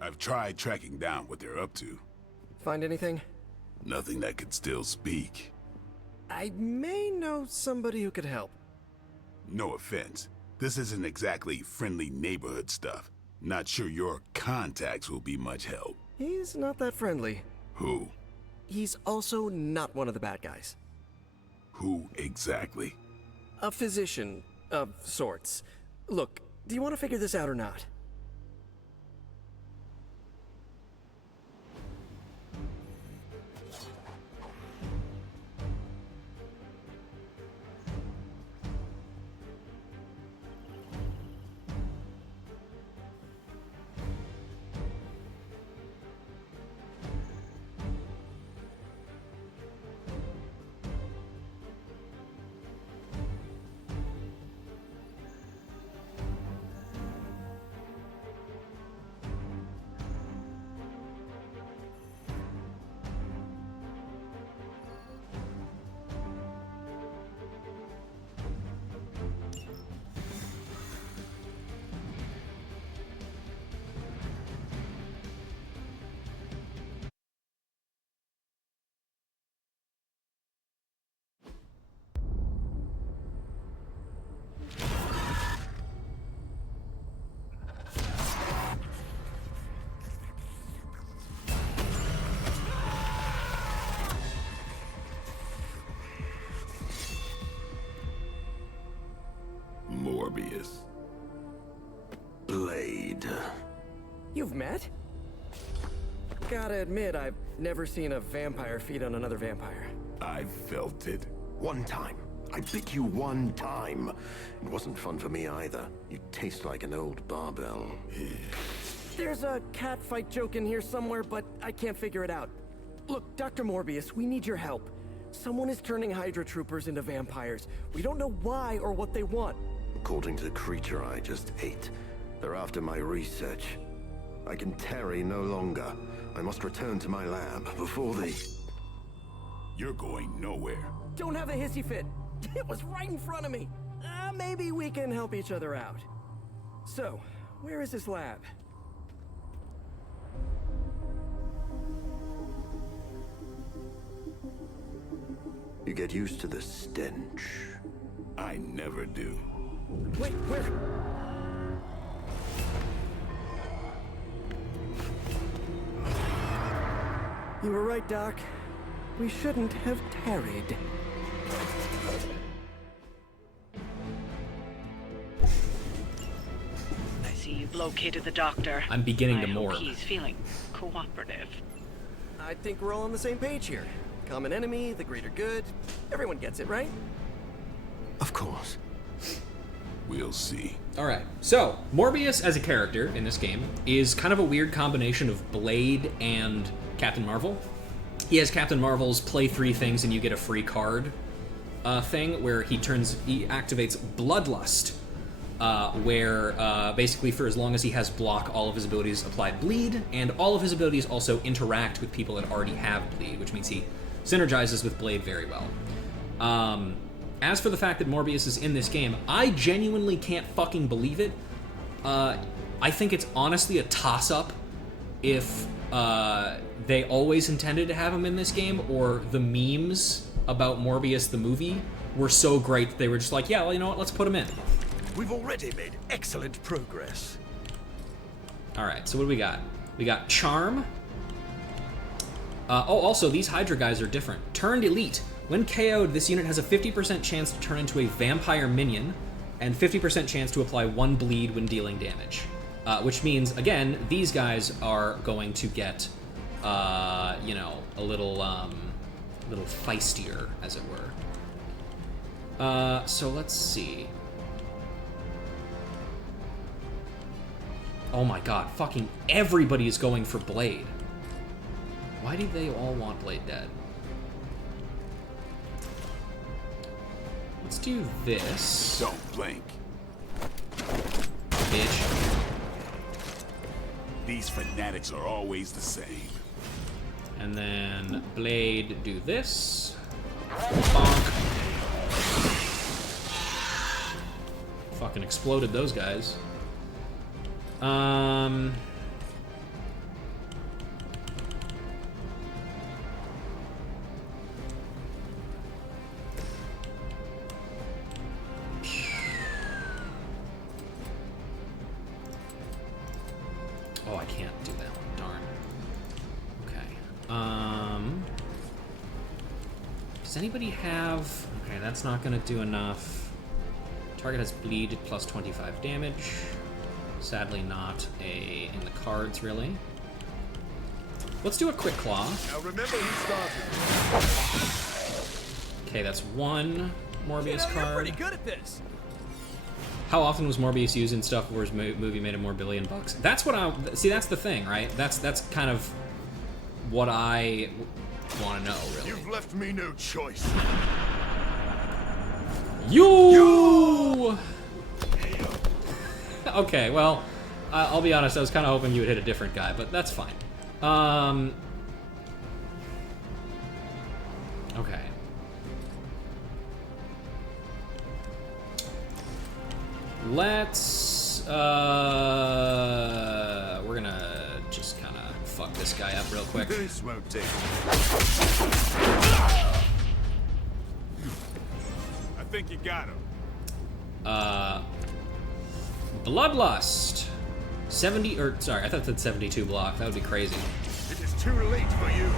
I've tried tracking down what they're up to. Find anything? Nothing that could still speak. I may know somebody who could help. No offense. This isn't exactly friendly neighborhood stuff. Not sure your contacts will be much help. He's not that friendly. Who? He's also not one of the bad guys. Who exactly? A physician of sorts. Look, do you want to figure this out or not? Morbius. Blade. You've met? Gotta admit, I've never seen a vampire feed on another vampire. I felt it. One time. I bit you one time. It wasn't fun for me either. You taste like an old barbell. There's a cat fight joke in here somewhere, but I can't figure it out. Look, Dr. Morbius, we need your help. Someone is turning Hydra troopers into vampires. We don't know why or what they want. According to the creature I just ate, they're after my research. I can tarry no longer. I must return to my lab before the... You're going nowhere. Don't have a hissy fit. It was right in front of me. Maybe we can help each other out. So, where is this lab? You get used to the stench. I never do. Wait, where? You were right, Doc. We shouldn't have tarried. I see you've located the doctor. I'm beginning to I hope morb. he's feeling cooperative. I think we're all on the same page here. Common enemy, the greater good. Everyone gets it, right? Of course. We'll see. Alright, so, Morbius as a character in this game is kind of a weird combination of Blade and Captain Marvel. He has Captain Marvel's play 3 things and you get a free card thing, where he activates Bloodlust, where basically for as long as he has block, all of his abilities apply bleed, and all of his abilities also interact with people that already have bleed, which means he synergizes with Blade very well. As for the fact that Morbius is in this game, I genuinely can't fucking believe it. I think it's honestly a toss-up if they always intended to have him in this game, or the memes about Morbius the movie were so great that they were just like, yeah, well, you know what, let's put him in. We've already made excellent progress. Alright, so what do we got? We got Charm. Also, these Hydra guys are different. Turned Elite. When KO'd, this unit has a 50% chance to turn into a vampire minion, and 50% chance to apply 1 bleed when dealing damage. Which means, again, these guys are going to get, you know, a little feistier, as it were. So let's see. Oh my god, fucking everybody is going for Blade. Why do they all want Blade dead? Let's do this. Don't blink. Bitch. These fanatics are always the same. And then Blade do this. Bonk. Fucking exploded those guys. Oh, I can't do that one. Darn. Okay. Does anybody have... Okay, that's not gonna do enough. Target has bleed plus 25 damage. Sadly not in the cards, really. Let's do a quick claw. Now remember who started. Okay, that's 1 Morbius card. You're pretty good at this. How often was Morbius used in stuff where his movie made him more $1 billion? That's what I... See, that's the thing, right? That's kind of what I want to know, really. You've left me no choice. You! Okay, well, I'll be honest, I was kind of hoping you would hit a different guy, but that's fine. Okay. Let's, we're gonna just kind of fuck this guy up real quick. This won't take. I think you got him. Bloodlust. 70, or sorry, I thought it said 72 block. That would be crazy. It is too late for you.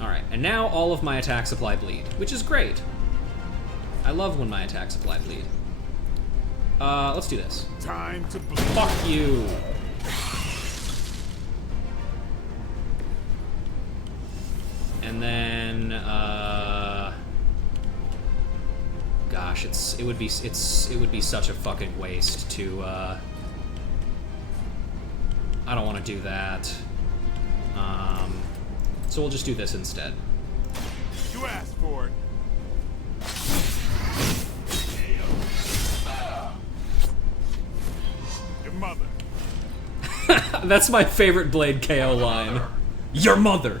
Alright. and now all of my attack supply bleed, which is great. I love when my attack supply bleed. Let's do this. Time to bleed. Fuck you. And then, gosh, it would be such a fucking waste to, I don't want to do that. So we'll just do this instead. You asked for it. Your mother. That's my favorite Blade KO line. Your mother.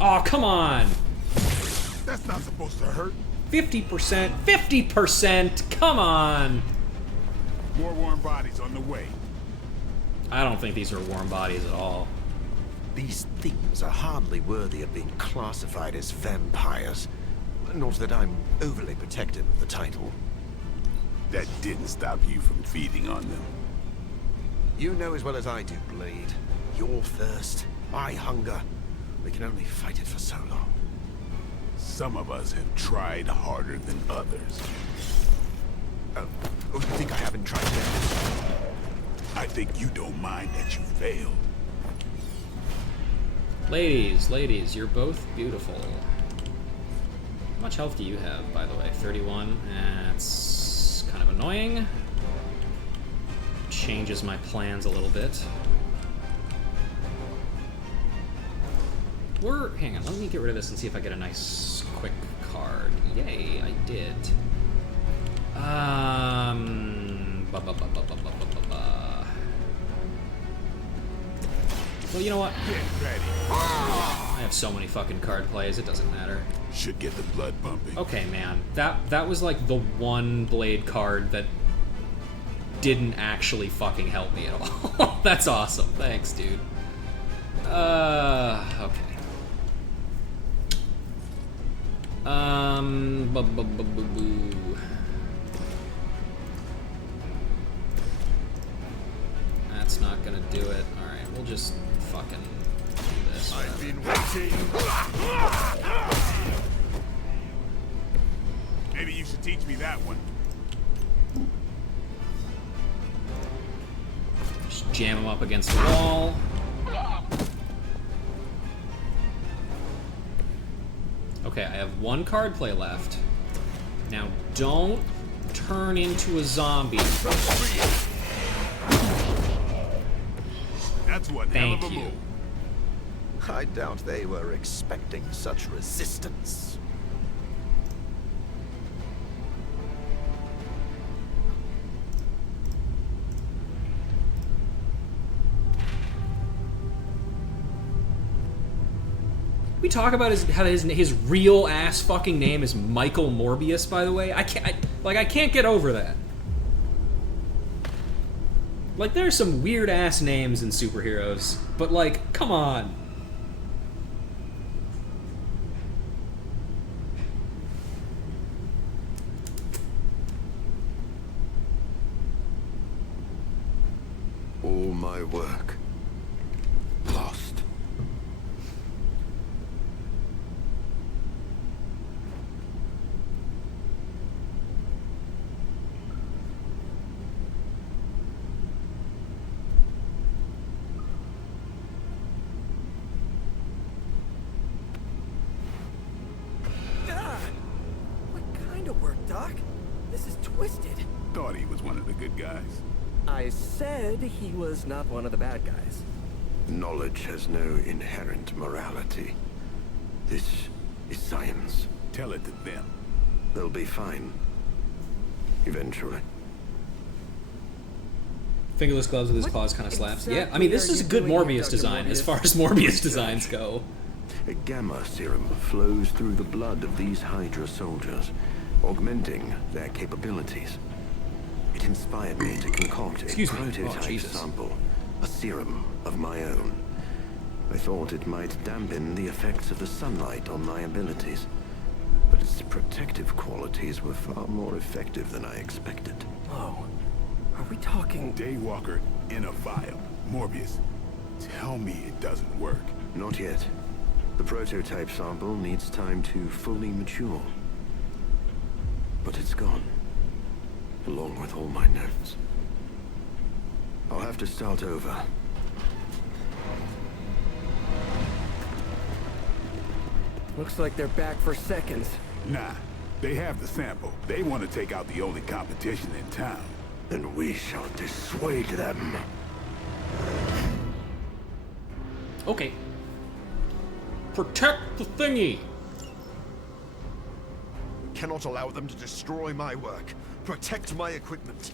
Oh, come on. That's not supposed to hurt. 50%. 50%. Come on. More warm bodies on the way. I don't think these are warm bodies at all. These things are hardly worthy of being classified as vampires. Not that I'm overly protective of the title. That didn't stop you from feeding on them. You know as well as I do, Blade. Your thirst, my hunger. We can only fight it for so long. Some of us have tried harder than others. Oh, you think I haven't tried yet? I think you don't mind that you failed. Ladies, you're both beautiful. How much health do you have, by the way? 31. That's kind of annoying. Changes my plans a little bit. Hang on, let me get rid of this and see if I get a nice quick card. Yay, I did. Well, you know what? Get ready. I have so many fucking card plays, it doesn't matter. Should get the blood pumping. Okay, man. That was like the one Blade card that didn't actually fucking help me at all. That's awesome. Thanks, dude. Okay. That's not gonna do it. Alright, we'll just fucking do this. I've been waiting. Maybe you should teach me that one. Just jam him up against the wall. Okay, I have one card play left. Now, don't turn into a zombie. That's one hell of a move. I doubt they were expecting such resistance. We talk about how his real ass fucking name is Michael Morbius, by the way. I can't get over that. Like, there's some weird ass names in superheroes, but like, come on. All my work lost. Doc, this is twisted. Thought he was one of the good guys. I said he was not one of the bad guys. Knowledge has no inherent morality. This is science. Tell it to them. They'll be fine. Eventually. Fingerless gloves with his claws kind of slaps. Yeah, I mean, this is a good Morbius design as far as Morbius designs go. A gamma serum flows through the blood of these Hydra soldiers, augmenting their capabilities. It inspired me to concoct a prototype sample, a serum of my own. I thought it might dampen the effects of the sunlight on my abilities, but its protective qualities were far more effective than I expected. Whoa. Are we talking... Daywalker in a vial. Morbius. Tell me it doesn't work. Not yet. The prototype sample needs time to fully mature. But it's gone. Along with all my notes. I'll have to start over. Looks like they're back for seconds. Nah, they have the sample. They want to take out the only competition in town. And we shall dissuade them. Okay. Protect the thingy! Cannot allow them to destroy my work. Protect my equipment.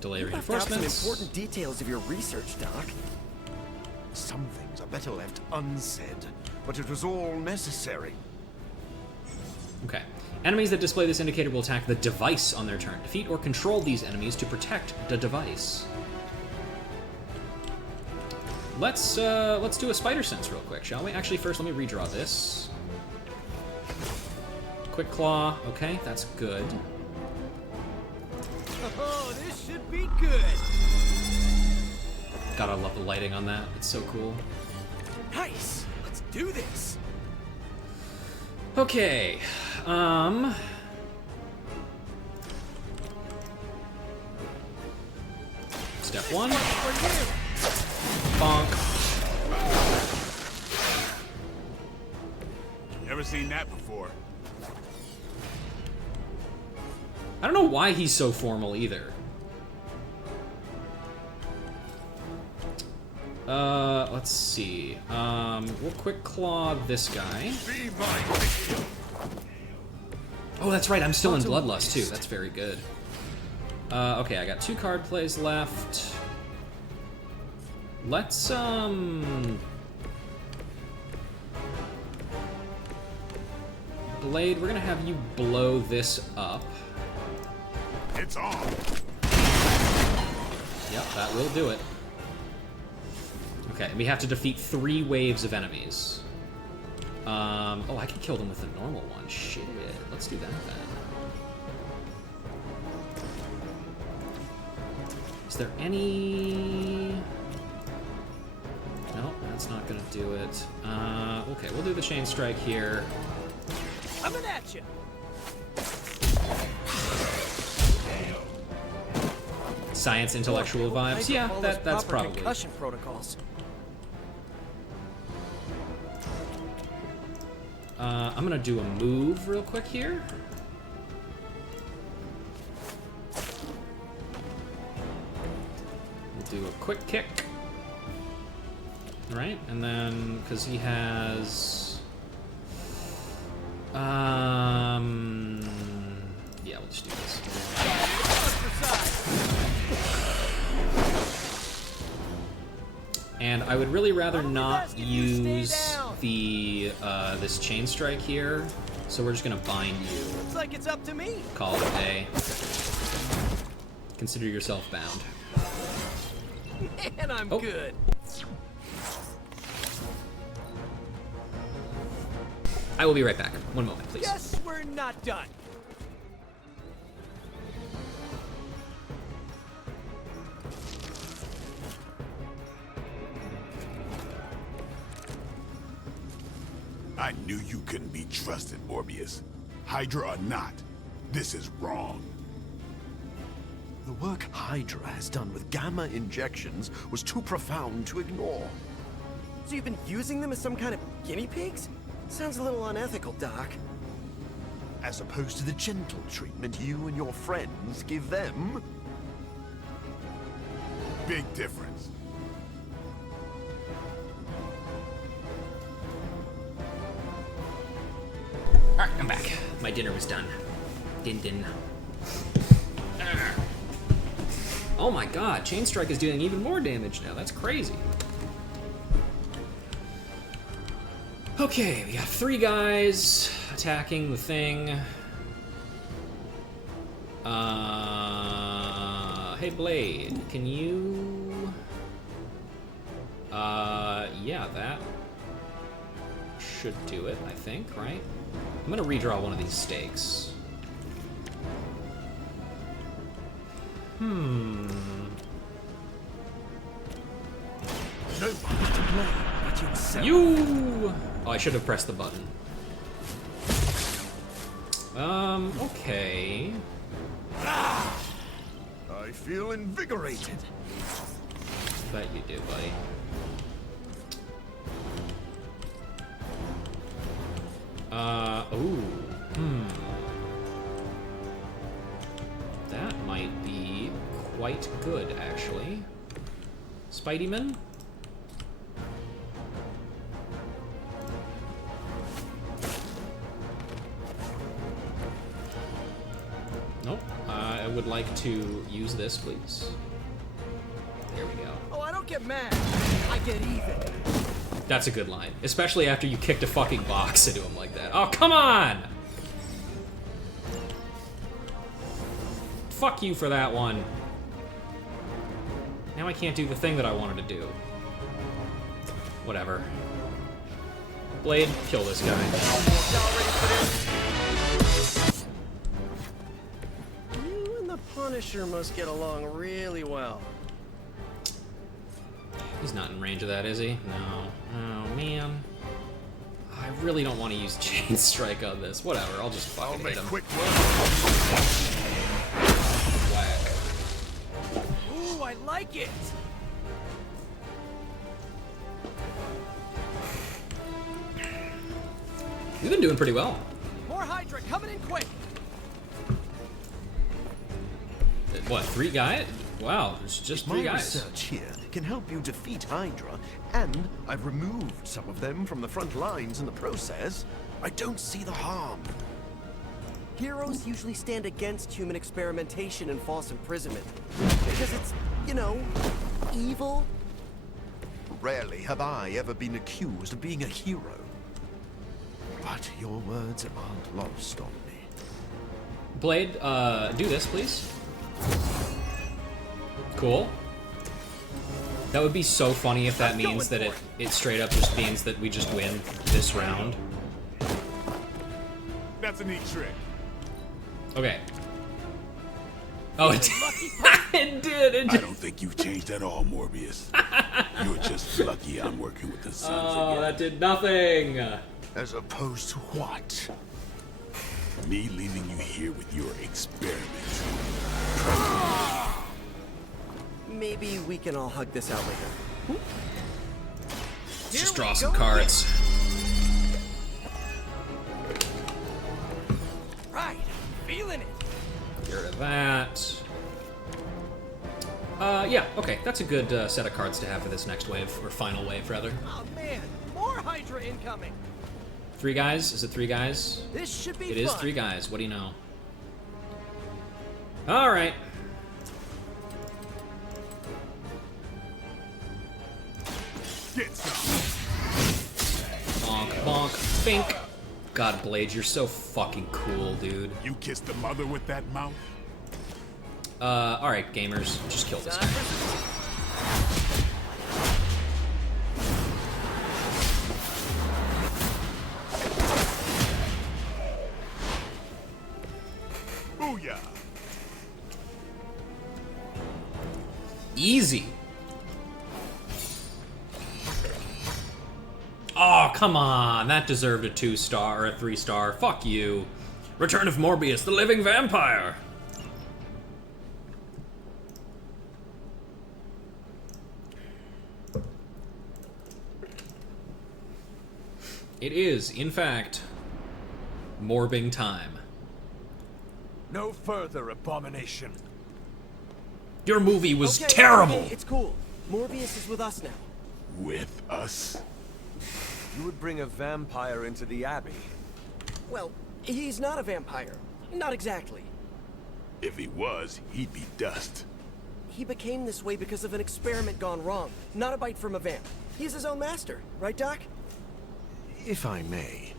Delay You left out some reinforcements. important details of your research, Doc. Some things are better left unsaid, but it was all necessary. Okay. Enemies that display this indicator will attack the device on their turn. Defeat or control these enemies to protect the device. Let's do a spider sense real quick, shall we? Actually, first let me redraw this. Quick claw. Okay, that's good. Oh, this should be good. Gotta love the lighting on that. It's so cool. Nice. Let's do this. Okay. Step one. Bonk. Never seen that before. I don't know why he's so formal either. Let's see. We'll quick claw this guy. Oh, that's right. I'm still in Bloodlust too. That's very good. Okay, I got 2 card plays left. Let's Blade, we're gonna have you blow this up. It's on. Yep, that will do it. Okay, we have to defeat 3 waves of enemies. Oh, I could kill them with the normal one. Shit, let's do that then. Is there any... No, that's not gonna do it. Okay, we'll do the chain strike here. Coming at you. Science intellectual vibes. Yeah, that's probably. Concussion protocols. I'm gonna do a move real quick here. We'll do a quick kick. Right, and then because he has, yeah, we'll just do this. And I would really rather not use the this chain strike here, so we're just gonna bind you. Looks like it's up to me. Call it a day. Consider yourself bound. And I'm good. I will be right back. One moment, please. Guess we're not done. I knew you couldn't be trusted, Morbius. Hydra or not, this is wrong. The work Hydra has done with gamma injections was too profound to ignore. So you've been using them as some kind of guinea pigs? Sounds a little unethical, Doc. As opposed to the gentle treatment you and your friends give them. Big difference. Alright, I'm back. My dinner was done. Din. Oh my god, Chain Strike is doing even more damage now. That's crazy. Okay, we got 3 guys attacking the thing. Hey Blade, can you... yeah, that should do it, I think, right? I'm gonna redraw one of these stakes. play but yourself. You! Oh, I should have pressed the button. Okay. I feel invigorated. Bet you do, buddy. That might be quite good, actually. Spideyman? Nope. I would like to use this, please. There we go. Oh, I don't get mad. I get even. That's a good line. Especially after you kicked a fucking box into him like that. Oh, come on! Fuck you for that one. Now I can't do the thing that I wanted to do. Whatever. Blade, kill this guy. You and the Punisher must get along really well. He's not in range of that, is he? No. Oh, man. I really don't want to use Chain Strike on this. Whatever, I'll just fucking hit him. Quick Whack. Ooh, I like it. We've been doing pretty well. More Hydra coming in quick. What, 3 guys? Wow, there's just 3 My guys. research here can help you defeat Hydra, and I've removed some of them from the front lines in the process. I don't see the harm. Heroes usually stand against human experimentation and false imprisonment. Because it's, you know, evil. Rarely have I ever been accused of being a hero. But your words aren't lost on me. Blade, do this, please. Cool. That would be so funny if that means that it straight up just means that we just win this round. That's a neat trick. Okay. Oh, it it did. I don't think you've changed at all, Morbius. You're just lucky I'm working with the Sons again. That did nothing. As opposed to what? Me leaving you here with your experiments. Maybe we can all hug this out later. Let's just draw some cards. Right, feeling it. Get rid of that. Yeah, okay, that's a good set of cards to have for this next wave, or final wave, rather. Oh man, more Hydra incoming. 3 guys? Is it 3 guys? This should be It is 3 guys. What do you know? All right. Get some. Bonk, bonk, bink. God, Blade, you're so fucking cool, dude. You kissed the mother with that mouth? All right, gamers, just kill this guy. Booyah! Easy. Oh, come on. That deserved a 2-star or a 3-star. Fuck you. Return of Morbius, the living vampire. It is, in fact, morbing time. No further abomination. Your movie was Okay, terrible. okay, it's cool. Morbius is with us now. With us? You would bring a vampire into the Abbey. Well, he's not a vampire. Not exactly. If he was, he'd be dust. He became this way because of an experiment gone wrong, not a bite from a vamp. He's his own master, right, Doc? If I may,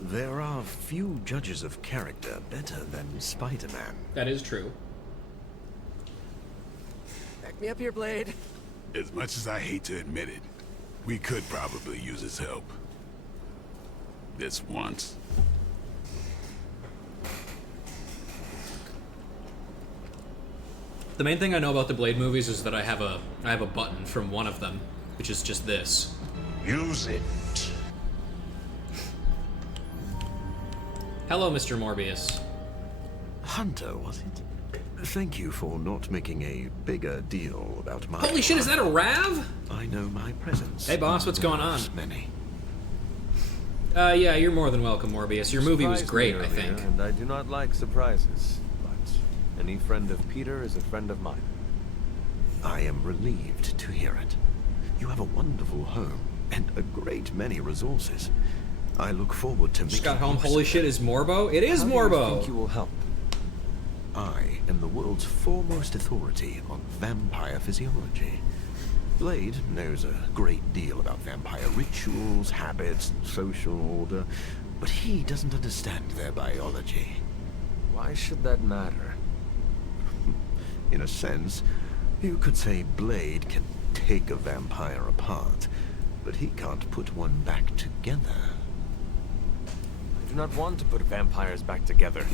there are few judges of character better than Spider-Man. That is true. Back me up here, Blade. As much as I hate to admit it, we could probably use his help. This once. The main thing I know about the Blade movies is that I have a button from one of them, which is just this. Use it. Hello, Mr. Morbius. Hunter, was it? Thank you for not making a bigger deal about my... Holy shit, is that a Rav? I know my presence. Hey, boss, what's going on? Many. Yeah, you're more than welcome, Morbius. Your movie was great, I think. And I do not like surprises, but any friend of Peter is a friend of mine. I am relieved to hear it. You have a wonderful home and a great many resources. I look forward to making... Just got home. Holy shit, is Morbo? It is Morbo! How do you think you will help? I am the world's foremost authority on vampire physiology. Blade knows a great deal about vampire rituals, habits, and social order, but he doesn't understand their biology. Why should that matter? In a sense, you could say Blade can take a vampire apart, but he can't put one back together. I do not want to put vampires back together.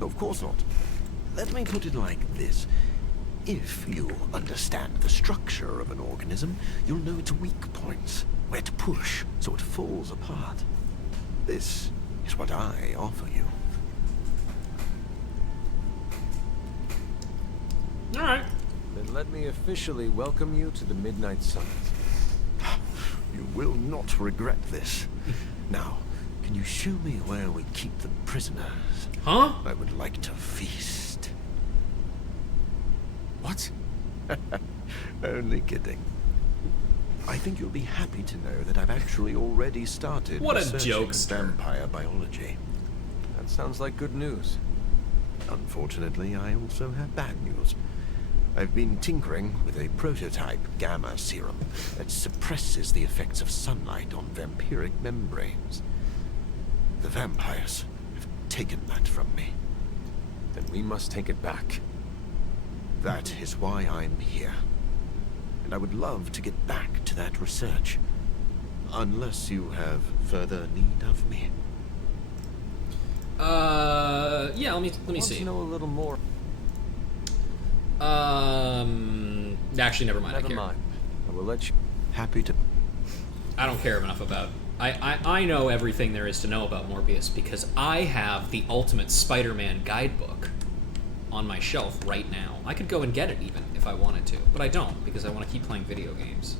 Of course not. Let me put it like this. If you understand the structure of an organism, you'll know its weak points, where to push so it falls apart. This is what I offer you. Alright. Then let me officially welcome you to the Midnight Suns. You will not regret this. Now, can you show me where we keep the prisoners? Huh? I would like to feast. What? Only kidding. I think you'll be happy to know that I've actually already started What a researching jokester. vampire biology. That sounds like good news. Unfortunately, I also have bad news. I've been tinkering with a prototype gamma serum that suppresses the effects of sunlight on vampiric membranes. The vampires have taken that from me. Then we must take it back. That is why I'm here. And I would love to get back to that research. Unless you have further need of me. Yeah, let me see. To know a little more. Actually, never mind. Never mind. I will let you. Happy to. I don't care enough about. I know everything there is to know about Morbius because I have the Ultimate Spider-Man guidebook on my shelf right now. I could go and get it even if I wanted to, but I don't because I want to keep playing video games.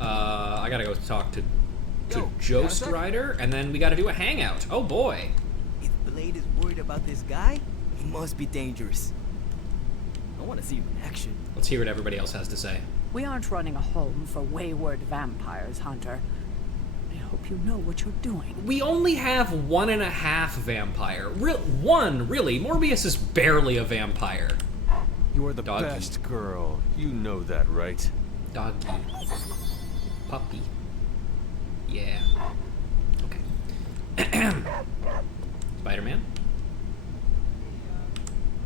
I gotta go talk to Ghost Rider, and then we gotta do a hangout. Oh boy. If Blade is worried about this guy, he must be dangerous. I want to see him in action. Let's hear what everybody else has to say. We aren't running a home for wayward vampires, Hunter. I hope you know what you're doing. We only have 1.5 vampire. One, really. Morbius is barely a vampire. You are the Doggy. best girl. You know that, right? Doggy. Puppy. Yeah. Okay. Spider-Man?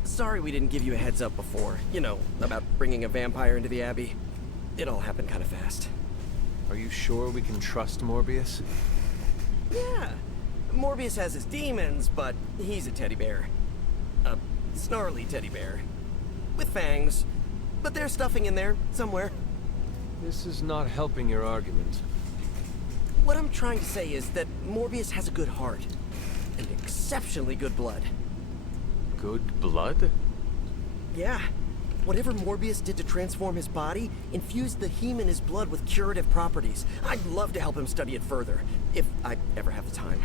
Sorry we didn't give you a heads up before. You know, about bringing a vampire into the Abbey. It all happened kind of fast. Are you sure we can trust Morbius? Yeah. Morbius has his demons, but he's a teddy bear. A snarly teddy bear. With fangs. But there's stuffing in there, somewhere. This is not helping your argument. What I'm trying to say is that Morbius has a good heart. And exceptionally good blood. Good blood? Yeah. Whatever Morbius did to transform his body infused the heme in his blood with curative properties. I'd love to help him study it further, if I ever have the time.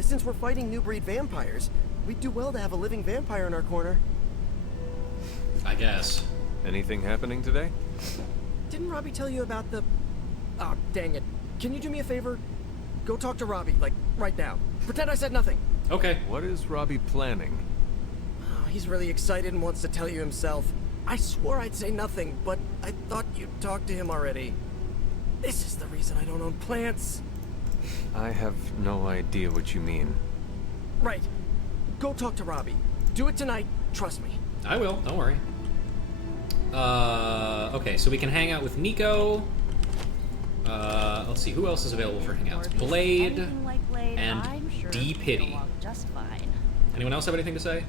Since we're fighting new breed vampires, we'd do well to have a living vampire in our corner. I guess. Anything happening today? Didn't Robbie tell you about the... Oh, dang it. Can you do me a favor? Go talk to Robbie, like, right now. Pretend I said nothing. Okay. What is Robbie planning? Oh, he's really excited and wants to tell you himself. I swore I'd say nothing, but I thought you'd talked to him already. This is the reason I don't own plants. I have no idea what you mean. Right. Go talk to Robbie. Do it tonight. Trust me. I will. Don't worry. Okay, so we can hang out with Nico. Let's see, who else is available for hangouts? Blade and D. Pity. Just fine. Anyone else have anything to say?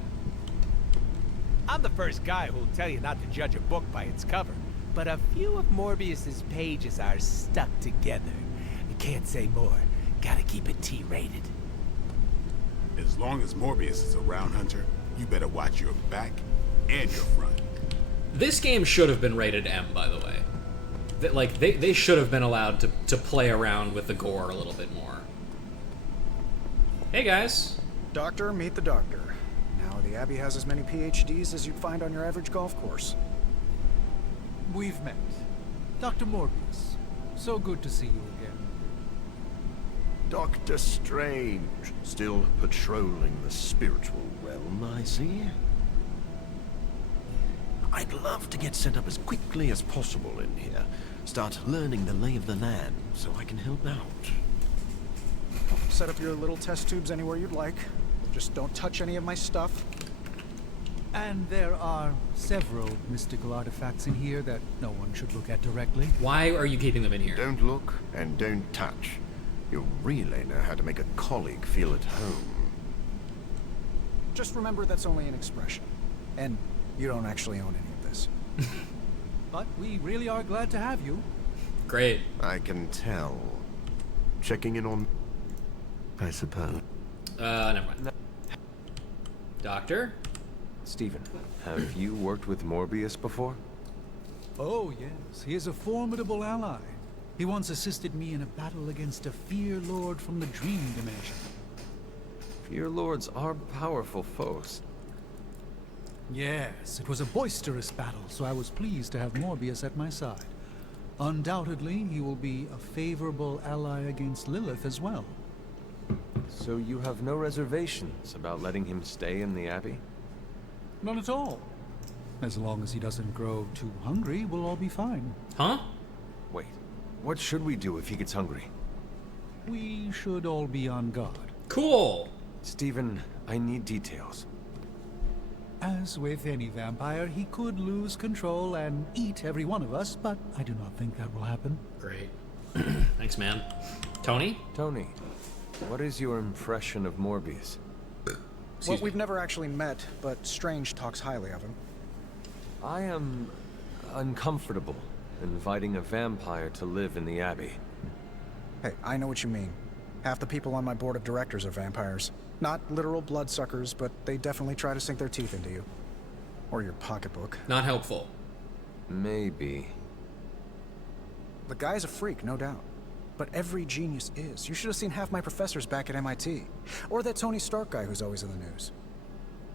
I'm the first guy who'll tell you not to judge a book by its cover. but a few of Morbius's pages are stuck together. I can't say more. Gotta keep it T-rated. As long as Morbius is around, Hunter, you better watch your back and your front. This game should have been rated M, by the way. They should have been allowed to play around with the gore a little bit more. Hey guys. Doctor, meet the doctor. Now the Abbey has as many PhDs as you'd find on your average golf course. We've met. Dr. Morbius. So good to see you again. Doctor Strange, still patrolling the spiritual realm, I see. I'd love to get set up as quickly as possible in here. Start learning the lay of the land so I can help out. Set up your little test tubes anywhere you'd like. Just don't touch any of my stuff. And there are several mystical artifacts in here that no one should look at directly. Why are you keeping them in here? Don't look and don't touch. You'll really know how to make a colleague feel at home. Just remember that's only an expression. And you don't actually own any of this. But we really are glad to have you. Great. I can tell. Checking in on... I suppose. Never mind. Doctor? Stephen, have you worked with Morbius before? Oh, yes. He is a formidable ally. He once assisted me in a battle against a Fear Lord from the Dream Dimension. Fear Lords are powerful foes. Yes, it was a boisterous battle, so I was pleased to have Morbius at my side. Undoubtedly, he will be a favorable ally against Lilith as well. So you have no reservations about letting him stay in the Abbey? None at all. As long as he doesn't grow too hungry, we'll all be fine. Huh? Wait, what should we do if he gets hungry? We should all be on guard. Cool! Stephen, I need details. As with any vampire, he could lose control and eat every one of us, but I do not think that will happen. Great. Thanks, man. Tony? Tony, what is your impression of Morbius? Well, we've never actually met, but Strange talks highly of him. I am uncomfortable inviting a vampire to live in the Abbey. Hey, I know what you mean. Half the people on my board of directors are vampires. Not literal bloodsuckers, but they definitely try to sink their teeth into you. Or your pocketbook. Not helpful. Maybe. The guy's a freak, no doubt. But every genius is. You should have seen half my professors back at MIT. Or that Tony Stark guy who's always in the news.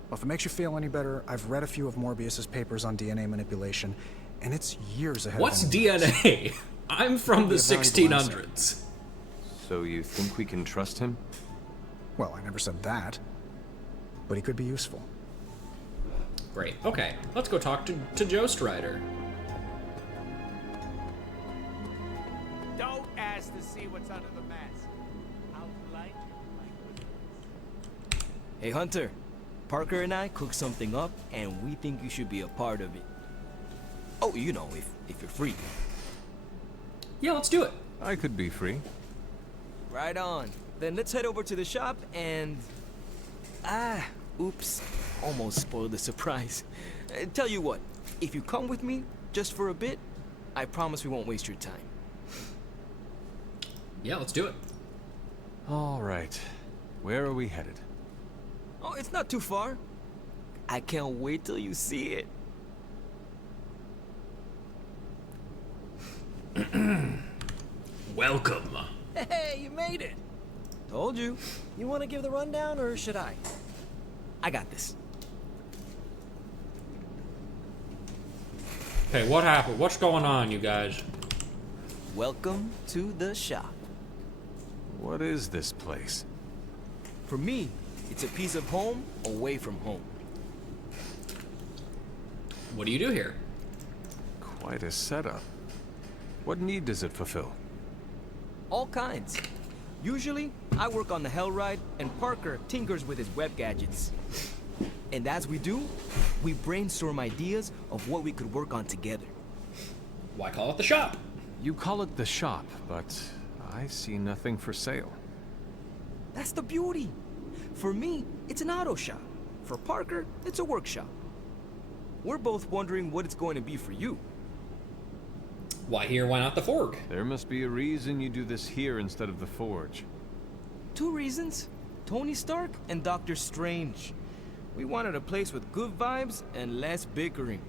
Well, if it makes you feel any better, I've read a few of Morbius's papers on DNA manipulation, and it's years ahead What's of DNA? I'm from the 1600s. So you think we can trust him? Well, I never said that. But he could be useful. Great. Okay, let's go talk to Joe Strider. Don't ask to see what's under the mask. I'll blind you like wizards. Hey, Hunter. Parker and I cooked something up, and we think you should be a part of it. Oh, you know, if you're free. Yeah, let's do it. I could be free. Right on. Then let's head over to the shop and... oops. Almost spoiled the surprise. Tell you what, if you come with me, just for a bit, I promise we won't waste your time. Yeah, let's do it. All right. Where are we headed? Oh, it's not too far. I can't wait till you see it. Welcome. Hey, you made it. Told you. You want to give the rundown, or should I? I got this. Okay, what happened? What's going on, you guys? Welcome to the shop. What is this place? For me, it's a piece of home away from home. What do you do here? Quite a setup. What need does it fulfill? All kinds. Usually, I work on the Hell Ride, and Parker tinkers with his web gadgets. And as we do, we brainstorm ideas of what we could work on together. Why call it the shop? You call it the shop, but I see nothing for sale. That's the beauty. For me, it's an auto shop. For Parker, it's a workshop. We're both wondering what it's going to be for you. Why here, why not the Forge? There must be a reason you do this here instead of the Forge. 2 reasons. Tony Stark and Doctor Strange. We wanted a place with good vibes and less bickering.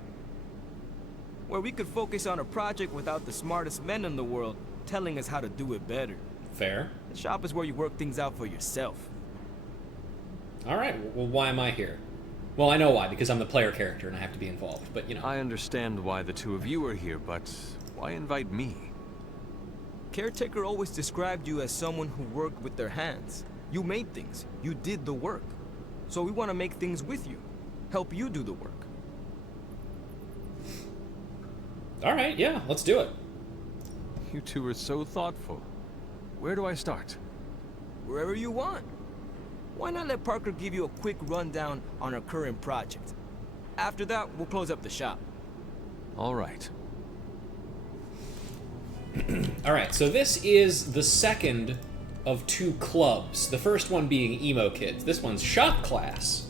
Where we could focus on a project without the smartest men in the world telling us how to do it better. Fair. The shop is where you work things out for yourself. Alright, well why am I here? Well, I know why, because I'm the player character and I have to be involved, but you know. I understand why the 2 of you are here, but why invite me? Caretaker always described you as someone who worked with their hands. You made things. You did the work. So we want to make things with you. Help you do the work. Alright, yeah, let's do it. You 2 are so thoughtful. Where do I start? Wherever you want. Why not let Parker give you a quick rundown on our current project? After that, we'll close up the shop. All right. Alright, so this is the second of 2 clubs. The first one being Emo Kids. This one's Shop Class.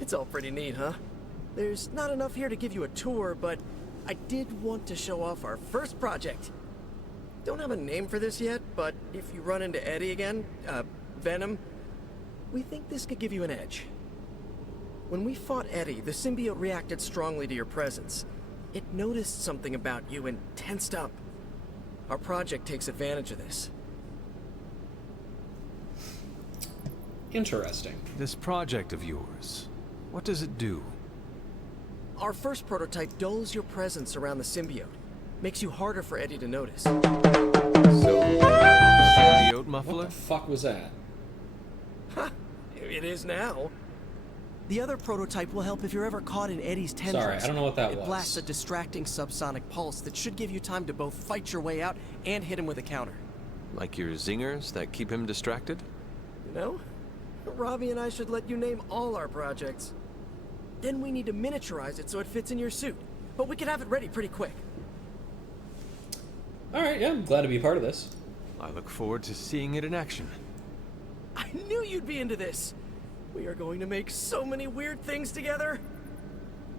It's all pretty neat, huh? There's not enough here to give you a tour, but I did want to show off our first project. Don't have a name for this yet, but if you run into Eddie again, Venom, we think this could give you an edge. When we fought Eddie, the symbiote reacted strongly to your presence. It noticed something about you and tensed up. Our project takes advantage of this. Interesting. This project of yours, what does it do? Our first prototype dulls your presence around the symbiote. Makes you harder for Eddie to notice. So, symbiote muffler? What the fuck was that? Ha! It is now. The other prototype will help if you're ever caught in Eddie's tendrils. Sorry, I don't know what that was. It blasts a distracting subsonic pulse that should give you time to both fight your way out and hit him with a counter. Like your zingers that keep him distracted? You know, Robbie and I should let you name all our projects. Then we need to miniaturize it so it fits in your suit. But we can have it ready pretty quick. Alright, yeah, I'm glad to be a part of this. I look forward to seeing it in action. I knew you'd be into this. We are going to make so many weird things together.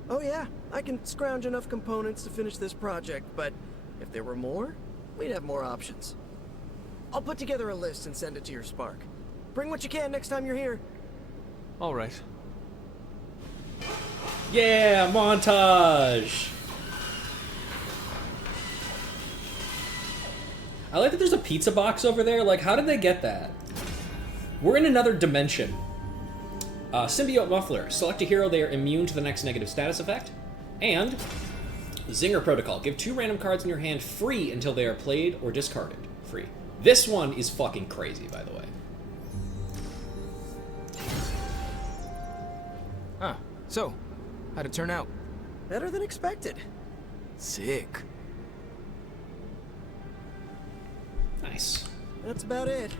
Oh yeah, I can scrounge enough components to finish this project, but if there were more, we'd have more options. I'll put together a list and send it to your Spark. Bring what you can next time you're here. All right. Yeah, montage! I like that there's a pizza box over there. Like, how did they get that? We're in another dimension. Symbiote Muffler. Select a hero, they are immune to the next negative status effect. And Zinger Protocol. Give 2 random cards in your hand free until they are played or discarded. Free. This one is fucking crazy, by the way. Huh. So, how'd it turn out? Better than expected. Sick. Nice. That's about it.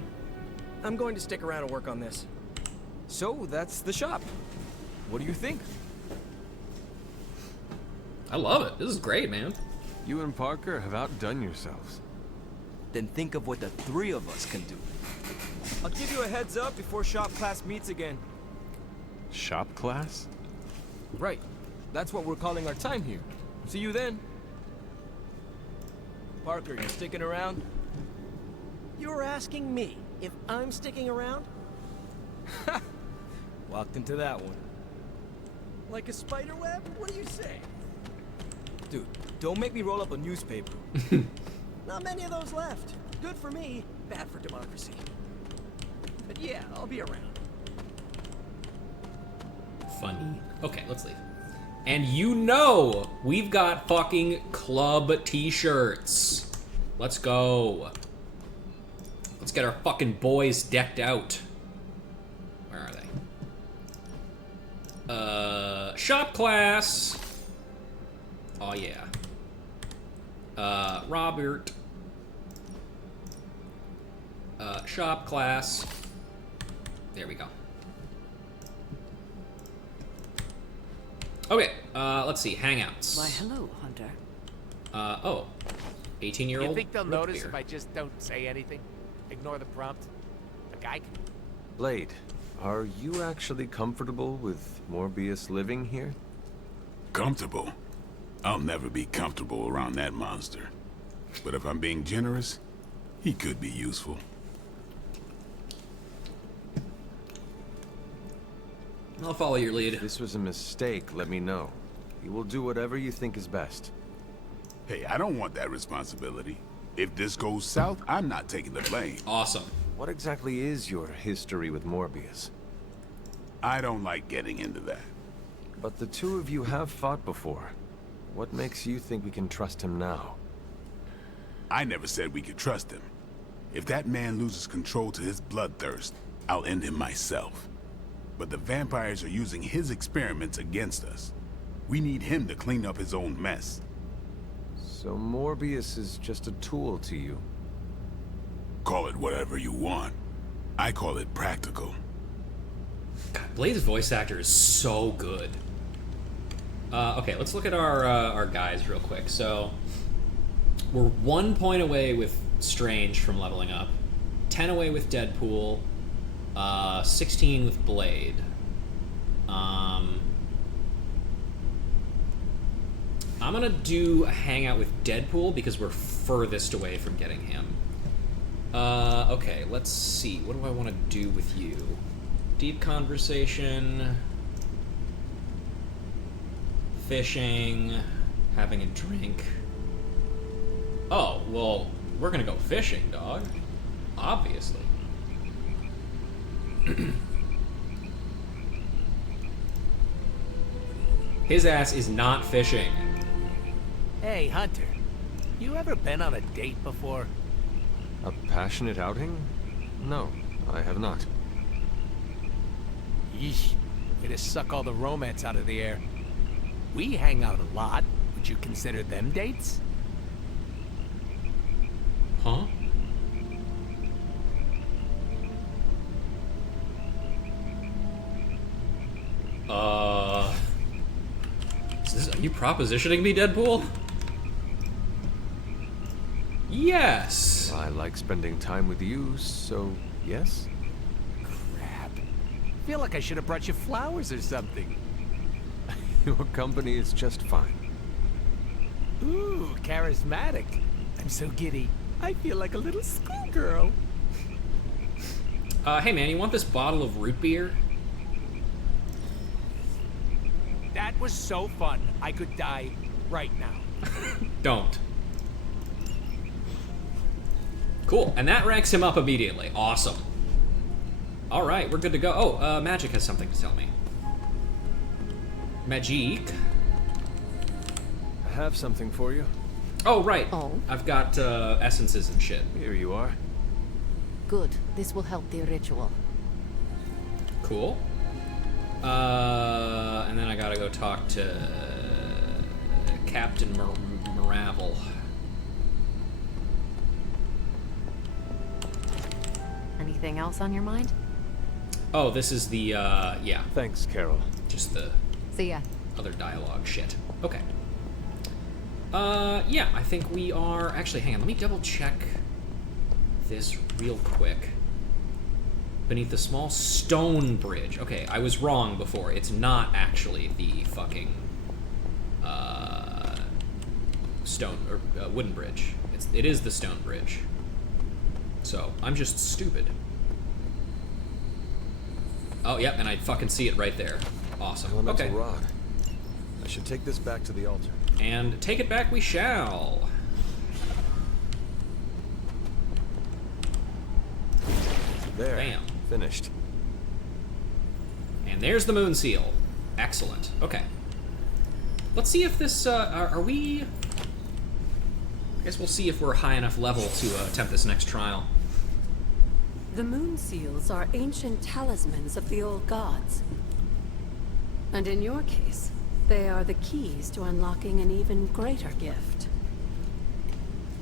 I'm going to stick around and work on this. So, that's the shop. What do you think? I love it. This is great, man. You and Parker have outdone yourselves. Then think of what the 3 of us can do. I'll give you a heads up before shop class meets again. Shop class? Right. That's what we're calling our time here. See you then. Parker, you sticking around? You're asking me if I'm sticking around? Walked into that one. Like a spider web? What do you say? Dude, don't make me roll up a newspaper. Not many of those left. Good for me, bad for democracy. But yeah, I'll be around. Funny. Okay, let's leave. And you know, we've got fucking club t-shirts. Let's go. Let's get our fucking boys decked out. Where are they? Shop class. Oh yeah. Robert. Shop class. There we go. Okay, let's see, hangouts. Why, hello, Hunter. Oh. 18-year-old. You think they'll root notice beer. if I just don't say anything? Ignore the prompt? A guy can... Blade, are you actually comfortable with Morbius living here? Comfortable? I'll never be comfortable around that monster. But if I'm being generous, he could be useful. I'll follow your lead. If this was a mistake, let me know. You will do whatever you think is best. Hey, I don't want that responsibility. If this goes south, I'm not taking the blame. Awesome. What exactly is your history with Morbius? I don't like getting into that. But the two of you have fought before. What makes you think we can trust him now? I never said we could trust him. If that man loses control to his bloodthirst, I'll end him myself. But the vampires are using his experiments against us. We need him to clean up his own mess. So Morbius is just a tool to you? Call it whatever you want. I call it practical. Blade's voice actor is so good. Okay, let's look at our guys real quick. So, we're 1 point away with Strange from leveling up, 10 away with Deadpool, 16 with Blade. I'm gonna do a hangout with Deadpool because we're furthest away from getting him. Okay, let's see. What do I want to do with you? Deep conversation, fishing, having a drink. Oh, well, we're gonna go fishing, dog. Obviously. His ass is not fishing. Hey, Hunter. You ever been on a date before? A passionate outing? No, I have not. Yeesh. Way to suck all the romance out of the air. We hang out a lot. Would you consider them dates? Huh? Are you propositioning me, Deadpool? Yes. I like spending time with you, so yes? Crap. Feel like I should have brought you flowers or something. Your company is just fine. Ooh, charismatic. I'm so giddy. I feel like a little schoolgirl. Hey man, you want this bottle of root beer? That was so fun. I could die right now. Don't. Cool, and that ranks him up immediately. Awesome. Alright, we're good to go. Oh, Magic has something to tell me. Magic. I have something for you. Oh, right. Oh. I've got essences and shit. Here you are. Good. This will help the ritual. Cool. And then I gotta go talk to Captain Maravel. Anything else on your mind? Oh, this is the, yeah. Thanks, Carol. Just the See ya. other dialogue shit. Okay. Yeah, I think we are... Actually, hang on, let me double check this real quick. Beneath the small stone bridge. Okay, I was wrong before. It's not actually the fucking, stone, or wooden bridge. It is the stone bridge. So, I'm just stupid. Oh, yep, and I fucking see it right there. Awesome. Elemental Okay. rod. I should take this back to the altar. And take it back we shall. There. Bam. Finished. And there's the moon seal. Excellent. Okay. Let's see if this, are we... I guess we'll see if we're high enough level to attempt this next trial. The moon seals are ancient talismans of the old gods. And in your case, they are the keys to unlocking an even greater gift.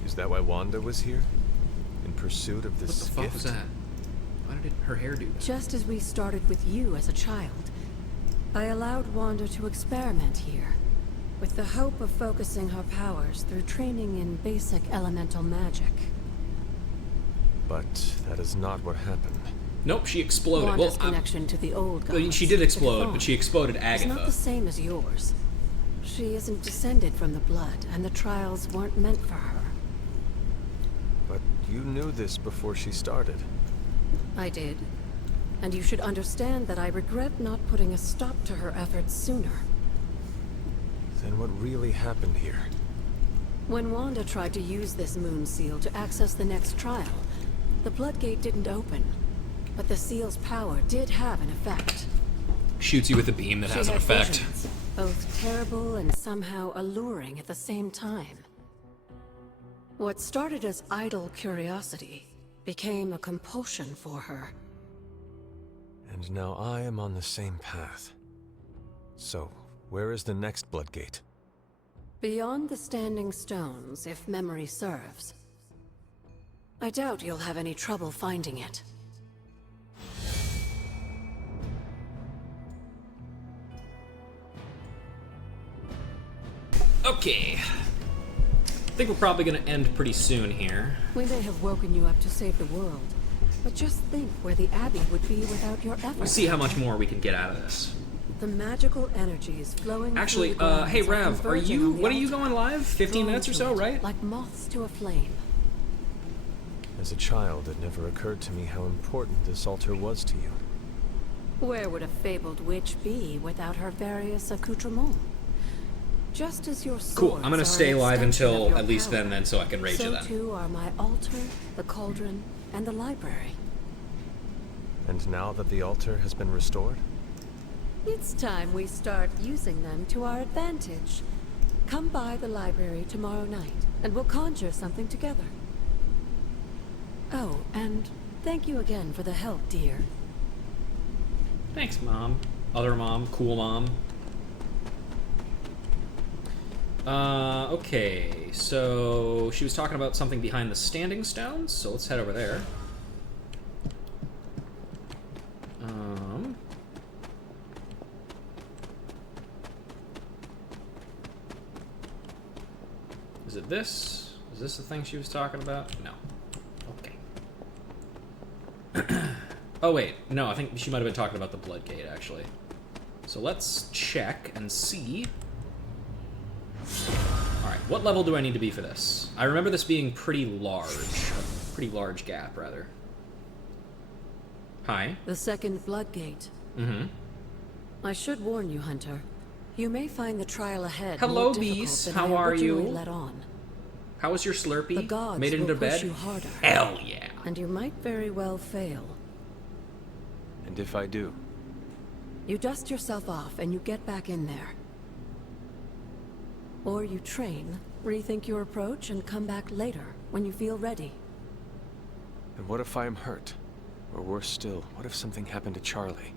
Is that why Wanda was here? In pursuit of this What the fuck gift? was that? Why did her hair do that? Just as we started with you as a child, I allowed Wanda to experiment here, with the hope of focusing her powers through training in basic elemental magic. But that is not what happened. Nope, she exploded. Wanda's Well, connection to the old gods. well, she did the explode, Fawn, but she exploded is not Agatha. the same as yours. She isn't descended from the blood, and the trials weren't meant for her. But you knew this before she started. I did. And you should understand that I regret not putting a stop to her efforts sooner. Then what really happened here? When Wanda tried to use this moon seal to access the next trial, the Bloodgate didn't open. But the seal's power did have an effect. Shoots you with a beam that has an effect. Visions, both terrible and somehow alluring at the same time. What started as idle curiosity became a compulsion for her. And now I am on the same path. So, where is the next Bloodgate? Beyond the Standing Stones, if memory serves. I doubt you'll have any trouble finding it. Okay. I think we're probably going to end pretty soon here. We may have woken you up to save the world, but just think where the Abbey would be without your efforts. We'll see how much more we can get out of this. The magical energy is flowing. Actually, hey Rav, what are you going live? 15 minutes or so, right? Like moths to a flame. As a child, it never occurred to me how important this altar was to you. Where would a fabled witch be without her various accoutrements? Just as your swords cool. I'm gonna stay live until at least power, then so I can rage so it then. too are my altar, the cauldron, and the library. And now that the altar has been restored? It's time we start using them to our advantage. Come by the library tomorrow night, and we'll conjure something together. Oh, and thank you again for the help, dear. Thanks, Mom. Other mom. Cool mom. Okay, so she was talking about something behind the Standing Stones, so let's head over there. Is it this? Is this the thing she was talking about? No. Okay. Oh wait, no, I think she might have been talking about the Bloodgate, actually. So let's check and see. Alright, what level do I need to be for this? I remember this being pretty large. A pretty large gap, rather. Hi. The second Bloodgate. Mm-hmm. I should warn you, Hunter. You may find the trial ahead Hello, more difficult bees. than How I are originally you? let on. How was your Slurpee? The gods Made it will into push bed? you harder. Hell yeah. And you might very well fail. And if I do? You dust yourself off and you get back in there. Or you train, rethink your approach, and come back later, when you feel ready. And what if I am hurt? Or worse still, what if something happened to Charlie?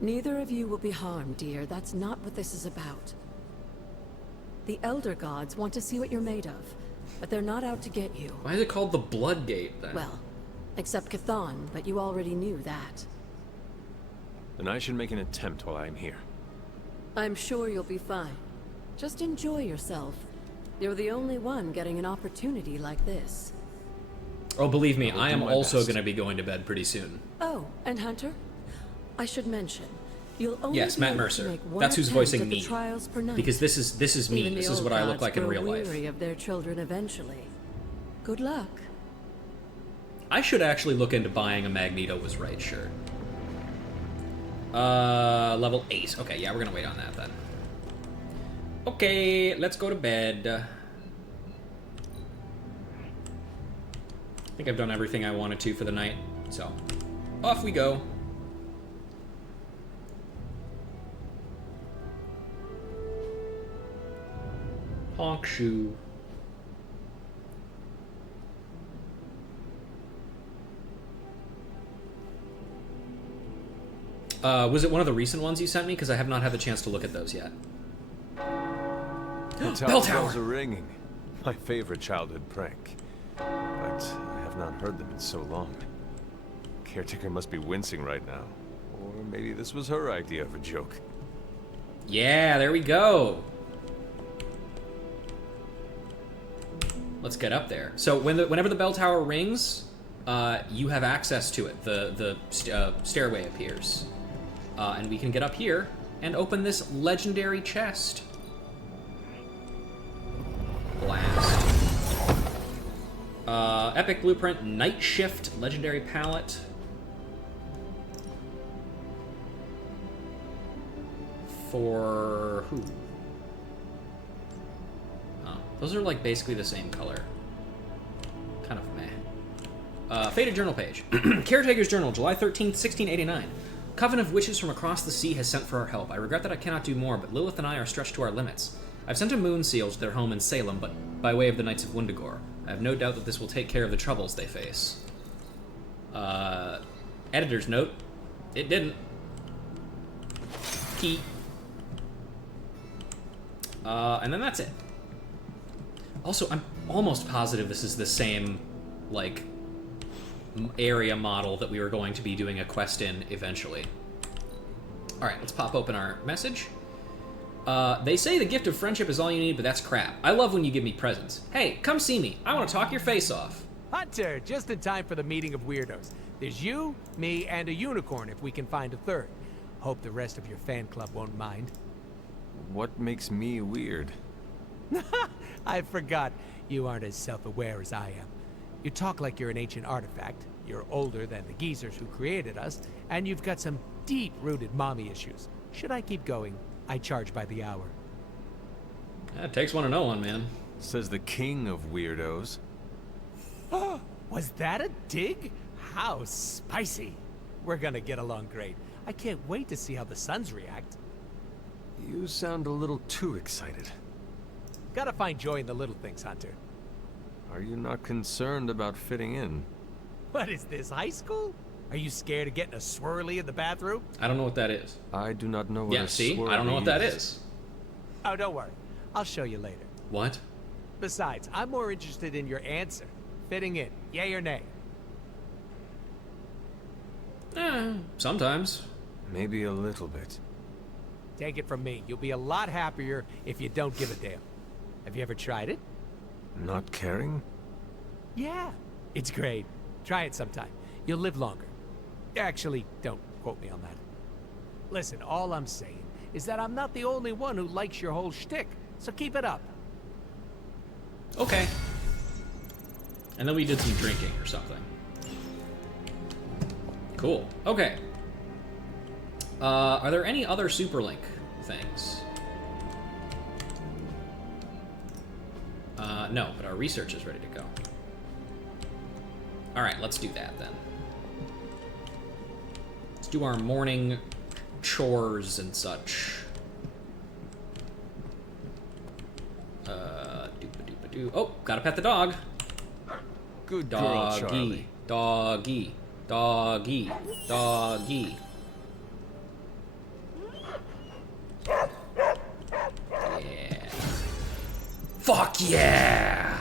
Neither of you will be harmed, dear. That's not what this is about. The Elder Gods want to see what you're made of, but they're not out to get you. Why is it called the Bloodgate, then? Well, except Chthon, but you already knew that. Then I should make an attempt while I am here. I'm sure you'll be fine. Just enjoy yourself. You're the only one getting an opportunity like this. Oh, believe me, will I do am my also best. going to be going to bed pretty soon. Oh, and Hunter? I should mention, you'll only Yes, be Matt able to Mercer. make one That's who's attempt voicing at the me. trials per night. Because this is me. Even the This is old what I look gods like in grow real life. weary of their children eventually. Good luck. I should actually look into buying a Magneto was right shirt. Level 8. Okay, yeah, we're gonna wait on that then. Okay, let's go to bed. I think I've done everything I wanted to for the night, so off we go. Honk shoe. Was it one of the recent ones you sent me? Because I have not had the chance to look at those yet. The Bell bells tower! are ringing. My favorite childhood prank. But I have not heard them in so long. Caretaker must be wincing right now. Or maybe this was her idea of a joke. Yeah, there we go. Let's get up there. So whenever the bell tower rings, you have access to it. The stairway appears. And we can get up here and open this legendary chest. Epic Blueprint, Night Shift, Legendary Palette. For who? Oh, those are like basically the same color. Kind of meh. Faded journal page. Caretaker's Journal, July 13th, 1689. Coven of witches from across the sea has sent for our help. I regret that I cannot do more, but Lilith and I are stretched to our limits. I've sent a moon seal to their home in Salem, but by way of the Knights of Wundagore. I have no doubt that this will take care of the troubles they face. Editor's note. It didn't. Key. And then that's it. Also, I'm almost positive this is the same, like, area model that we were going to be doing a quest in eventually. Alright, let's pop open our message. They say the gift of friendship is all you need, but that's crap. I love when you give me presents. Hey, come see me. I want to talk your face off. Hunter, just in time for the meeting of weirdos. There's you, me, and a unicorn if we can find a third. Hope the rest of your fan club won't mind. What makes me weird? I forgot. You aren't as self-aware as I am. You talk like you're an ancient artifact, you're older than the geezers who created us, and you've got some deep-rooted mommy issues. Should I keep going? I charge by the hour. It takes one to know one, man. Says the king of weirdos. Was that a dig? How spicy. We're gonna get along great. I can't wait to see how the Sons react. You sound a little too excited. Gotta find joy in the little things, Hunter. Are you not concerned about fitting in? What is this, high school? Are you scared of getting a swirly in the bathroom? I don't know what that is. I do not know what a swirly I don't know what that is. Oh, don't worry. I'll show you later. What? Besides, I'm more interested in your answer. Fitting in, yay or nay? Sometimes. Maybe a little bit. Take it from me, you'll be a lot happier if you don't give a damn. Have you ever tried it? Not caring? Yeah, it's great. Try it sometime. You'll live longer. Actually, don't quote me on that. Listen, all I'm saying is that I'm not the only one who likes your whole shtick, so keep it up. Okay. And then we did some drinking or something. Cool. Okay. Are there any other Superlink things? No, but our research is ready to go. Alright, let's do that then. Let's do our morning chores and such. Doopa-doopa-doo. Oh, gotta pet the dog. Good girl, Charlie. Doggy. Doggy. Doggy. Yeah. Fuck yeah!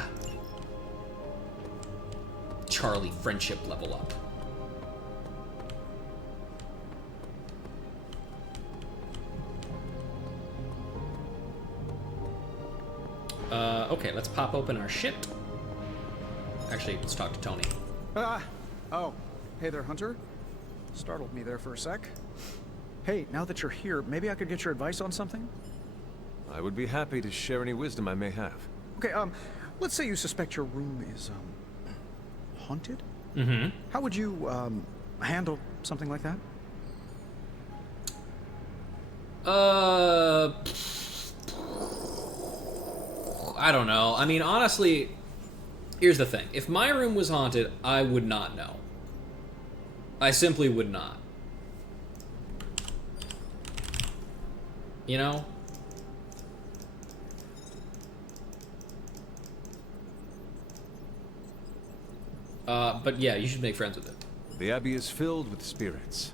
Charlie friendship level up. Okay, let's pop open our shit. Actually, let's talk to Tony. Oh. Hey there, Hunter. Startled me there for a sec. Hey, now that you're here, maybe I could get your advice on something? I would be happy to share any wisdom I may have. Okay, let's say you suspect your room is, haunted? Mm-hmm. How would you, handle something like that? I don't know. I mean, honestly, here's the thing. If my room was haunted, I would not know. I simply would not. You know? But yeah, you should make friends with it. The Abbey is filled with spirits.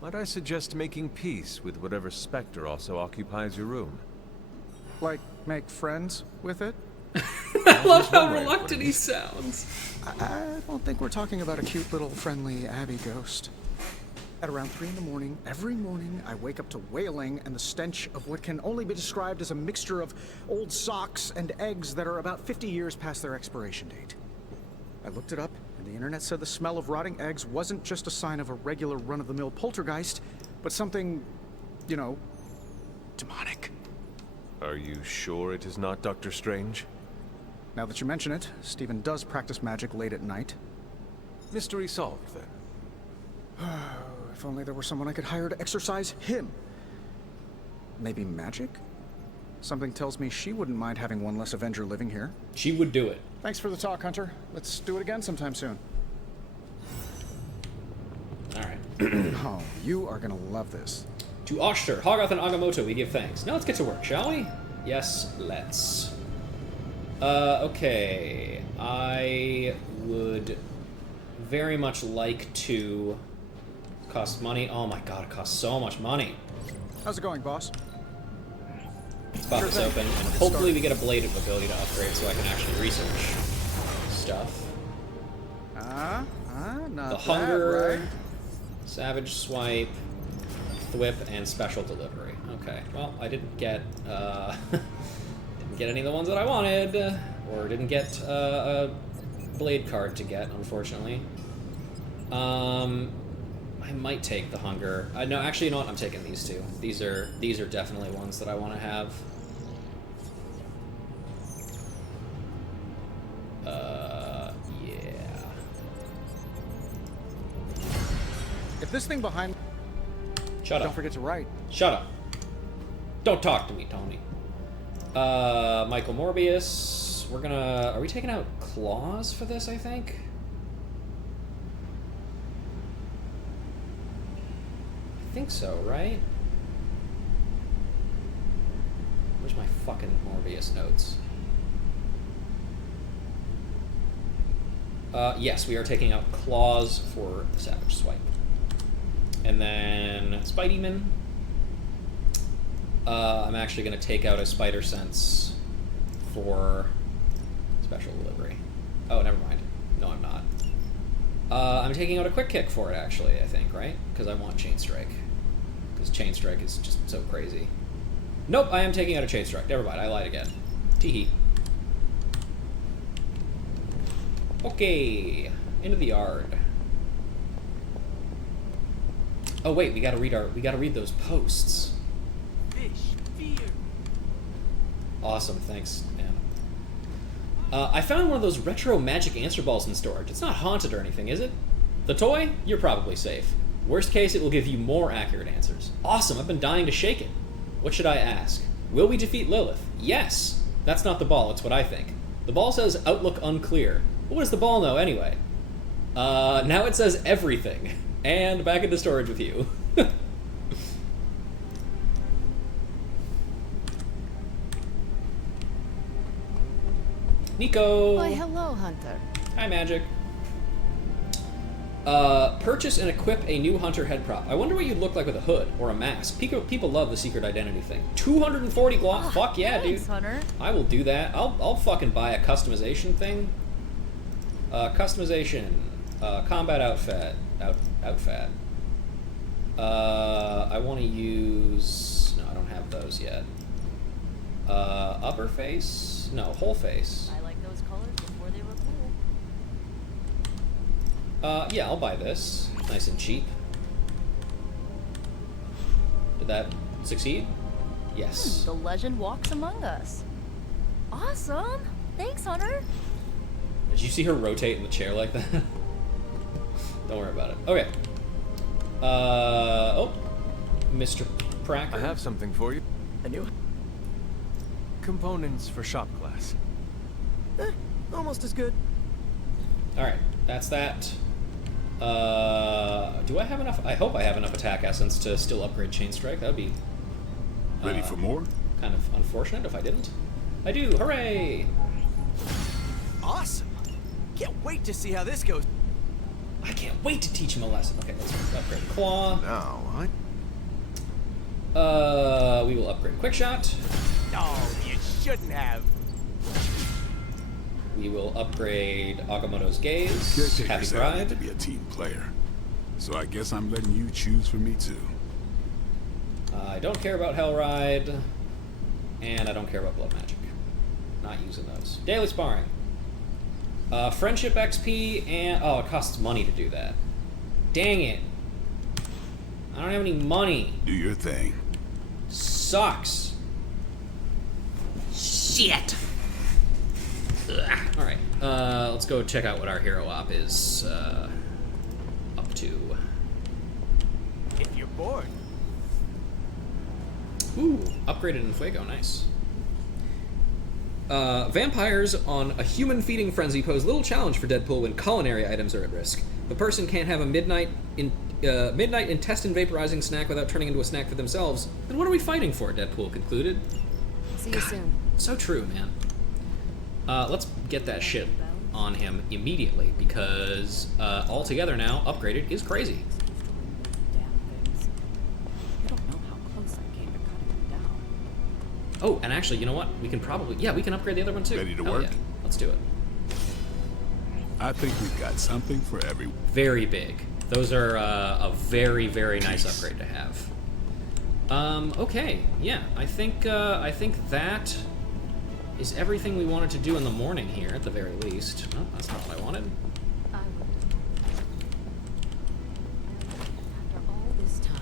Might I suggest making peace with whatever specter also occupies your room? Like, make friends with it? I love how reluctant he sounds. I don't think we're talking about a cute little friendly Abbey ghost. At around 3 in the morning, every morning, I wake up to wailing and the stench of what can only be described as a mixture of old socks and eggs that are about 50 years past their expiration date. I looked it up, and the internet said the smell of rotting eggs wasn't just a sign of a regular run-of-the-mill poltergeist, but something, you know, demonic. Are you sure it is not Dr. Strange? Now that you mention it, Stephen does practice magic late at night. Mystery solved, then. If only there were someone I could hire to exorcise him. Maybe magic? Something tells me she wouldn't mind having one less Avenger living here. She would do it. Thanks for the talk, Hunter. Let's do it again sometime soon. Alright. Oh, you are gonna love this. To Oshter, Hoggoth, and Agamotto we give thanks. Now let's get to work, shall we? Yes, let's. Okay. I would very much like to... Cost money. Oh my god, it costs so much money. How's it going, boss? Let's pop this open, and hopefully we get a blade ability to upgrade so I can actually research stuff. Not the Hunger, right? Savage Swipe, Thwip, and Special Delivery. Okay, well, I didn't get any of the ones that I wanted, or didn't get a blade card to get, unfortunately. I might take the Hunger. No, actually, you know what? I'm taking these two. These are definitely ones that I want to have. Yeah. If this thing behind... Shut up. Don't forget to write. Shut up. Don't talk to me, Tony. Michael Morbius. We're gonna... Are we taking out claws for this, I think? I think so, right? Where's my fucking Morbius notes? Yes, we are taking out claws for the Savage Swipe. And then Spideyman. I'm actually going to take out a Spider Sense for Special Delivery. Oh, never mind. No, I'm not. I'm taking out a Quick Kick for it, actually, I think, right? Because I want Chain Strike. Because Chain Strike is just so crazy. Nope, I am taking out a Chain Strike. Never mind, I lied again. Teehee. Okay, into the yard. Oh wait, we gotta read those posts. Fish, fear. Awesome, thanks, Anna. I found one of those retro magic answer balls in storage. It's not haunted or anything, is it? The toy? You're probably safe. Worst case, it will give you more accurate answers. Awesome, I've been dying to shake it. What should I ask? Will we defeat Lilith? Yes! That's not the ball, it's what I think. The ball says outlook unclear. What does the ball know, anyway? Now it says everything. And back into storage with you. Nico! Why, hello, Hunter. Hi, Magic. Purchase and equip a new Hunter head prop. I wonder what you'd look like with a hood or a mask. People love the secret identity thing. 240 gloss. Fuck yeah, thanks, dude. Hunter. I will do that. I'll fucking buy a customization thing. Customization. Combat outfit. Outfit. I want to use... No, I don't have those yet. Upper face? No, whole face. I like those colors before they were cool. Yeah, I'll buy this. Nice and cheap. Did that succeed? Yes. The legend walks among us. Awesome! Thanks, Hunter. Did you see her rotate in the chair like that? Don't worry about it. Okay. Oh. Mr. Pracker. I have something for you. A new... Components for shop class. Almost as good. Alright, that's that. Do I have enough? I hope I have enough attack essence to still upgrade Chain Strike. That would be... Ready for more? Kind of unfortunate if I didn't. I do! Hooray! Awesome! Can't wait to see how this goes. I can't wait to teach him a lesson. Okay, let's upgrade Claw. Now, We will upgrade Quick Shot. No, you shouldn't have. We will upgrade Agamotto's Gaze. Caretaker Happy said I Bride. need to be a team player. So I guess I'm letting you choose for me too. I don't care about Hellride. And I don't care about Blood Magic. Not using those. Daily Sparring. Friendship XP and... Oh, it costs money to do that. Dang it. I don't have any money. Do your thing. Sucks. Shit. Alright, let's go check out what our hero op is up to. If you're bored. Ooh, upgraded in Fuego, nice. Vampires on a human-feeding frenzy pose little challenge for Deadpool when culinary items are at risk. The person can't have a midnight intestine-vaporizing snack without turning into a snack for themselves. Then what are we fighting for, Deadpool concluded. See you soon. So true, man. Let's get that shit on him immediately, because altogether now, upgraded is crazy. Oh, and actually, you know what? We can probably... Yeah, we can upgrade the other one, too. Ready to Hell work? Yeah. Let's do it. I think we've got something for everyone. Very big. Those are a very, very nice upgrade to have. Okay. Yeah, I think that is everything we wanted to do in the morning here, at the very least. Oh, that's not what I wanted. After all this time,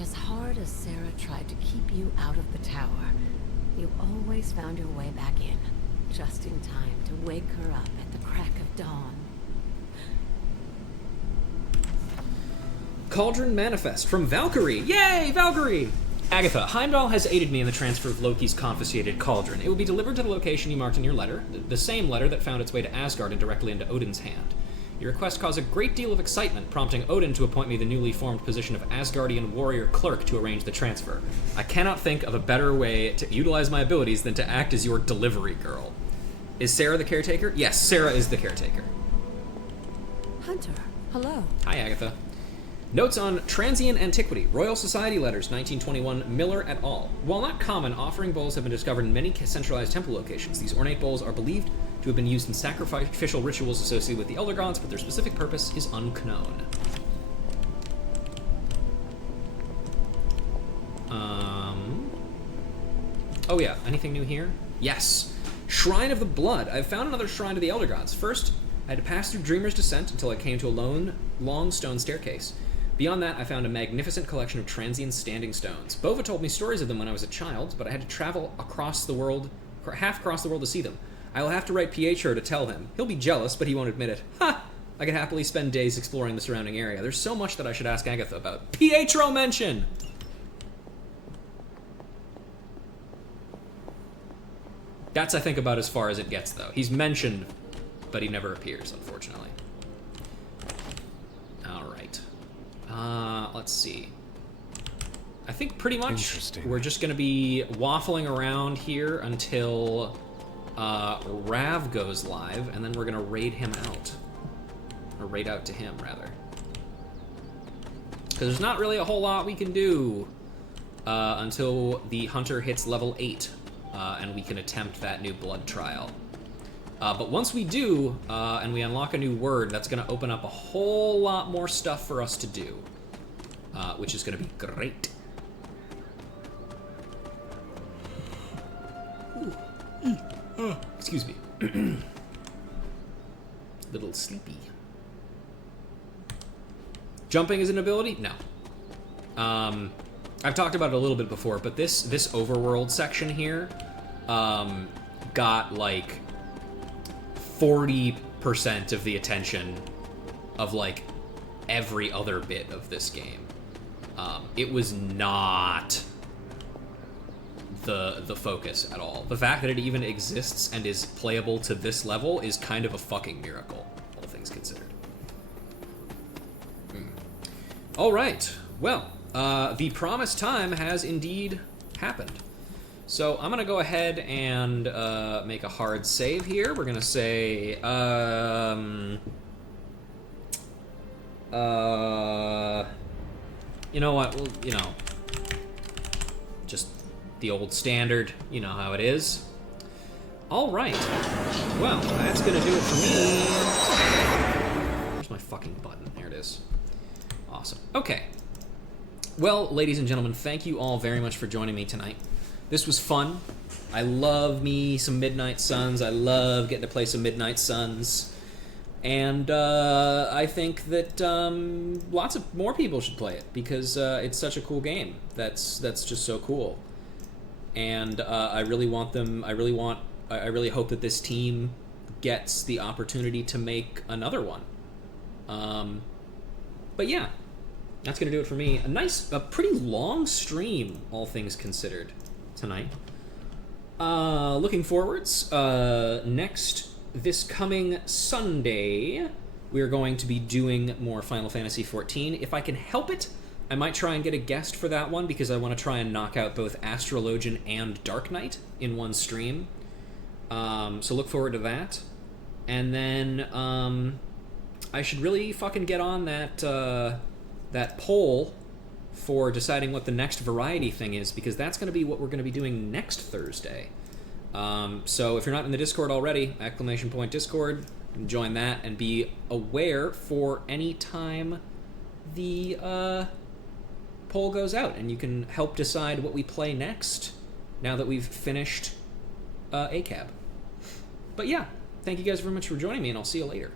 as hard as Sarah tried to keep you out of the tower, you always found your way back in, just in time to wake her up at the crack of dawn. Cauldron Manifest from Valkyrie. Yay, Valkyrie! Agatha, Heimdall has aided me in the transfer of Loki's confiscated cauldron. It will be delivered to the location you marked in your letter, the same letter that found its way to Asgard and directly into Odin's hand. Your request caused a great deal of excitement, prompting Odin to appoint me the newly formed position of Asgardian warrior clerk to arrange the transfer. I cannot think of a better way to utilize my abilities than to act as your delivery girl. Is Sarah the caretaker? Yes, Sarah is the caretaker. Hunter, hello. Hi, Agatha. Notes on Transient Antiquity, Royal Society Letters, 1921, Miller et al. While not common, offering bowls have been discovered in many centralized temple locations. These ornate bowls are believed to have been used in sacrificial rituals associated with the Elder Gods, but their specific purpose is unknown. Oh yeah, anything new here? Yes. Shrine of the Blood. I've found another shrine to the Elder Gods. First, I had to pass through Dreamer's Descent until I came to a long stone staircase. Beyond that, I found a magnificent collection of transient standing stones. Bova told me stories of them when I was a child, but I had to travel across the world, half across the world to see them. I will have to write Pietro to tell him. He'll be jealous, but he won't admit it. Ha! I could happily spend days exploring the surrounding area. There's so much that I should ask Agatha about. Pietro mention! That's, I think, about as far as it gets, though. He's mentioned, but he never appears, unfortunately. Alright. Let's see. I think pretty much we're just going to be waffling around here until Rav goes live, and then we're going to raid him out. Or raid out to him, rather. Because there's not really a whole lot we can do until the Hunter hits level 8, and we can attempt that new blood trial. But once we do, and we unlock a new word, that's going to open up a whole lot more stuff for us to do, which is going to be great. Excuse me. Little sleepy. Jumping is an ability? No. I've talked about it a little bit before, but this overworld section here got like 40% of the attention of like every other bit of this game. It was not the focus at all. The fact that it even exists and is playable to this level is kind of a fucking miracle, all things considered. All right, well, the promised time has indeed happened. So I'm gonna go ahead and make a hard save here. We're gonna say, you know what? Well, you know, just the old standard. You know how it is. All right. Well, that's gonna do it for me. Where's my fucking button? There it is. Awesome. Okay. Well, ladies and gentlemen, thank you all very much for joining me tonight. This was fun. I love me some Midnight Suns. I love getting to play some Midnight Suns. And I think that lots of more people should play it because it's such a cool game. That's just so cool. And I really want I really hope that this team gets the opportunity to make another one. But yeah, that's gonna do it for me. A pretty long stream, all things considered, tonight. Looking forwards, this coming Sunday, we're going to be doing more Final Fantasy XIV. If I can help it, I might try and get a guest for that one, because I want to try and knock out both Astrologian and Dark Knight in one stream. So look forward to that. And then, I should really fucking get on that poll for deciding what the next variety thing is, because that's going to be what we're going to be doing next Thursday. So if you're not in the Discord already, !Discord, join that and be aware for any time the poll goes out, and you can help decide what we play next now that we've finished ACAB. But yeah, thank you guys very much for joining me, and I'll see you later.